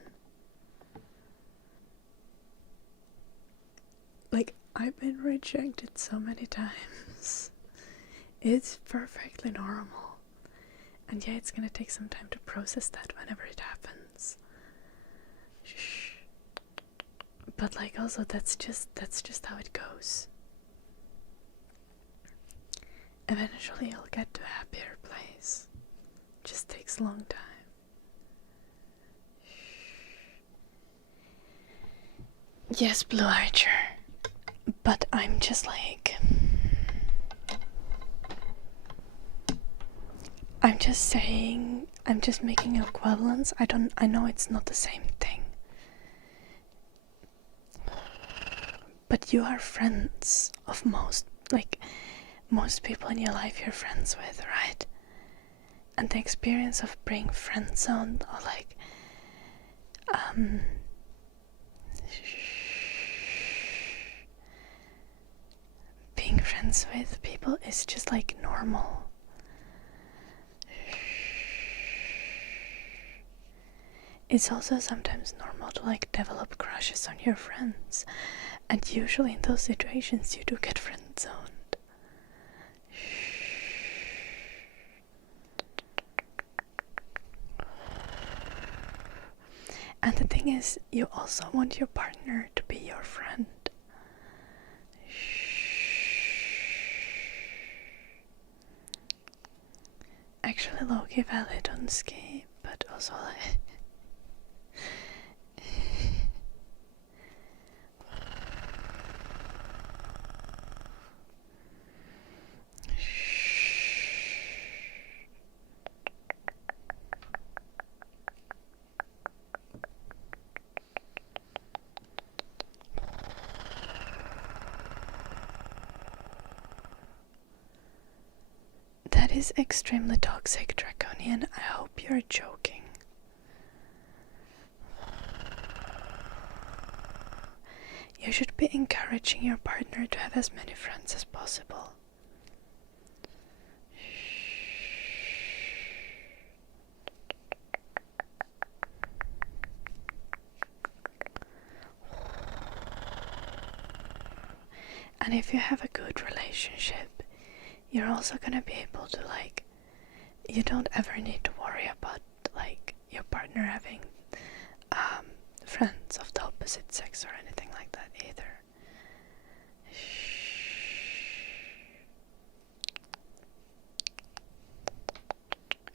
Like, I've been rejected so many times. It's perfectly normal. And yeah, it's gonna take some time to process that whenever it happens. Shh. But like, also, that's just how it goes. Eventually you'll get to a happier place. Just takes a long time. Yes, Blue Archer. But I'm just like... I'm just saying... I'm just making equivalence. I know it's not the same thing. But you are friends of most people in your life you're friends with, right? And the experience of being friend zoned or like being friends with people is just like normal. It's also sometimes normal to like develop crushes on your friends, and usually in those situations you do get friend zoned. And the thing is, you also want your partner to be your friend. Actually, low-key valid on ski, but also like... That is extremely toxic, Draconian. I hope you're joking. You should be encouraging your partner to have as many friends as possible. And if you have a good relationship, you're also gonna be able to like... You don't ever need to worry about like your partner having friends of the opposite sex or anything like that either.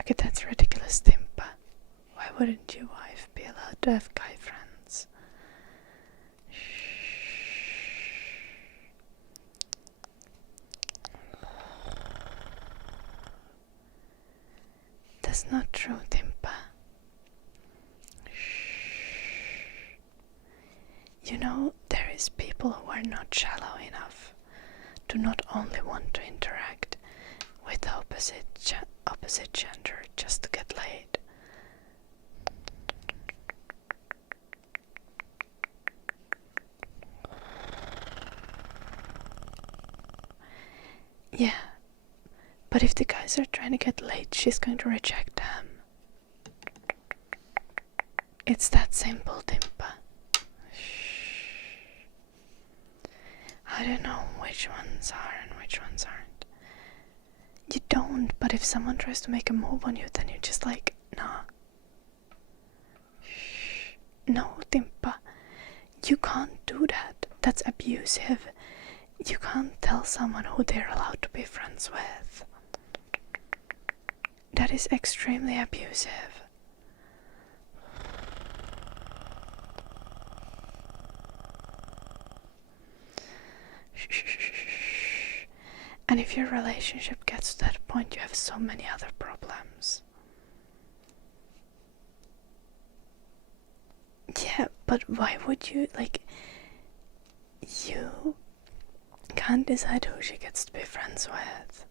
Okay, that's ridiculous, Timpa. Why wouldn't your wife be allowed to have guy friends? That's not true, Timpa. You know, there is people who are not shallow enough to not only want to interact with the opposite gender just to get laid. Yeah, but if the guys are trying to get laid, she's going to reject them. It's that simple, Timpa. I don't know which ones are and which ones aren't. You don't, but if someone tries to make a move on you, then you're just like, nah. No, Timpa. You can't do that. That's abusive. You can't tell someone who they're allowed to be friends with. That is extremely abusive. And if your relationship gets to that point, you have so many other problems. Yeah, but why would you, like, you can't decide who she gets to be friends with.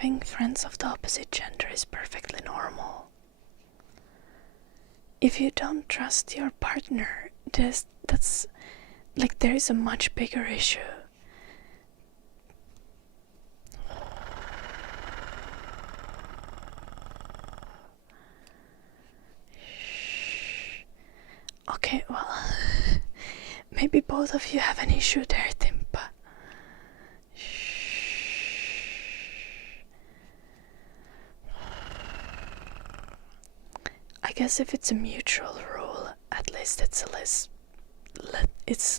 having friends of the opposite gender is perfectly normal. If you don't trust your partner, that's like there is a much bigger issue. Okay, well, maybe both of you have an issue there, Timpa. I guess if it's a mutual rule, at least it's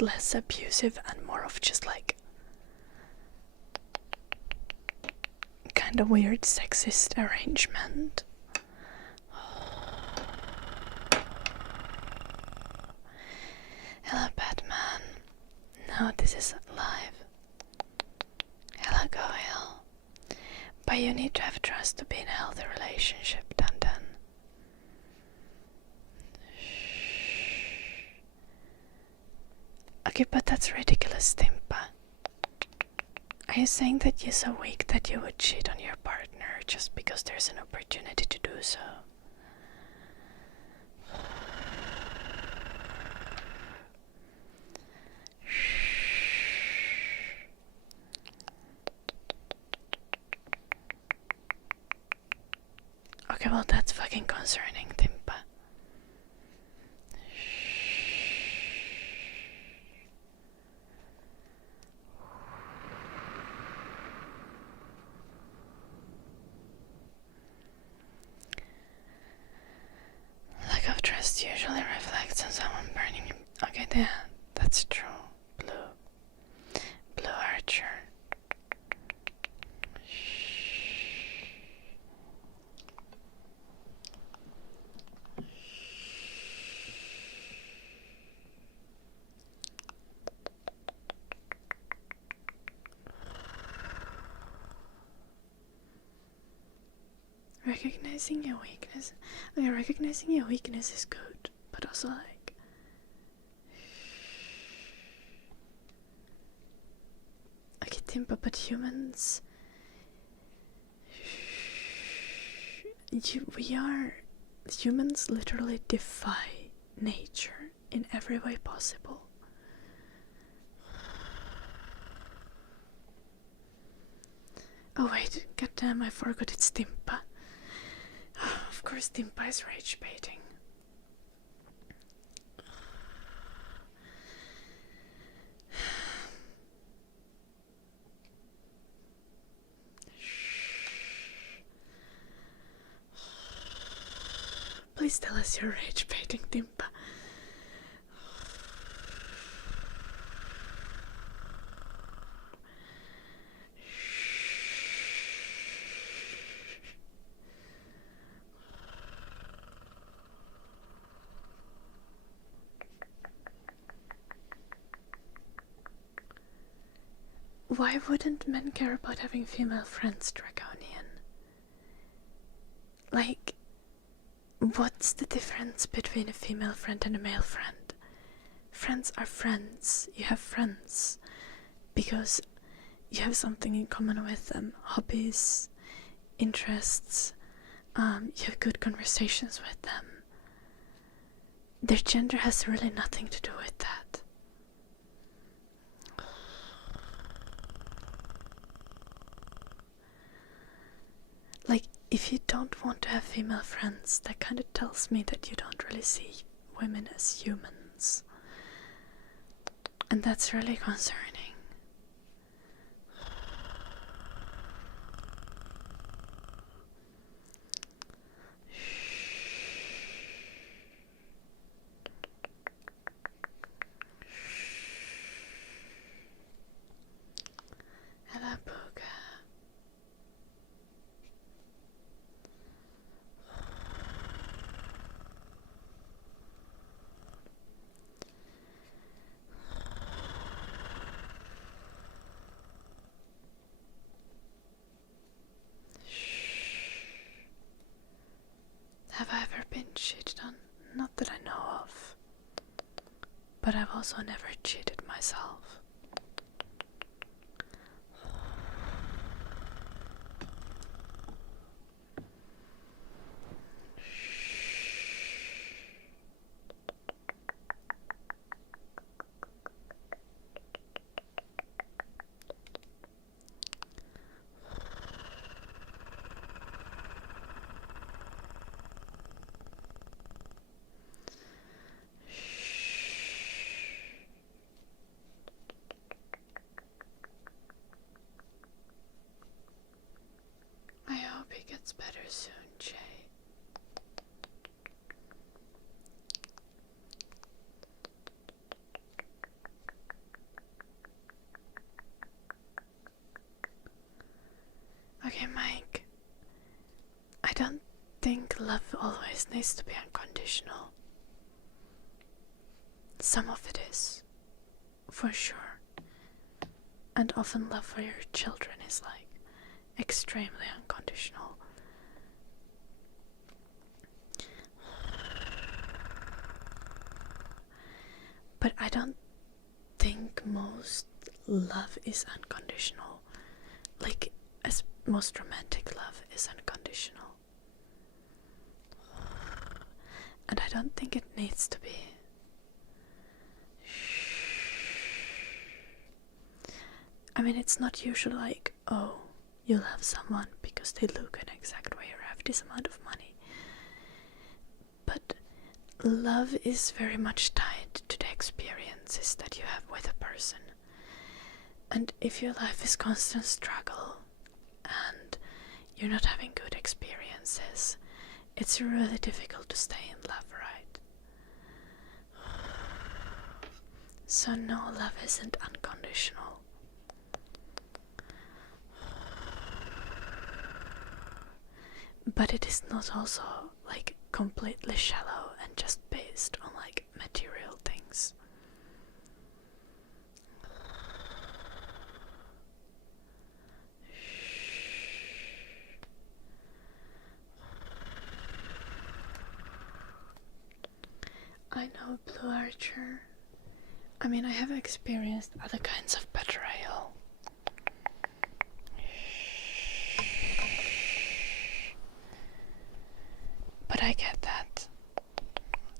less abusive and more of just like kind of weird sexist arrangement. Hello, Batman. No, this is live. Hello, Goyle. But you need to have trust to be in a healthy relationship, Dan. Okay, but that's ridiculous, Timpa. Are you saying that you're so weak that you would cheat on your partner just because there's an opportunity to do so? Okay, well that's fucking concerning, Timpa. Lack of trust usually reflects on someone burning him. Okay, yeah, that's true. Blue Archer. Recognizing your weakness. Okay, recognizing your weakness is good, but also like okay, Timpa, but humans humans literally defy nature in every way possible. Oh wait, goddamn, I forgot it's Timpa. Of course, Timpa is rage baiting. Please tell us you're rage baiting, Timpa. Why wouldn't men care about having female friends, Draconian? Like, what's the difference between a female friend and a male friend? Friends are friends. You have friends because you have something in common with them. Hobbies, interests, you have good conversations with them. Their gender has really nothing to do with that. Like, if you don't want to have female friends, that kind of tells me that you don't really see women as humans. And that's really concerning. Hello, Booga. Have I ever been cheated on? Not that I know of. But I've also never cheated myself. Okay, Mike. I don't think love always needs to be unconditional. Some of it is, for sure. And often love for your children is like extremely unconditional. But I don't think most love is unconditional. Like, as most romantic love is unconditional. And I don't think it needs to be. I mean, it's not usually like, oh, you love someone because they look an exact way or have this amount of money. But love is very much tied to the experiences that you have with a person. And if your life is constant struggle and you're not having good experiences, it's really difficult to stay in love, right? So no, love isn't unconditional. But it is not also like completely shallow and just based on like material things. I know, Blue Archer. I mean, I have experienced other kinds of betrayal. But I get that.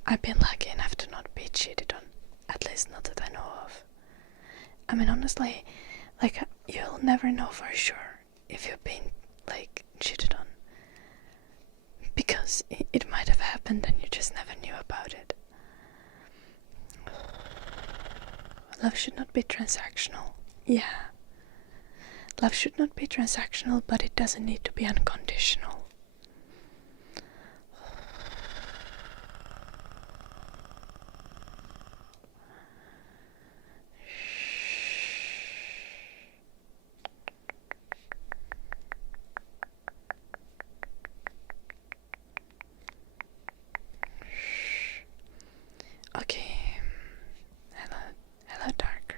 I've been lucky enough to not be cheated on. At least not that I know of. I mean, honestly, like, you'll never know for sure if you've been, like, cheated on. Because it might have happened and you just never knew about it. Love should not be transactional. Yeah. Love should not be transactional, but it doesn't need to be unconditional. Okay. Hello, Darker.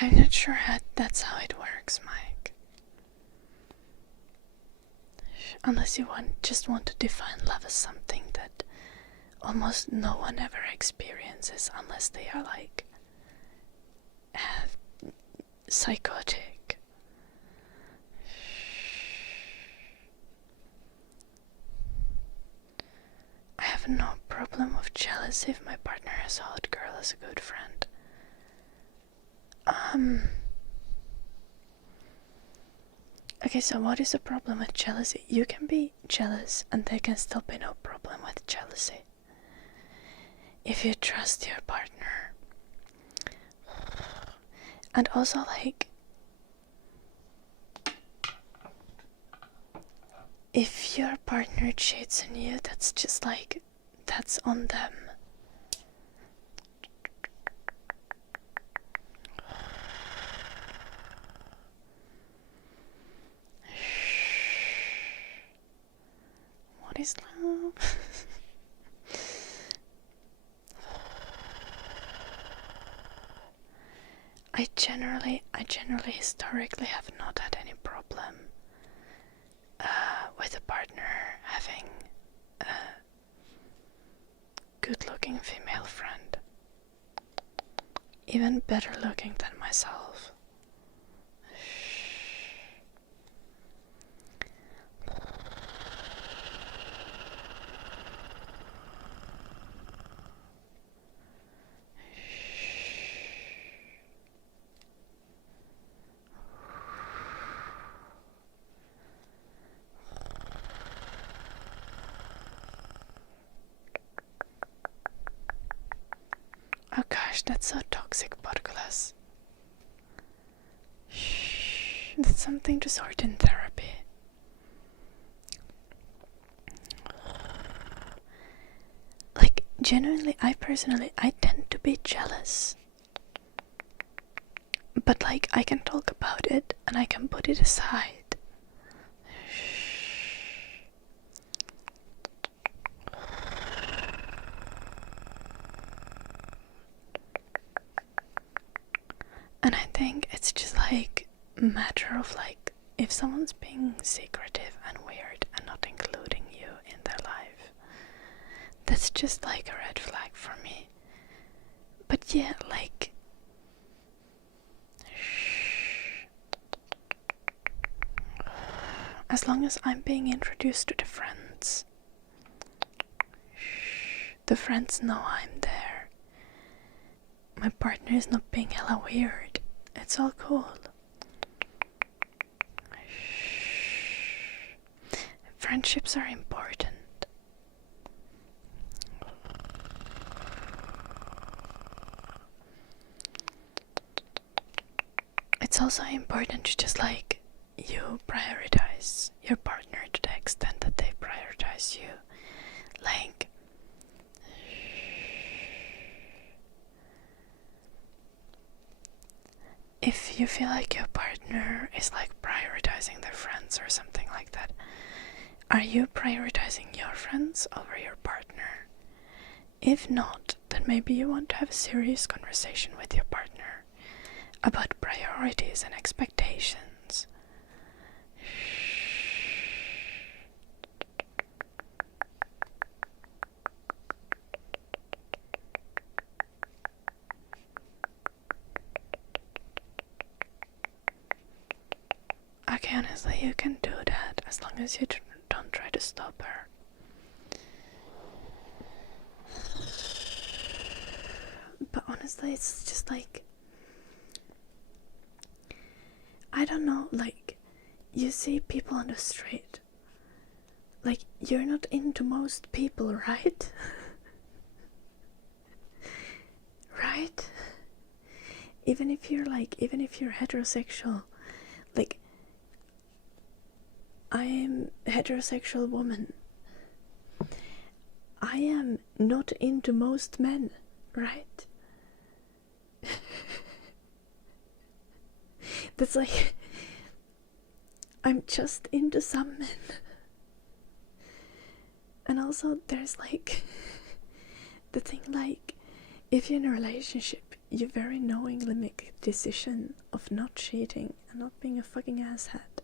I'm not sure that's how it works, Mike. Unless you just want to define love as something that almost no one ever experiences unless they are like psychotic. I have no problem with jealousy if my partner has a hot girl as a good friend. Okay, so what is the problem with jealousy? You can be jealous and there can still be no problem with jealousy. If you trust your partner. And also, like, if your partner cheats on you, that's just like, that's on them. What is love? I generally historically have not had any problem with a partner having a good-looking female friend. Even better looking than myself. Oh gosh, that's so toxic, podcast. Shh, that's something to sort in therapy. Like, genuinely, I tend to be jealous. But like, I can talk about it and I can put it aside. And I think it's just like a matter of like, if someone's being secretive and weird and not including you in their life, that's just like a red flag for me. But yeah, like, as long as I'm being introduced to the friends know I'm there. My partner is not being hella weird. It's all cool. Friendships are important. It's also important to just like, you prioritize your partner to the extent that they prioritize you. Like, if you feel like your partner is like prioritizing their friends or something like that, are you prioritizing your friends over your partner? If not, then maybe you want to have a serious conversation with your partner about priorities and expectations. Okay, honestly, you can do that as long as you don't try to stop her. But honestly, it's just like, I don't know, like, you see people on the street, like, you're not into most people, right? Right? Even if you're heterosexual, like, I am a heterosexual woman. I am not into most men, right? That's like, I'm just into some men. And also, there's like, the thing like, if you're in a relationship, you very knowingly make a decision of not cheating and not being a fucking asshat.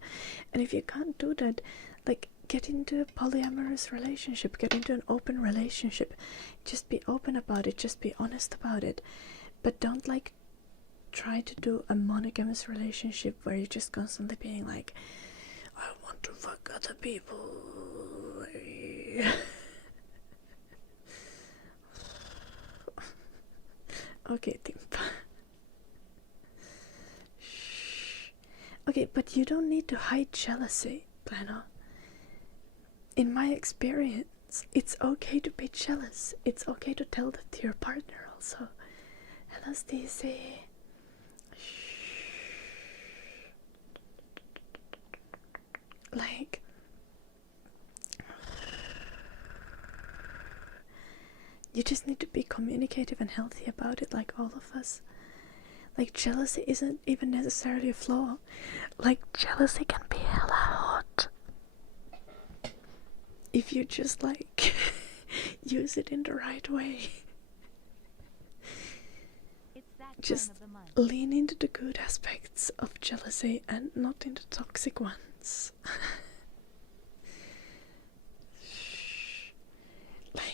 And if you can't do that, like, get into a polyamorous relationship, get into an open relationship. Just be open about it, just be honest about it. But don't like try to do a monogamous relationship where you're just constantly being like, I want to fuck other people. Okay, Timpa. Shh. Okay, but you don't need to hide jealousy, Plano. In my experience, it's okay to be jealous. It's okay to tell that to your partner also. Hello, Stacy. Like, you just need to be communicative and healthy about it, like all of us. Like, jealousy isn't even necessarily a flaw. Like, jealousy can be hella hot if you just like use it in the right way. Just lean into the good aspects of jealousy and not into toxic ones. Like,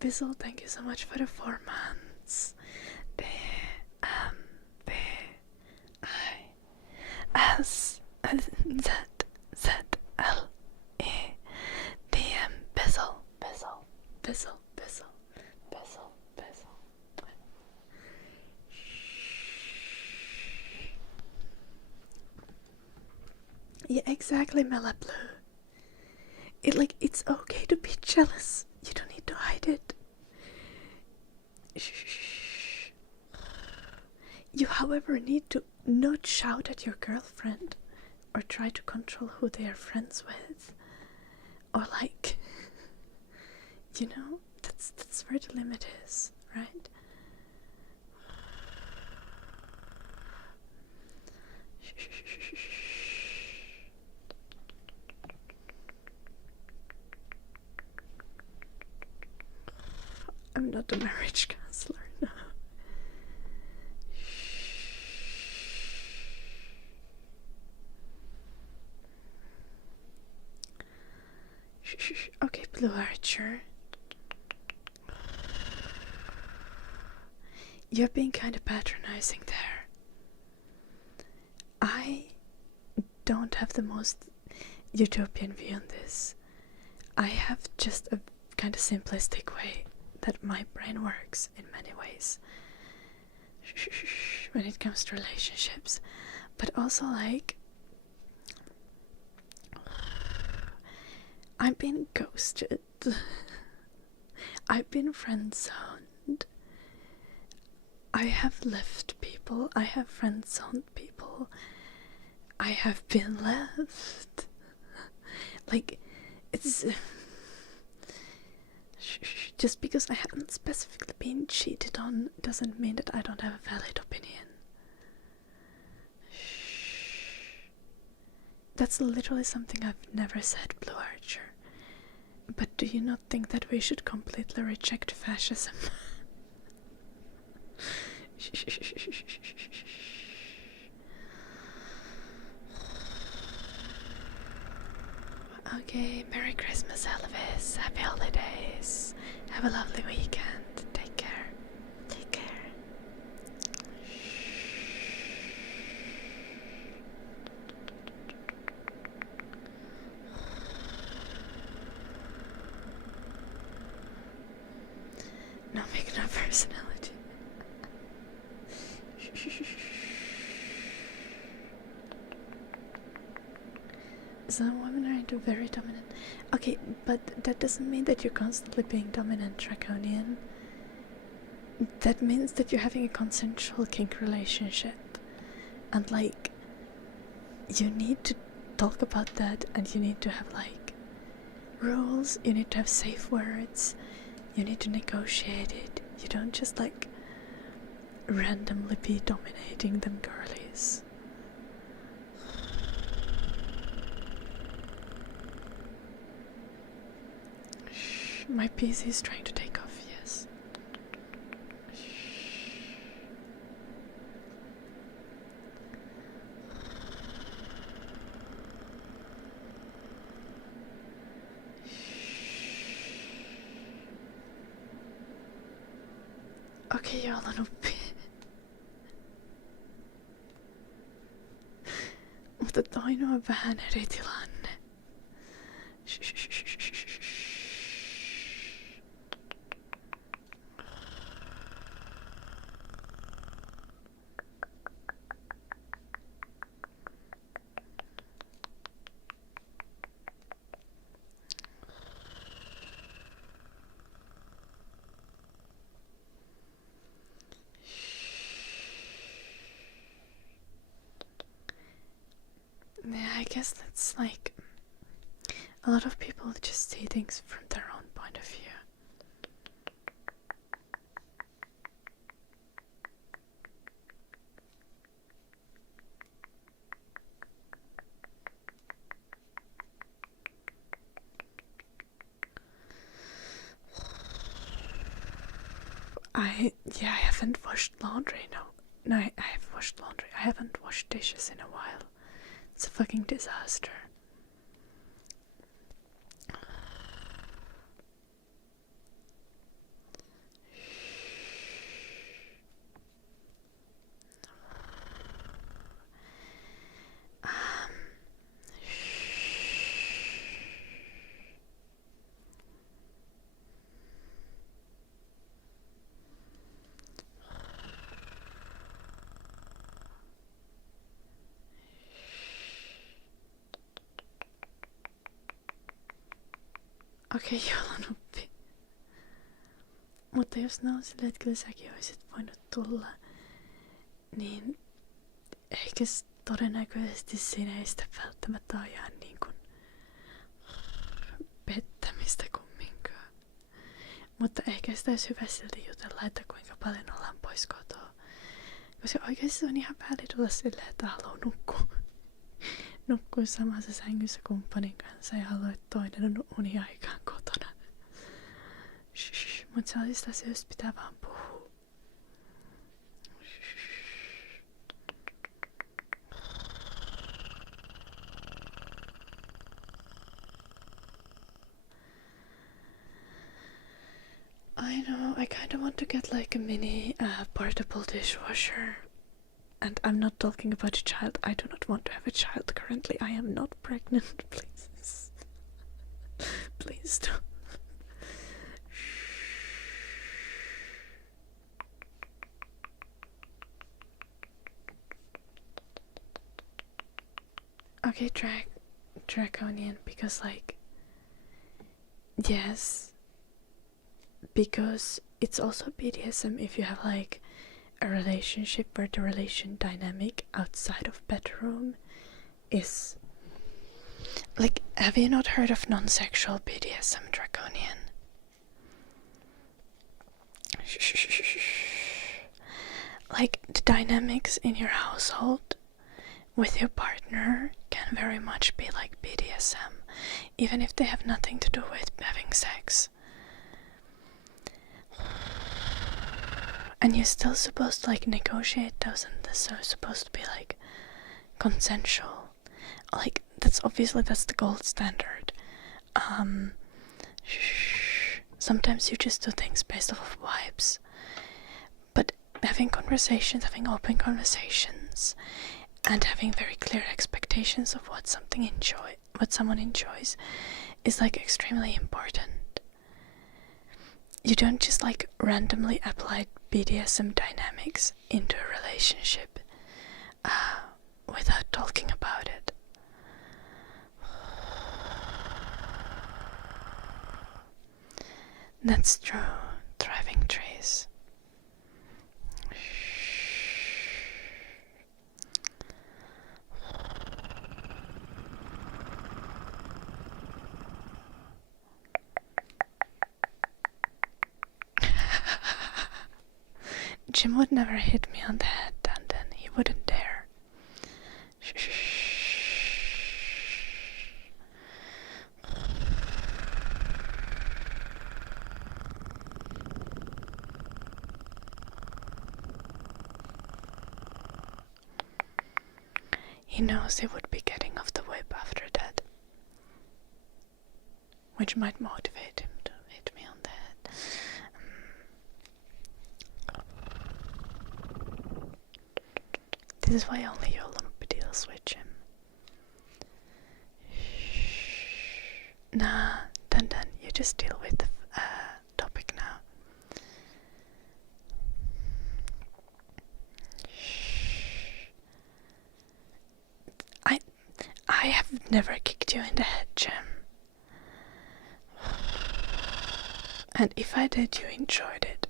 Bizzle, thank you so much for the 4 months. D-M-B-I-S-Z-Z-L-E-D-M Bizzle, Bizzle, Bizzle, Bizzle, Bizzle, Bizzle. Yeah, exactly, Mela Blue. It's okay to be jealous. You don't need to hide it. Shh. You, however, need to not shout at your girlfriend or try to control who they are friends with. Or like, you know, that's where the limit is, right? I'm not a marriage counselor, no. Okay, Blue Archer. You're being kind of patronizing there. I don't have the most utopian view on this. I have just a kind of simplistic way that my brain works in many ways when it comes to relationships. But also, like, I've been ghosted. I've been friend zoned. I have left people. I have friend zoned people. I have been left. Like, it's just because I haven't specifically been cheated on doesn't mean that I don't have a valid opinion. That's literally something I've never said, Blue Archer. But do you not think that we should completely reject fascism? Okay, Merry Christmas, Elvis. Happy holidays. Have a lovely weekend. Take care. Take care. No, make no personality. Some women are into very dominant. Okay, but that doesn't mean that you're constantly being dominant, draconian. That means that you're having a consensual kink relationship. And like, you need to talk about that, and you need to have like rules, you need to have safe words, you need to negotiate it. You don't just like randomly be dominating them girlies. My PC is trying to take off, yes. Okej, jag håller nog Mutta toinen on vähän eri tilanne. Yeah, I guess that's like a lot of people just see things from their own point of view. I haven't washed laundry. No, I have washed laundry. I haven't washed dishes in a while. It's a fucking disaster. Okej, jag håller nog Mutta jos ne on silleen, että kyllä säkin olisit voinut tulla, niin ehkä todennäköisesti siinä ei sitä välttämättä ole ihan niin kuin pettämistä kumminkaan. Mutta ehkä sitä olisi hyvä silti jutella, että kuinka paljon ollaan pois kotoa. Koska oikeasti se on ihan väärin tulla silleen, että haluaa nukkua samassa sängyssä kumppanin kanssa ja haluaa, että toinen on uniaikaan kotona. Mutta sellaisista asioista pitää vaan puhua. I know, I kind of want to get like a mini portable dishwasher. And I'm not talking about a child. I do not want to have a child currently. I am not pregnant, please. Please don't. Okay, draconian, because like, yes, because it's also BDSM if you have like a relationship where the relation dynamic outside of bedroom is like, have you not heard of non-sexual BDSM, draconian? Like the dynamics in your household with your partner can very much be like BDSM, even if they have nothing to do with having sex. And you're still supposed to like negotiate those, and this are supposed to be like consensual. Like that's the gold standard. Sometimes you just do things based off of vibes, but having open conversations, and having very clear expectations of what someone enjoys is like extremely important. You don't just like randomly apply BDSM dynamics into a relationship without talking about it. That's true. Thriving trees. Jim would never hit me on the head, and then he wouldn't dare. He knows he would be getting off the whip after that, which might motivate him to hit me on the head. This is why only Yolompi deals with him. Nah, then you just deal with the topic now. I have never kicked you in the head, Jim. And if I did, you enjoyed it.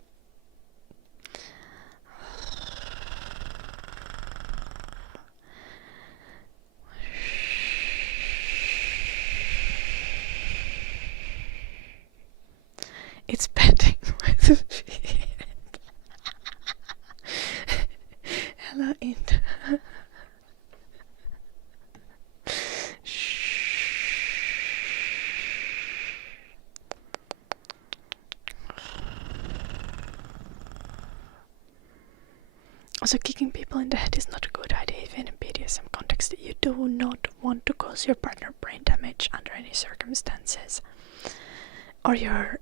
It's petting with feet. Hello, Inda. Also, kicking people in the head is not a good idea even in BDSM context. You do not want to cause your partner brain damage under any circumstances, or your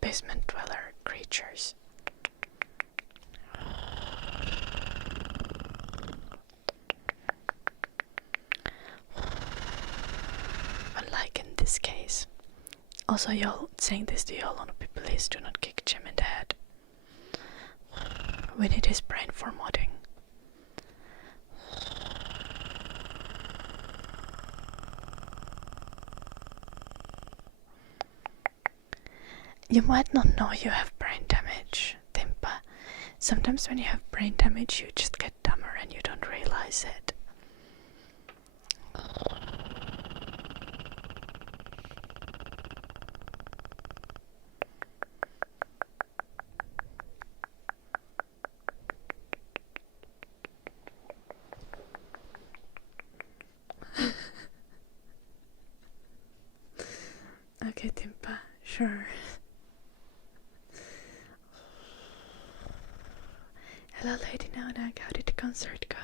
basement dweller creatures. Unlike in this case. Also, y'all saying this to y'all, please do not kick Jim in the head. We need his brain for modding. You might not know you have brain Sometimes when you have brain damage, you just get dumber and you don't realize it. Okay, Timpa, sure. Hello, Lady Nonak, how did the concert go?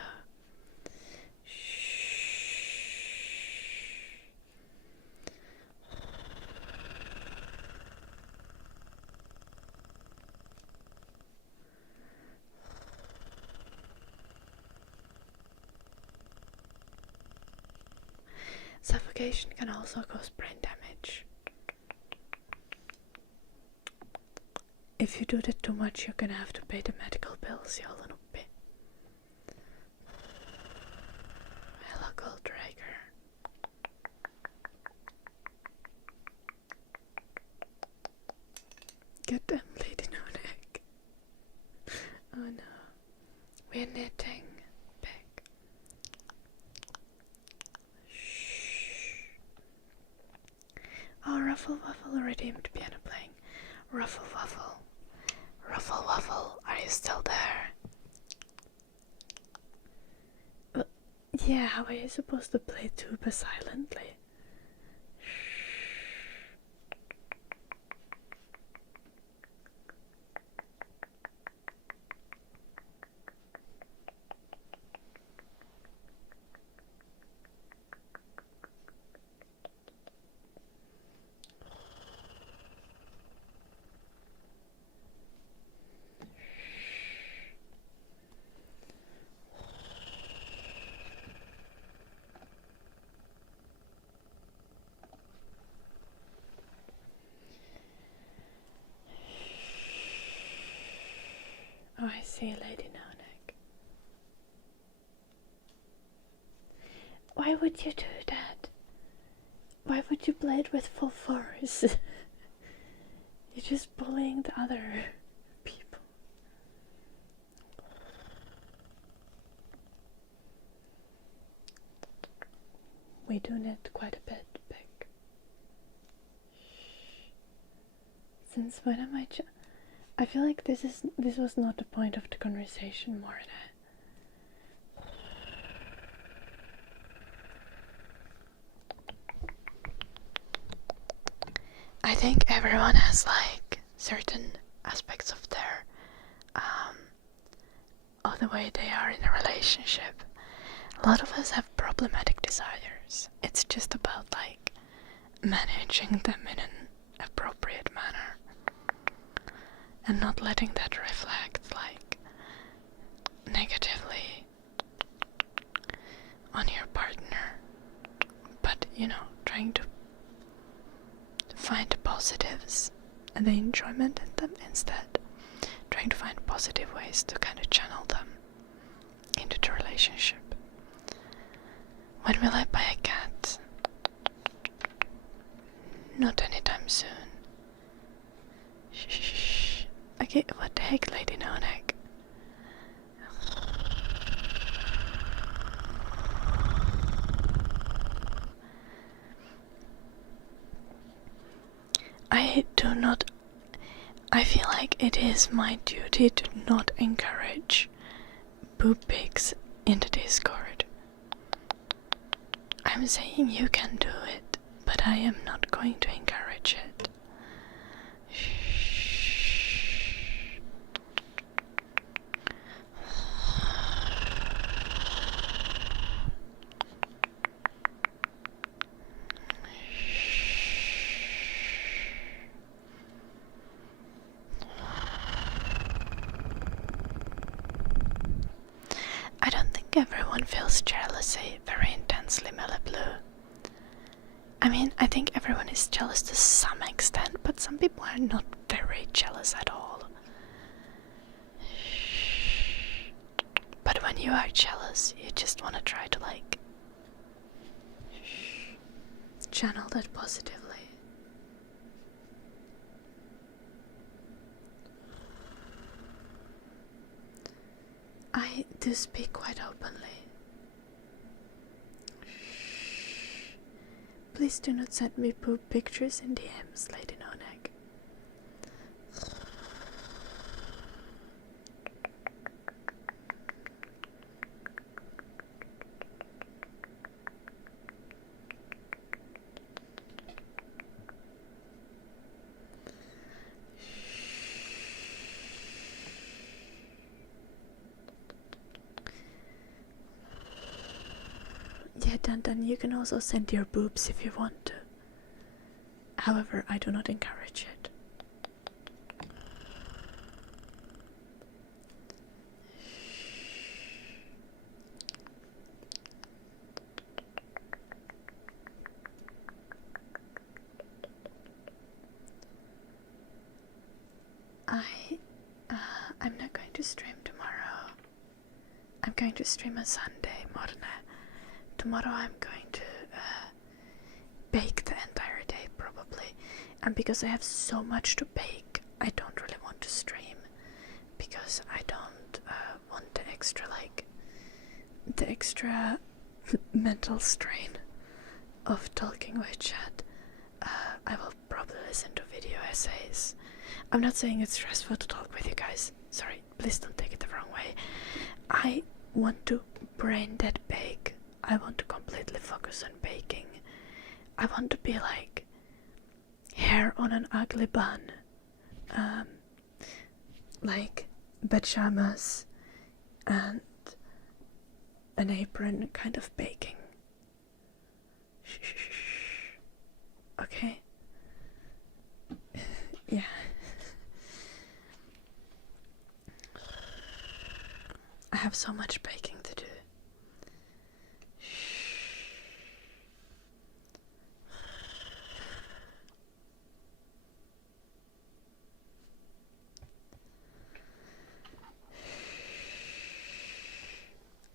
Suffocation can also cause brain damage. If you do that too much, you're gonna have to pay the medical bills, jollen oppi. Hello, Goldraker. Get them, Lady No-Neck. Oh no. We're knitting. Big. Shh. Oh, Ruffle Waffle redeemed piano playing. Ruffle Waffle. Ruffle Waffle, are you still there? Yeah, how are you supposed to play tuba silently? Oh, I see, Lady No-Neck. Why would you do that? Why would you play it with full force? You're just bullying the other people. We do knit quite a bit, Beck. Since when am I I feel like this was not the point of the conversation, more than I think everyone has like certain aspects of their of the way they are in a relationship. A lot of us have problematic desires. It's just about like managing them in an appropriate manner and not letting that reflect like negatively on your partner, but you know, trying to find the positives and the enjoyment in them instead, trying to find positive ways to kind of channel them into the relationship. When will I buy a cat? Not anytime soon. Shh. Okay, what the heck, Lady No-Neck? I feel like it is my duty to not encourage boob pics in the Discord. I'm saying you can do it, but I am not going to encourage it. I don't think everyone feels jealousy very intensely, Meliblue. I mean, I think everyone is jealous to some extent, but some people are not very jealous at all. But when you are jealous, you just want to try to like channel that positively. speak quite openly. Please do not send me poop pictures in DMs, Lady No Neck. Yeah, Dandan, you can also send your boobs if you want to. However, I do not encourage it. I'm not going to stream tomorrow. I'm going to stream on Sunday, Morne. Tomorrow I'm going to bake the entire day, probably. And because I have so much to bake, I don't really want to stream. Because I don't want the extra mental strain of talking with chat. I will probably listen to video essays. I'm not saying it's stressful to talk with you guys. Sorry, please don't take it the wrong way. I want to brain dead bake. I want to completely focus on baking. I want to be like hair on an ugly bun. Like pajamas and an apron kind of baking. Shh. Okay? Yeah. I have so much baking to do.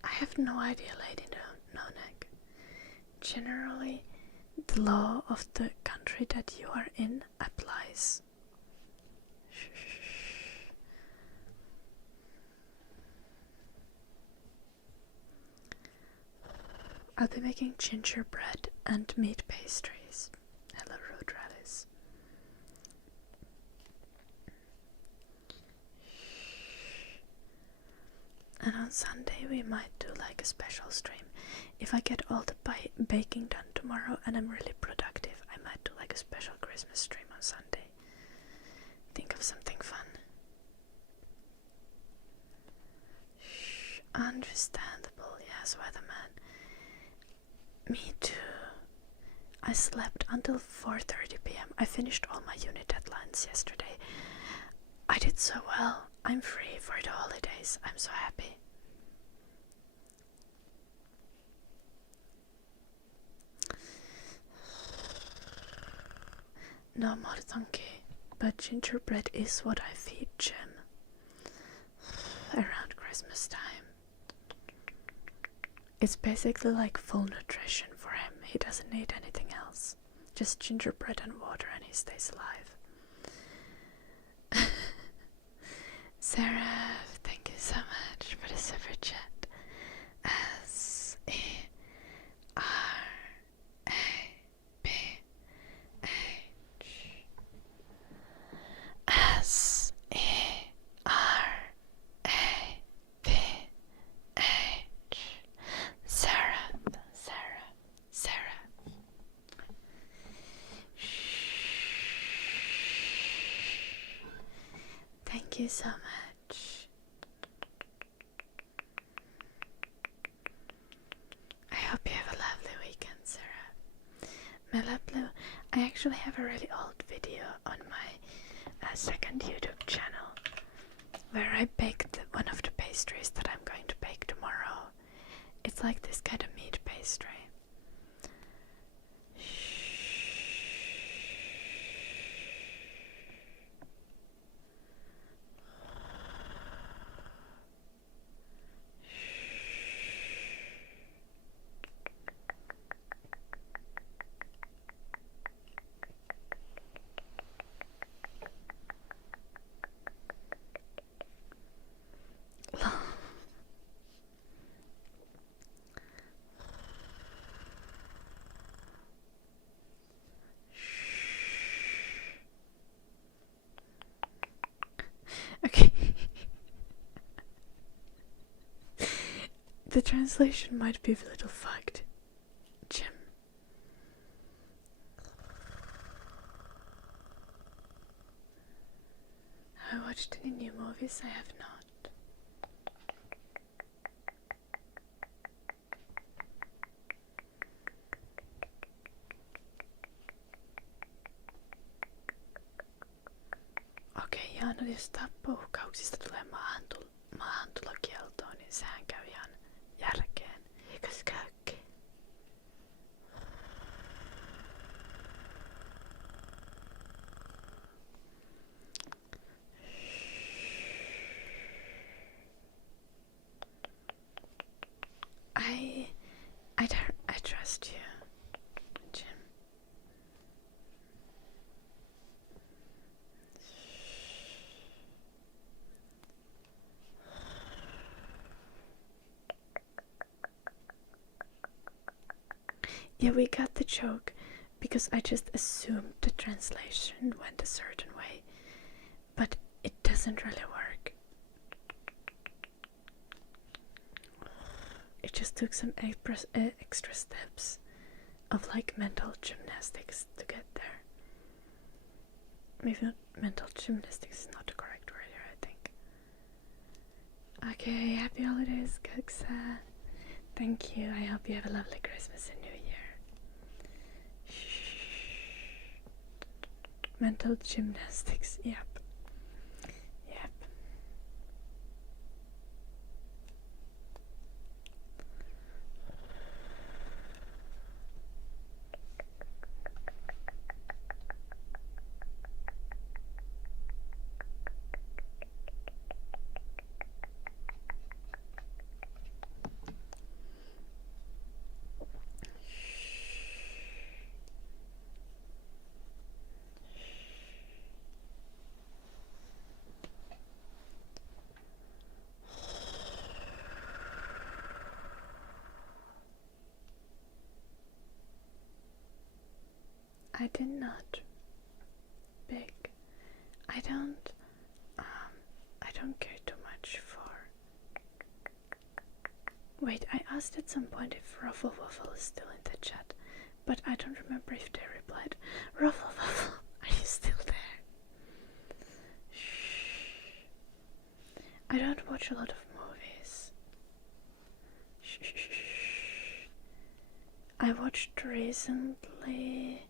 I have no idea, Lady No Neck. Generally, the law of the country that you are in applies. I'll be making gingerbread and meat pastries. Hello, Road Rallies. And on Sunday we might do like a special stream. If I get all the baking done tomorrow and I'm really productive, I might do like a special Christmas stream on Sunday. Think of something fun. Understandable, yes, Weatherman. Me too. I slept until 4:30 p.m. I finished all my unit deadlines yesterday. I did so well. I'm free for the holidays. I'm so happy. No more donkey, but gingerbread is what I feed Jim around Christmas time. It's basically like full nutrition for him. He doesn't need anything else. Just gingerbread and water and he stays alive. Sarah, thank you so much for the super chat. Thank you so much. I hope you have a lovely weekend, Sarah. Melaplu, I actually have a really old video on my second YouTube channel where I baked one of the pastries that I'm going to bake tomorrow. It's like this kind of meat pastry. The translation might be a little fucked, Jim. Have I watched any new movies? I have not. Okei, ja no jos tappouhkauksista tulee maahantulokieltoon, niin sehän käy ihan järkeen. Eikös käykin? I trust you, Jim. Yeah, we got the joke because I just assumed the translation went a certain way, but it doesn't really work. It just took some extra steps of like mental gymnastics to get there. Maybe not mental gymnastics is not the correct word here, I think. Okay, happy holidays, Kuksa. Thank you. I hope you have a lovely Christmas and New Year. Mental gymnastics, yep. I did not big. I don't care too much for. Wait, I asked at some point if Ruffle Waffle is still in the chat, but I don't remember if they replied. Ruffle Waffle, are you still there? Shh. I don't watch a lot of movies. Shh. I watched recently.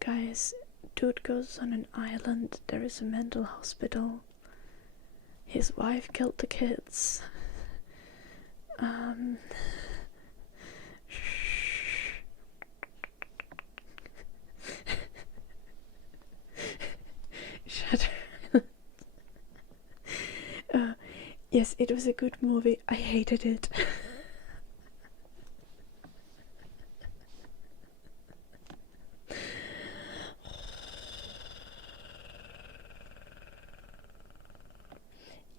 Guys, dude goes on an island. There is a mental hospital. His wife killed the kids. Shut up. Yes, it was a good movie. I hated it.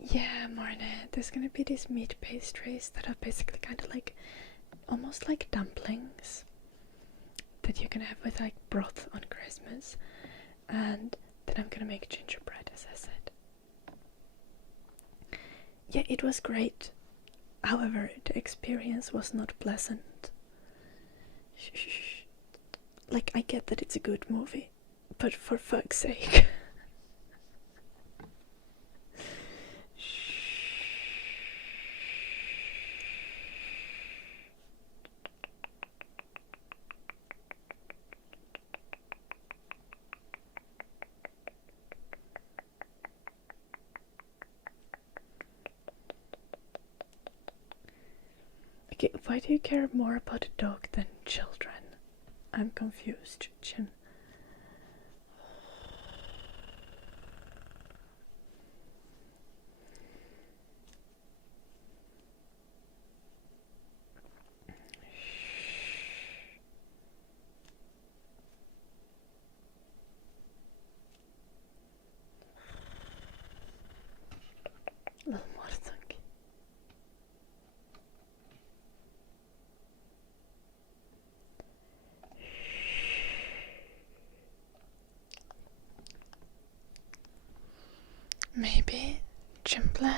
Yeah, Marne, there's gonna be these meat pastries that are basically kind of like, almost like dumplings that you can have with like broth on Christmas. And then I'm gonna make gingerbread, as I said. Yeah, it was great. However, the experience was not pleasant. Shh. Like, I get that it's a good movie, but for fuck's sake. Okay, why do you care more about a dog than children? I'm confused, Jin. Little more thank you. Maybe Jimple.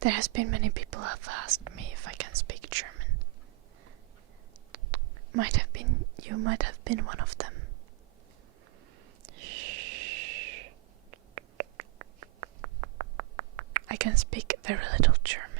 There has been many people who have asked me if I can speak German. You might have been one of them. I can speak very little German.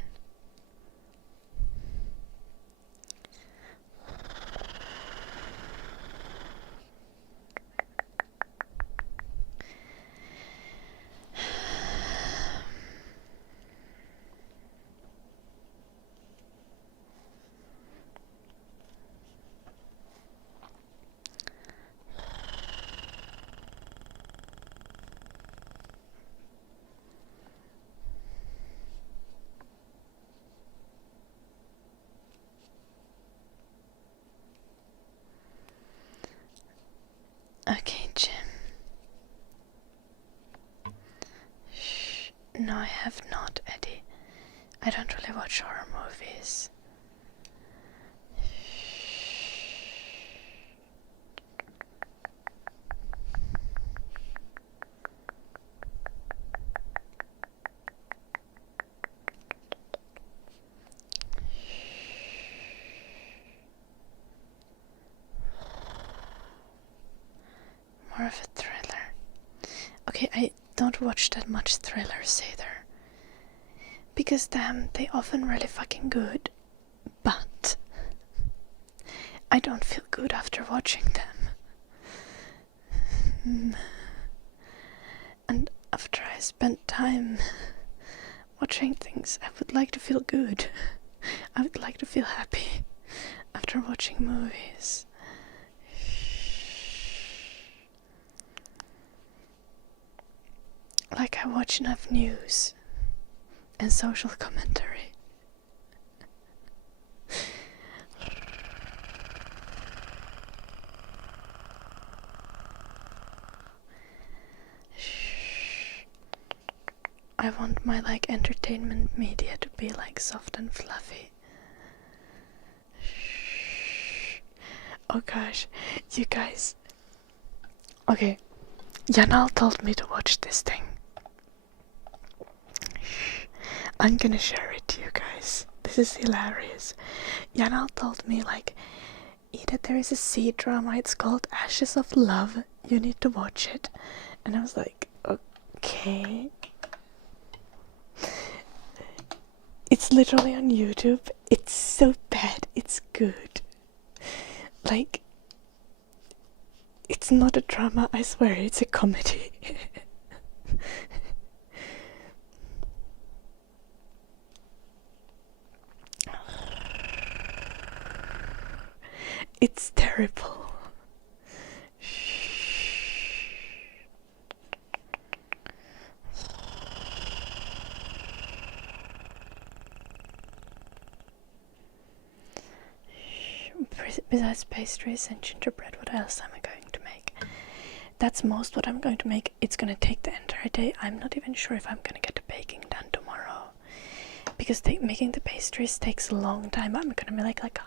Okay, Jim. Shh. No, I have not, Eddie. I don't really watch horror movies. More of a thriller. Okay, I don't watch that much thrillers either. Because damn, they often really fucking good. But I don't feel good after watching them. And after I spent time watching things, I would like to feel good. I would like to feel happy after watching movies. Like I watch enough news and social commentary. I want my like entertainment media to be like soft and fluffy. Oh gosh, you guys. Okay, Janal told me to watch this thing. I'm gonna share it to you guys. This is hilarious. Janal told me like, Ida, there is a C drama, it's called Ashes of Love. You need to watch it. And I was like, okay. It's literally on YouTube. It's so bad, it's good. Like, it's not a drama, I swear, it's a comedy. It's terrible. Besides pastries and gingerbread, what else am I going to make? That's most what I'm going to make. It's gonna take the entire day. I'm not even sure if I'm gonna get the baking done tomorrow, because making the pastries takes a long time. I'm gonna make like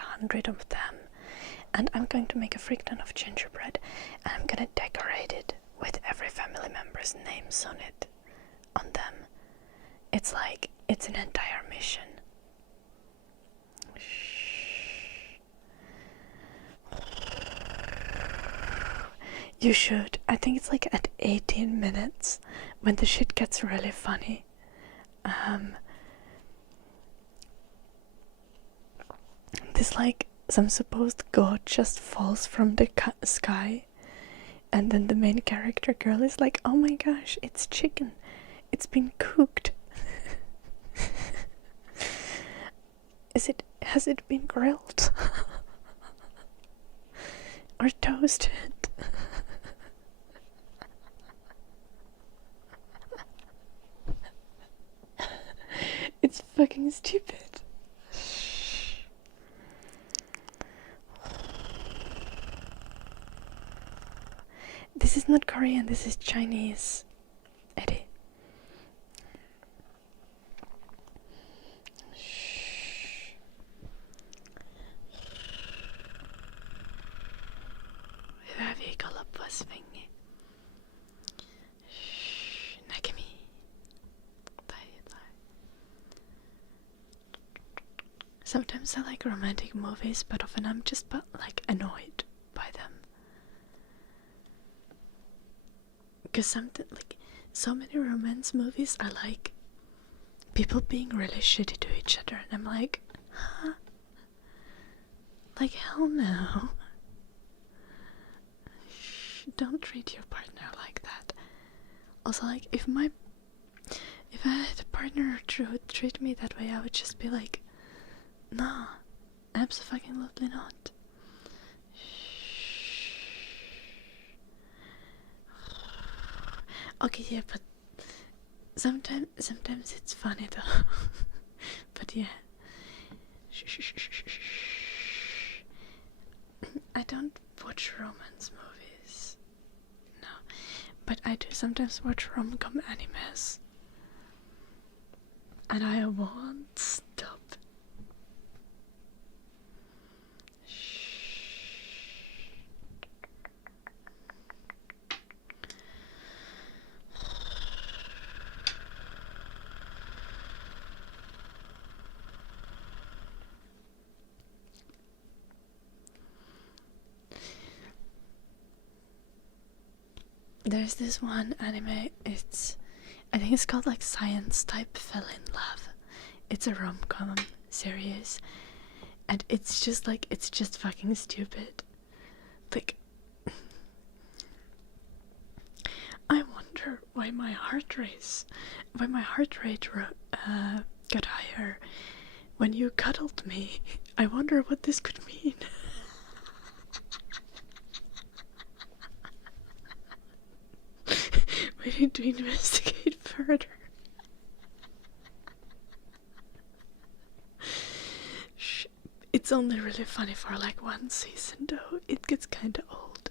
100 of them, and I'm going to make a frick ton of gingerbread, and I'm gonna decorate it with every family member's names on them. It's like, it's an entire mission. You should. I think it's like at 18 minutes when the shit gets really funny. This like some supposed god just falls from the sky, and then the main character girl is like, oh my gosh, it's chicken. It's been cooked. Has it been grilled? Or toasted? It's fucking stupid. This is not Korean, this is Chinese, Eddie. Hyvää viikonloppua, Svengi. Näkemiin. Sometimes I like romantic movies, but often I'm just like annoyed by them. Because something like so many romance movies are like people being really shitty to each other, and I'm like, huh? Like hell no. Don't treat your partner like that. Also, like if I had a partner who would treat me that way, I would just be like, nah, absolutely not. Okay, yeah, but sometimes it's funny though. But yeah. I don't watch romance movies. No. But I do sometimes watch rom-com animes. And I won't stop. There's this one anime, I think it's called like Science Type Fell in Love. It's a rom-com series, and it's just fucking stupid. Like, I wonder why my heart rate got higher when you cuddled me. I wonder what this could mean. We need to investigate further. It's only really funny for like one season though. It gets kinda old.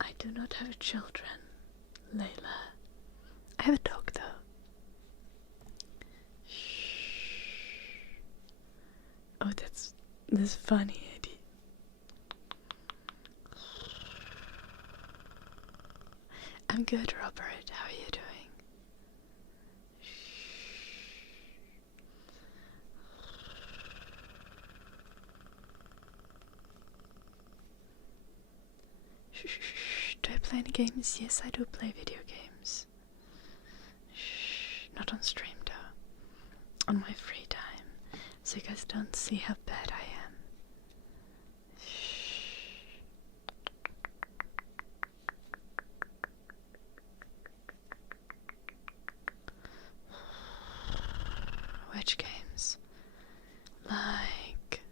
I do not have children, Layla. I have a dog though. Oh, that's funny, Eddie. I'm good, Robert. How are you doing? Do I play any games? Yes, I do play video games. Not on stream though. On my free time, so you guys don't see how bad I am. Which games? Like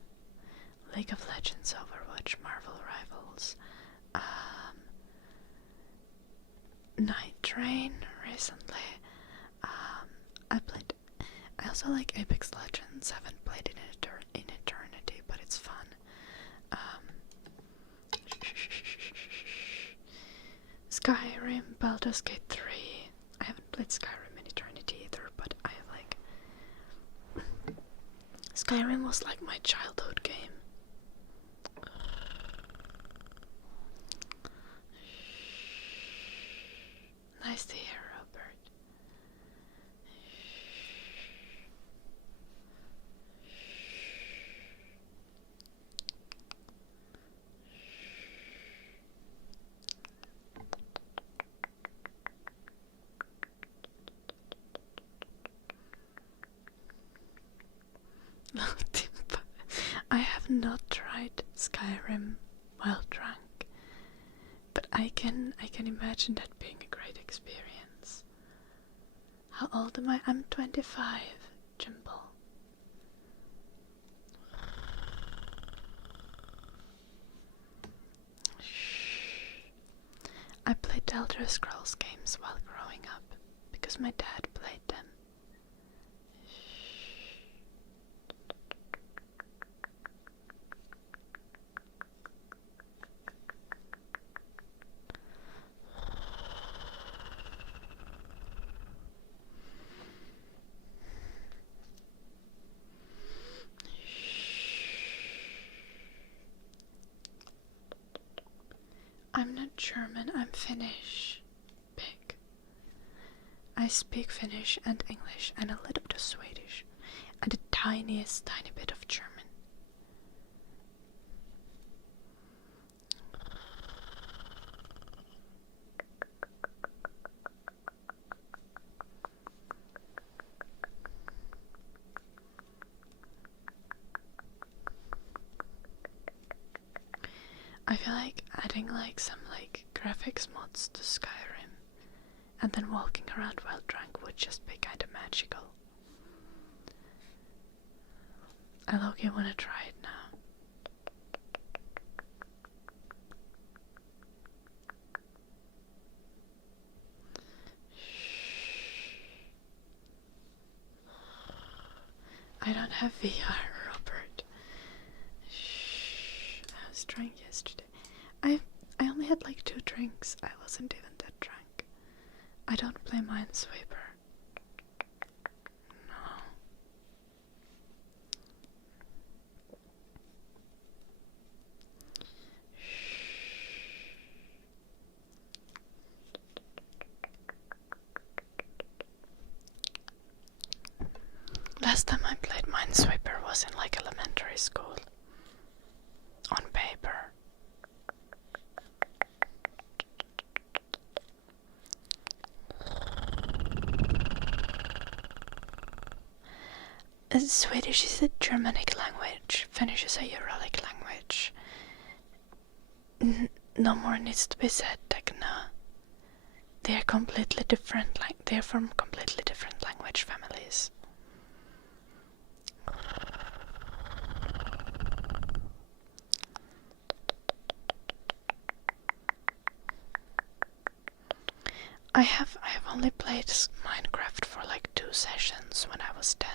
League of Legends, Overwatch, Marvel Rivals, Night Train recently. I also like Apex Legends. Haven't played it in eternity, but it's fun. Skyrim, Baldur's Gate 3. I haven't played Skyrim in eternity either, but I have like... Skyrim was like my childhood game. Nice to hear, Robert. I have not tried Skyrim while drunk, but I can imagine that being a great experience. How old am I? I'm 25, Jimbo. I played the Elder Scrolls games while growing up because my dad played them. I'm not German, I'm Finnish. Big. I speak Finnish and English and a little bit of Swedish. And the tiniest tiny bit of German. I feel like adding like some like graphics mods to Skyrim and then walking around while drunk would just be kinda magical. I low-key wanna try it now. I don't have VR, Robert. I was drunk yesterday. I only had like 2 drinks. I wasn't even that drunk. I don't play Minesweeper. No. Last time I played Minesweeper was in like elementary school. On paper. Swedish is a Germanic language. Finnish is a Uralic language. No more needs to be said, like no. They're completely different. They're from completely different language families. I have only played Minecraft for like 2 sessions when I was 10.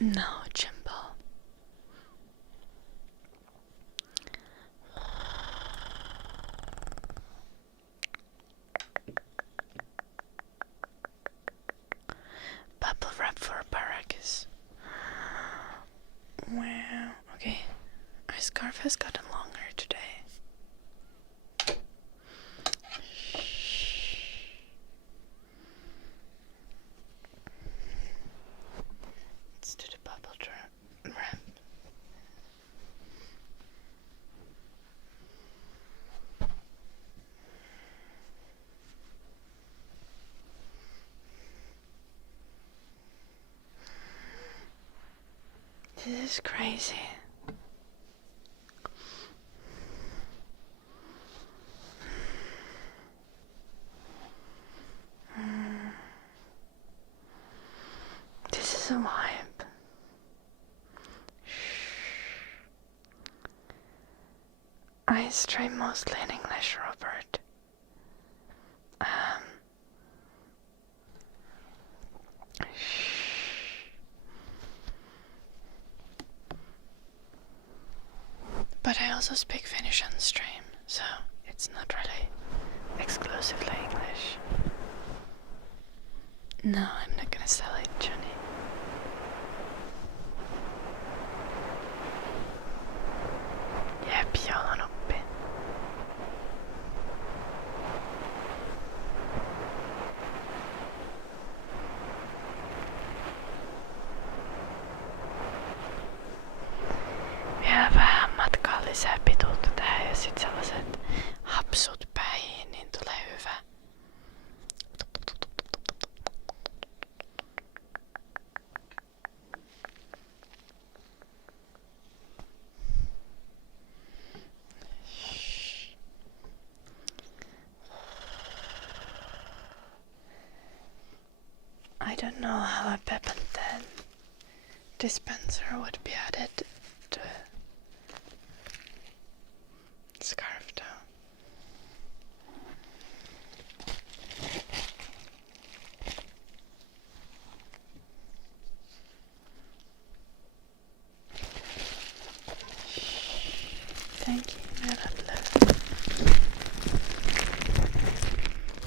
No, Jimbo. Bubble wrap for Baracus. Wow. Okay. My scarf has gotten longer today. Let's do the bubble wrap. This is crazy. This is a vibe. I stream mostly in English, Robert. But I also speak Finnish on stream, so it's not really exclusively English. No, I'm not gonna sell it, Johnny. Jep, joulunoppi. Vielä vähän matkaa lisää pituutta tähän ja sit sellaiset hapsut päihin, niin tulee hyvä. I don't know how a Peppenton dispenser would be added to a scarf though. Thank you, Miranda.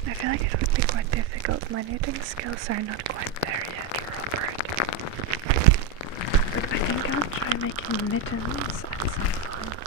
I feel like it would be quite difficult. My knitting skills are not quite there yet, Robert. But I think I'll try making mittens at some point.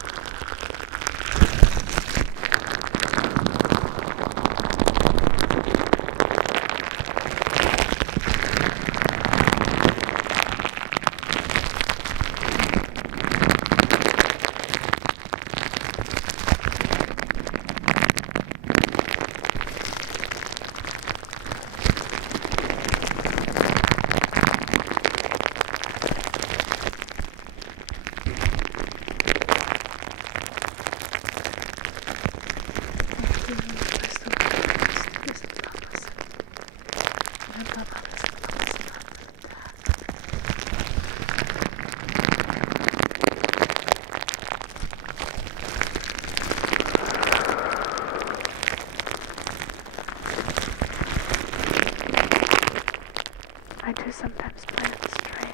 I do sometimes play on stream.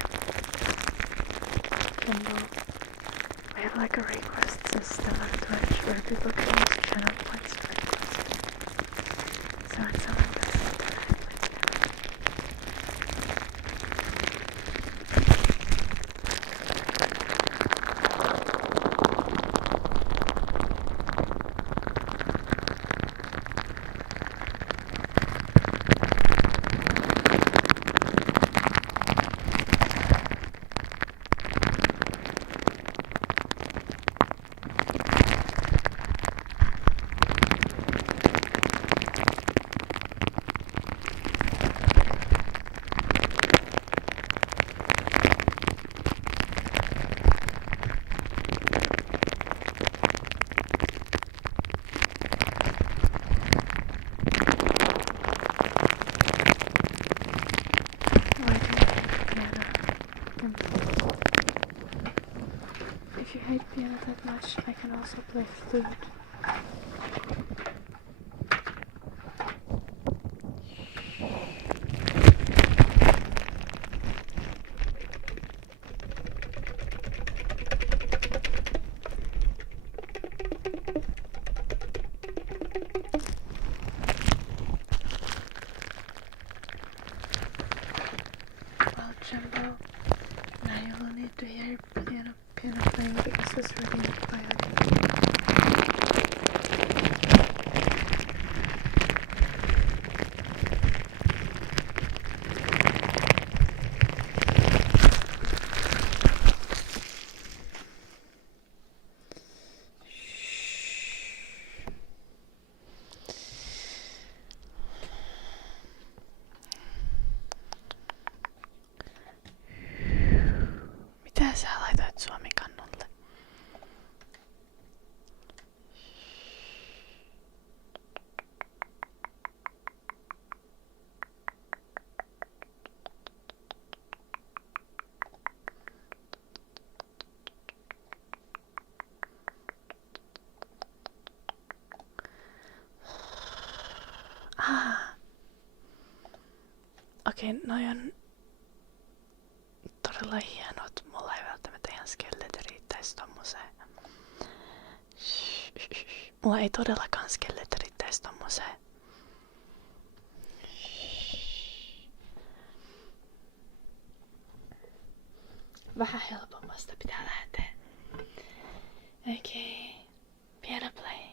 Jimbo. We have like a request system on Twitch where people can use channel points to request. So it's something that I If you hate piano that much, I can also play flute. Well, Jumbo, now you will need to hear piano playing because it's really bionic. Mitä sä laitoit Suomi-kannulle? Okei, noi on todella hienot. Mulla ei välttämättä ihan skellet riittäisi tommoseen. Mulla ei todellakaan skellet riittäisi tommoseen. Vähän helpommasta pitää lähteä. Okei, piano playing.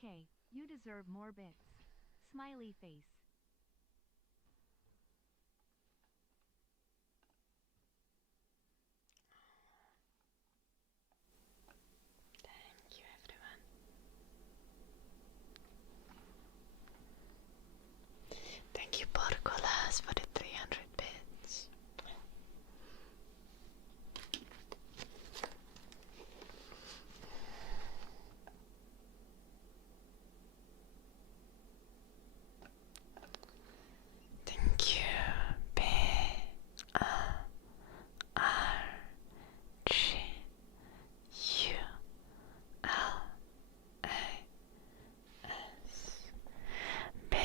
Okay, you deserve more bits. Smiley face. Thank you, everyone. Thank you, Porcolas, for the 300 bits. Thank you, B A R G U L A S. B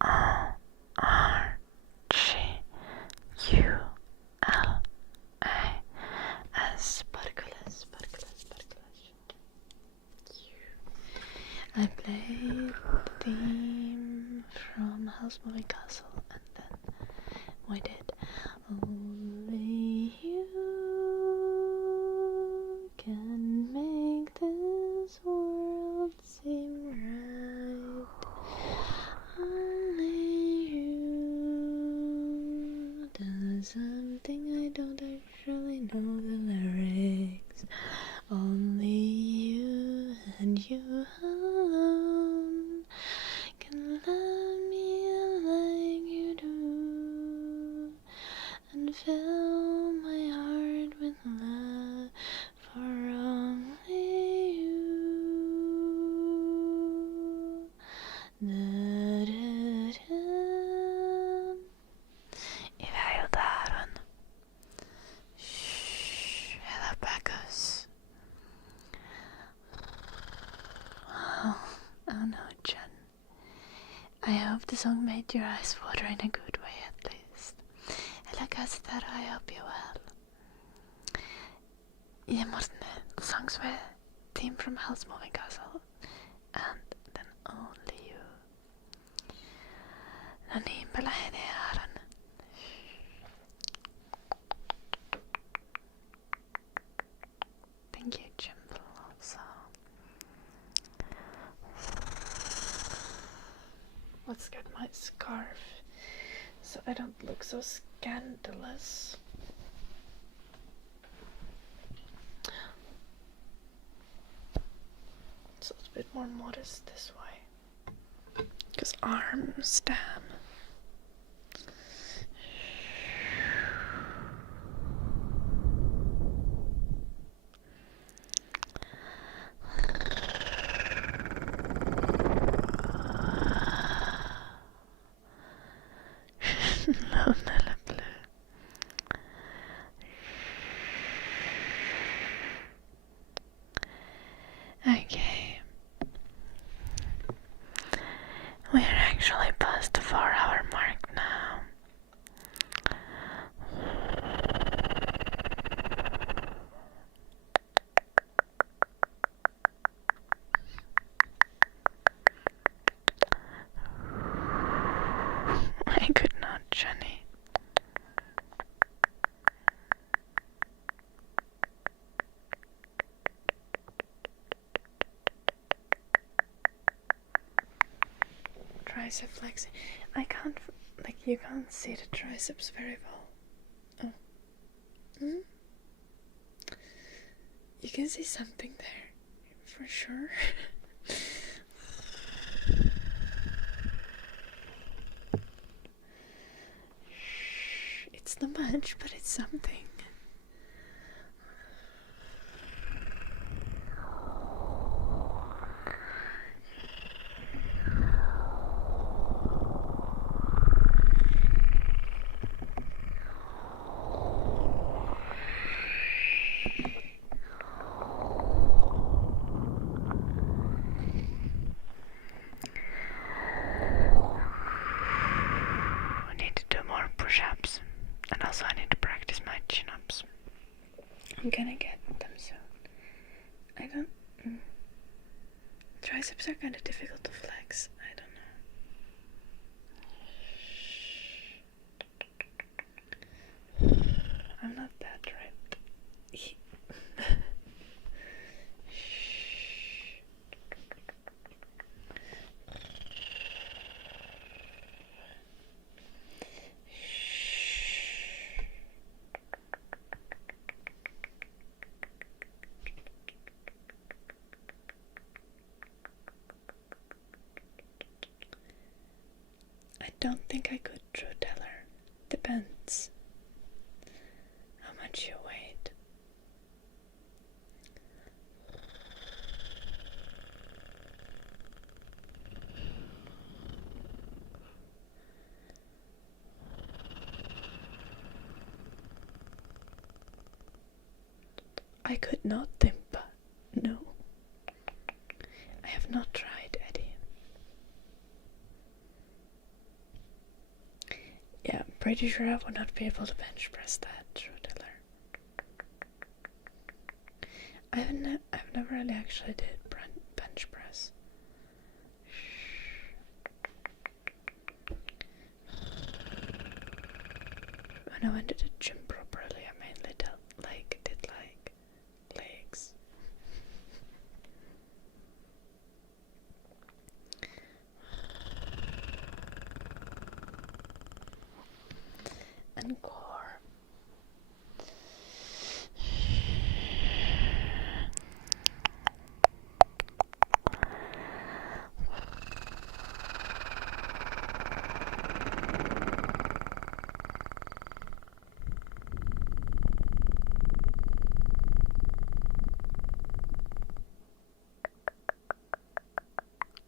A R G U L A S. Porcolas, Porcolas, Porcolas. I played the theme from House Moving Castle, and then we did Only You Can Make This World Seem Right. Only you does something I don't actually know the lyrics. Only you and you alone can love me like you do, and fill my heart with love for only you. Da-da-da. I vei der hun. Shh, hello Beckus. Oh no, Jen. I hope the song made your eyes water in a good way at least. Hello Gaster, I hope you well. Yeah, Morten, the songs were theme from House Moving Castle, and then Only You. Nanim Balahene Aran. Thank you, Jimble, also. Let's get my scarf so I don't look so scandalous. So it's a bit more modest this way. Because arms, damn. tricep flexing. I can't, like, you can't see the triceps very well. Oh. Mm? You can see something there, for sure. It's not much, but it's something. I need to do more push-ups, and also I need to practice my chin-ups. I'm gonna get them soon. I don't... Triceps are kind of difficult to flex. I don't know. I'm not that ripped. I don't think I could, true teller. Depends how much you weighed. I could not, Timpa. No. I have not tried, Eddie. Yeah, I'm pretty sure I would not be able to bench press that, true teller. I've never really actually did bench press. When I went to the gym properly, I mainly did legs. And core.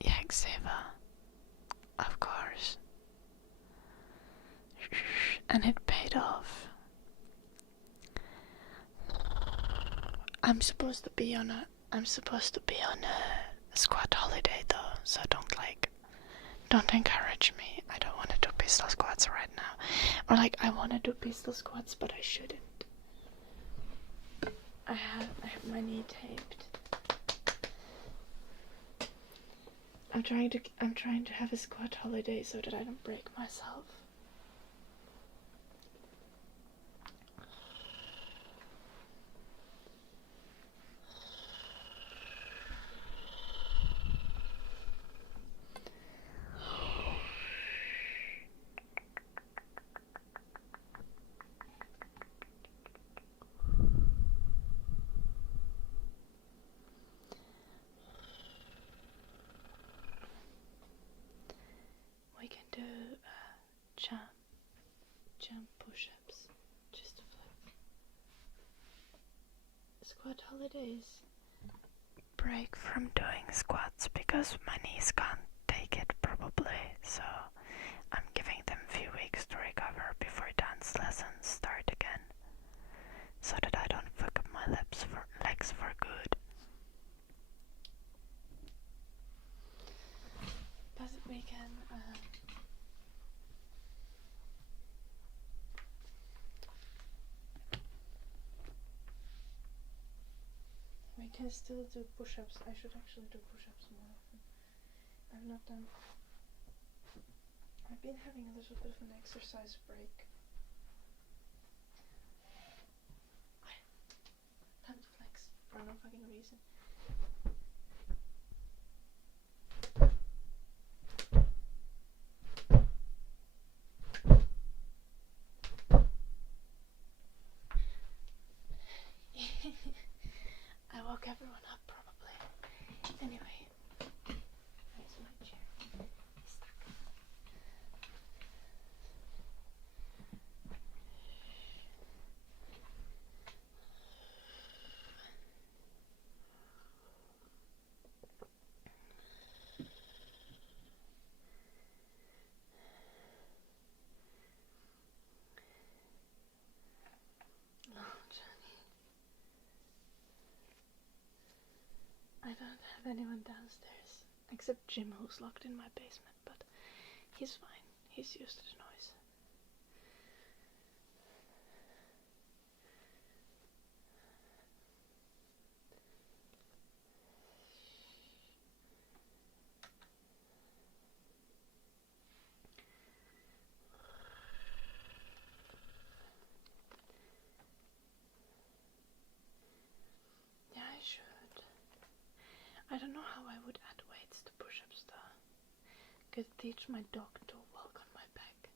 Yaxiva, of course. And it paid off. I'm supposed to be on a squat holiday though, so don't encourage me. I don't want to do pistol squats right now. Or I want to do pistol squats, but I shouldn't. I have my knee taped. I'm trying to have a squat holiday so that I don't break myself. We can do jump push-ups just to flip. Squat holidays break from doing squats because my knees can't take it probably, so I'm giving them a few weeks to recover before dance lessons start again, so that I don't fuck up my legs for good. But we can still do push-ups. I should actually do push-ups more often. I've not done. I've been having a little bit of an exercise break. Time to flex for no fucking reason. have anyone downstairs except Jim, who's locked in my basement, but he's fine. He's used to the noise. Yeah, I should. I don't know how I would add weights to push-ups though. Could teach my dog to walk on my back.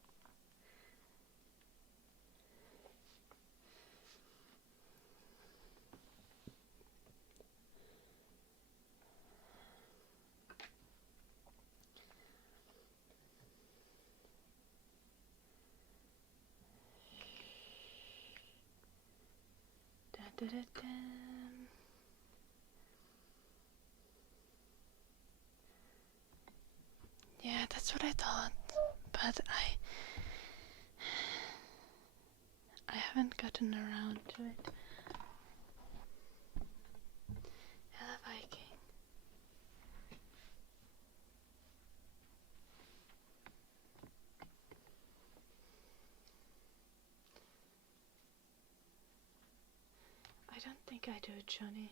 Da, da, da, da. Yeah, that's what I thought, but I haven't gotten around to it. Hello, Viking. I don't think I do, Johnny.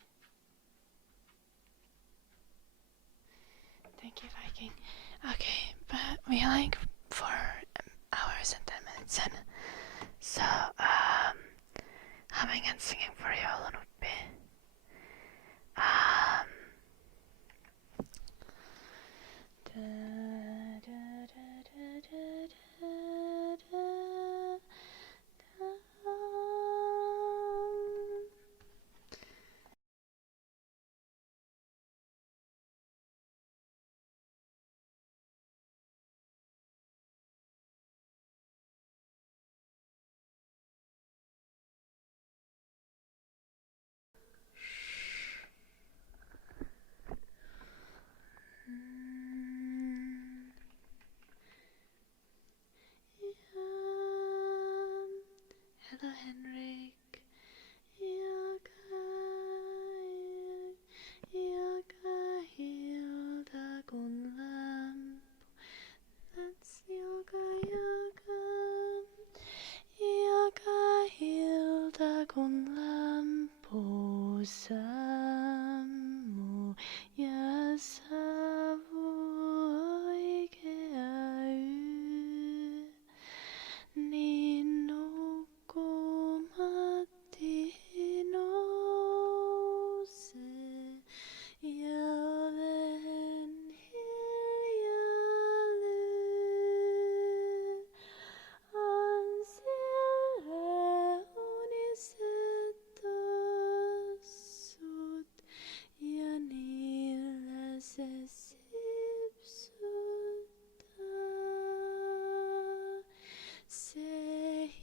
Thank you, Viking. Okay, but we are like 4 hours and 10 minutes in. So, humming and singing for Jolan would be da, da, da, da, da, da, da, da. Hello, Henrik. Yoga Hilda Gunlam. That's yoga, yoga. Yoga Hilda Gunlam. Samu Yasavu Oikeau Nino Komati no se Yaven Hiljalu Ansille Unisettosut Janille se sipsutta Sehipi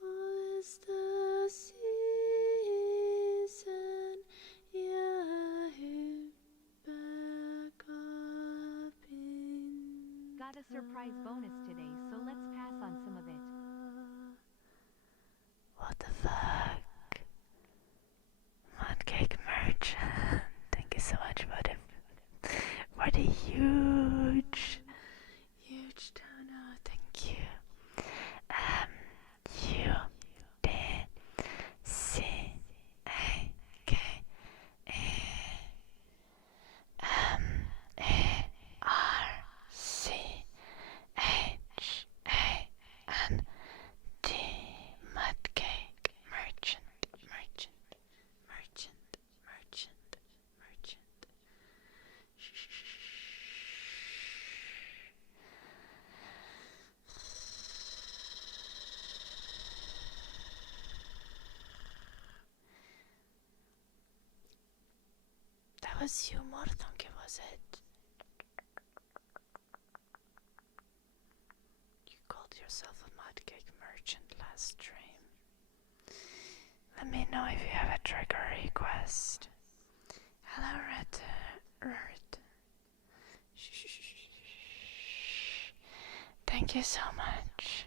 olesta season Yahupakapin. Got a surprise bonus today, so let's pass on some of it. What the fuck? Mudcake merchant. Thank you so much for the huge dono. Thank you. U D C A K E M A R C H A N T. Mudcake merchant. That was you, Mortonke, was it? You called yourself a mudcake merchant last stream. Let me know if you have a trigger request. Hello, Red. Thank you so much.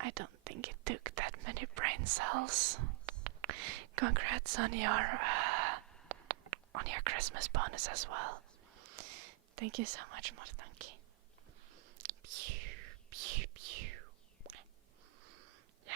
I don't think it took that many brain cells. congrats on your Christmas bonus as well. Thank you so much, Martanki. Yeah.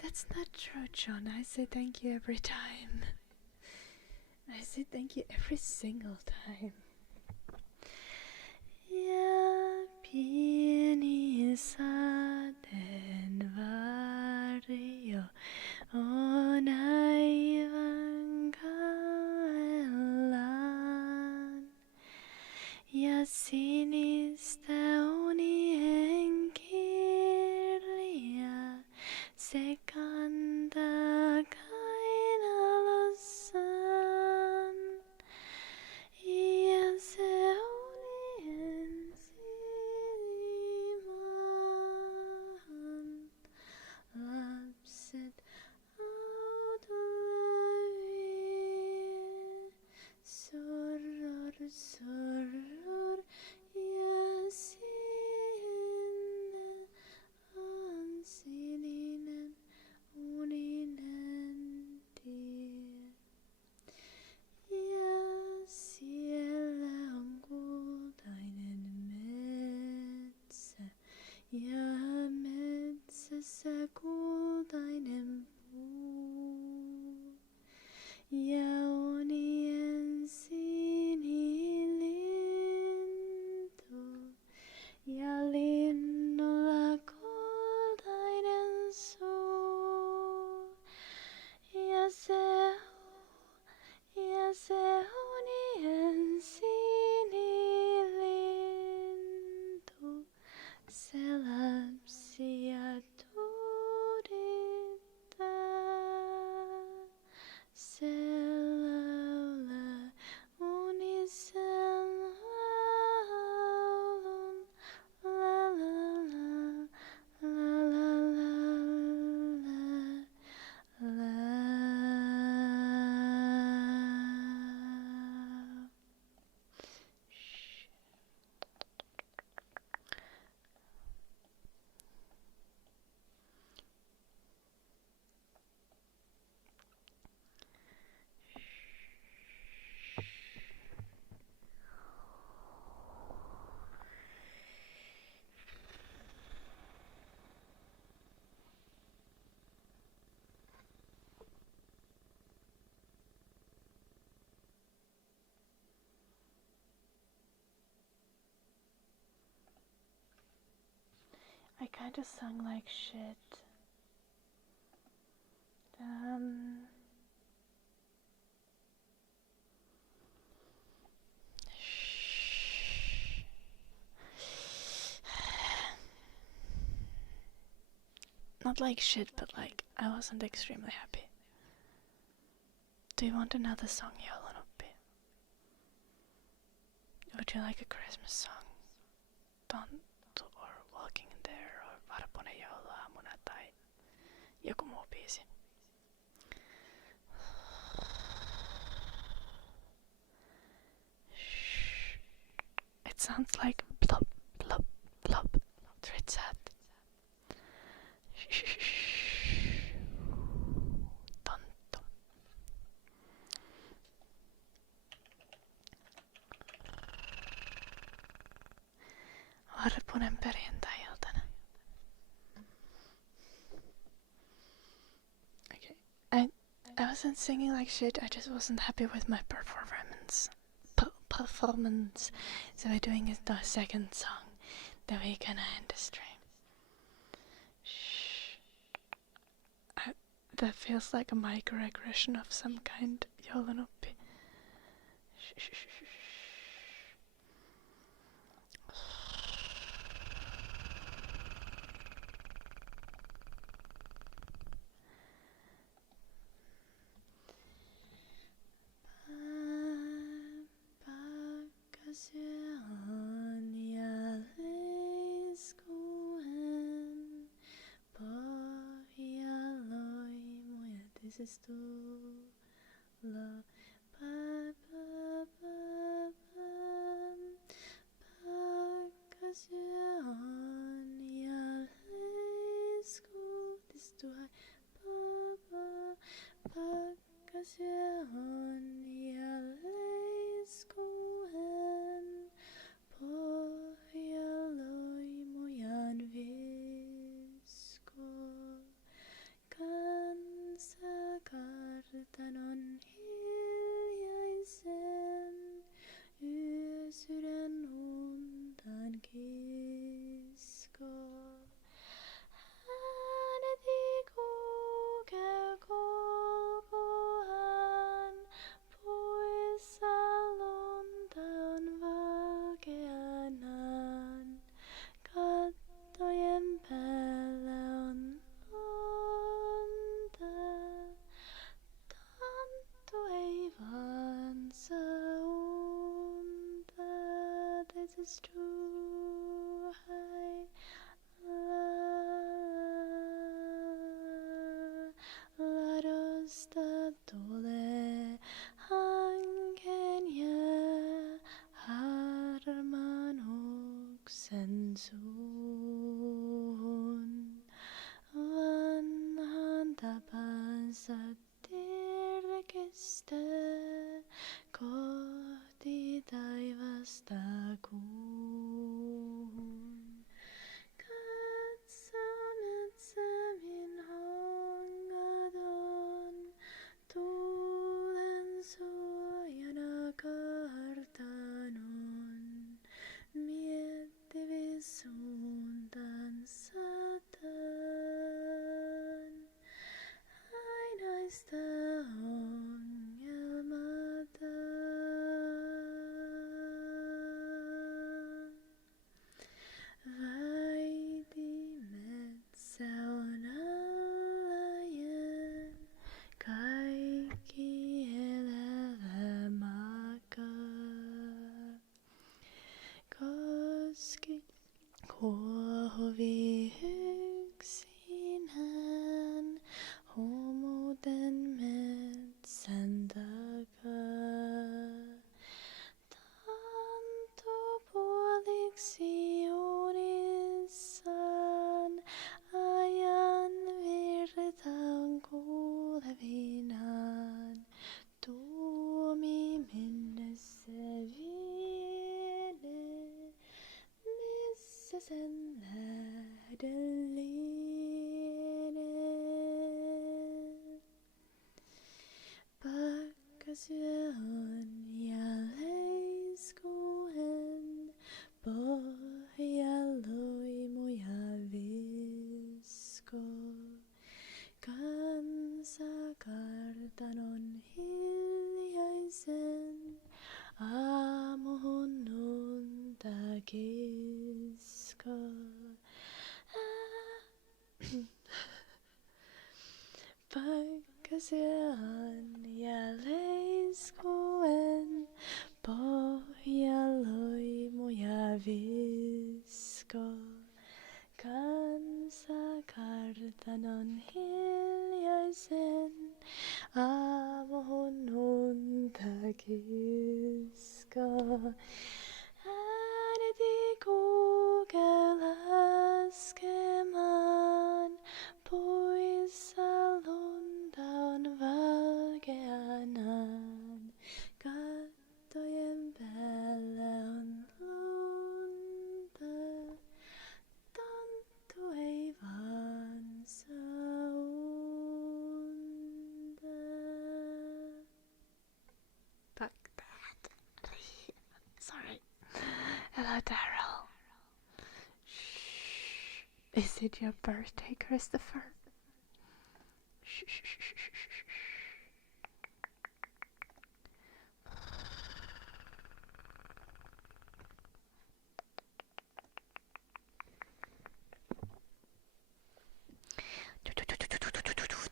That's not true, John. I say thank you every time. I say thank you every single time. Yapping isa den varje onaivangalan. Jag sinista unienkirja sekanda kainalosan. Ja se unien silimaan. Lapset autolevie. Sorror, sorror, ja sinne on sininen uninen tie. Ja siellä on kultainen metsä ja metsässä kultainen puu. Ja unien sinilintu ja linnulla kultainen suu. Ja se unien sinilintu, se lapsia tuudittaa. Se laulaa unisen laulun, la la la, la la la la la. I kinda sung like shit. Not like shit, but like I wasn't extremely happy. Do you want another song, Joulunoppi? Would you like a Christmas song? Don't or Walking in There or Varpone jouluaamuna tai joku muu biisi. It sounds like plop, plop, plop. It's sad. Tonto. Arpunen perjantai-iltana. Okay. I wasn't singing like shit, I just wasn't happy with my performance. So we're doing the second song that we're gonna end the stream. Shh. That feels like a microaggression of some kind. Joulunoppi. Shh, shh, shh, shh. Bakasyan yaleskoen pohjaloi moja tesistola bakasyan yalesko testuhai bakasyan yaleskoen pohjaloi mojan visko kansakartanon hiljaisen yösydän untaan kisko. Ääneti kulkee kulkuhan, puissa lunta on valkeanan. Kattojen päällä on lunta, tonttu ei vaan saa unta. This is true, hai ladosta tulee hanken ja harmaan oksen suun. Vanhan tapansa tirkistää kohti taivasta kuun. Katso metsämin hongaton, tuulen suojana kartanon. Miettivis suuntaan satan, ainaista ongelmaton. Vaiti metsä on alajen, kaikki elävä makaa. Koski kuohuvi yksinään, humuten metsän takaa. Tonttu puoliksi unissaan, ajan virtaan kuulevinaan. Tuomi minne se vienee, missä sen lähde lienee. Pakkasyön ja leiskuen, pohjalloi moja visko. Kansakartanon hiljaisen, aamuhun unta kisko. Pakkasyön ja leiskuen, pohjalloi moja visko. Kansakartanon hiljaisen, aamuhun unta kisko. Ääneti kulkee laskemaan, puissa lunta on valkeanan. Kattojen päällä on lunta, Is it your birthday, Christopher? Shh, shh, shh, shh, shh, shh, shh.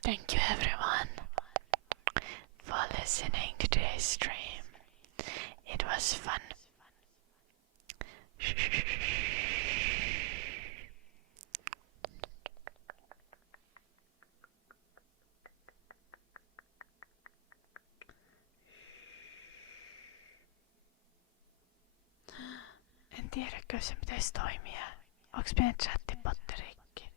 Thank you everyone for listening to today's stream. It was fun. En tiedäkö se pitäisi toimia. Onks meidän chattipotti rikki?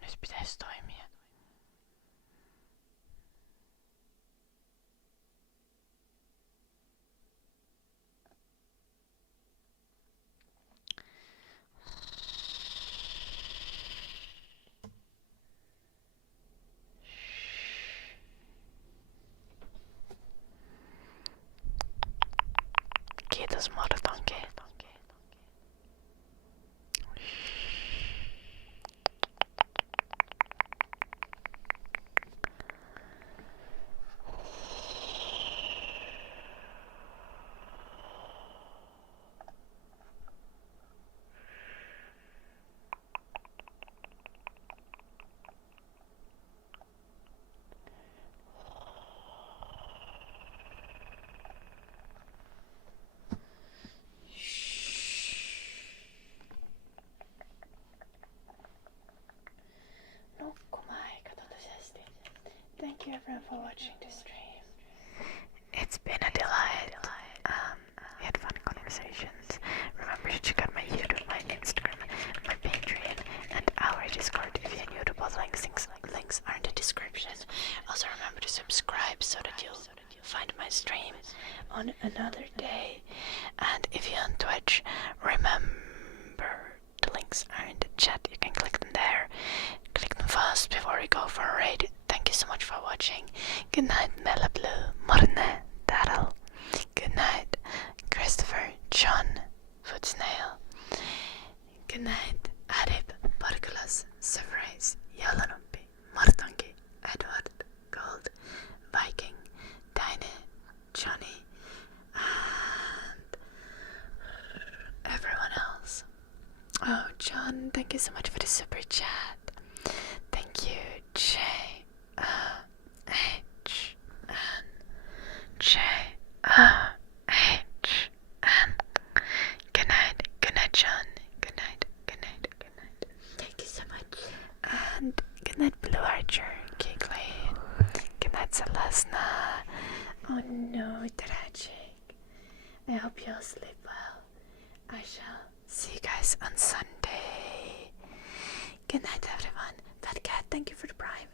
Nyt pitäisi toimia. Kiitos Mortonki. Thank you everyone for watching the stream. It's been a delight. We had fun conversations. Remember to check out my YouTube, my Instagram, my Patreon, and our Discord if you're new to both links are in the description. Also remember to subscribe so that you'll find my stream on another day. And if you're on Twitch, remember the links are in the chat. You can click them there. Click them fast before we go for a raid. Thank you so much for watching. Good night, Mela Blue, Morne, Daryl. Good night, Christopher, John, Footsnail. Good night, Arib, Parkulas, Severais, Yalanumpi, Martanki, Edward, Gold, Viking, Dine, Johnny, and everyone else. Oh, John, thank you so much for the super chat. Thank you, J, H, N, J, H, N. Good night, John. Good night. Thank you so much. And good night, Blue Archer, Kigley. Good night, Celesna. Oh no, tragic. I hope you all sleep well. I shall see you guys on Sunday. Good night, everyone. Fat Cat, thank you for the prime.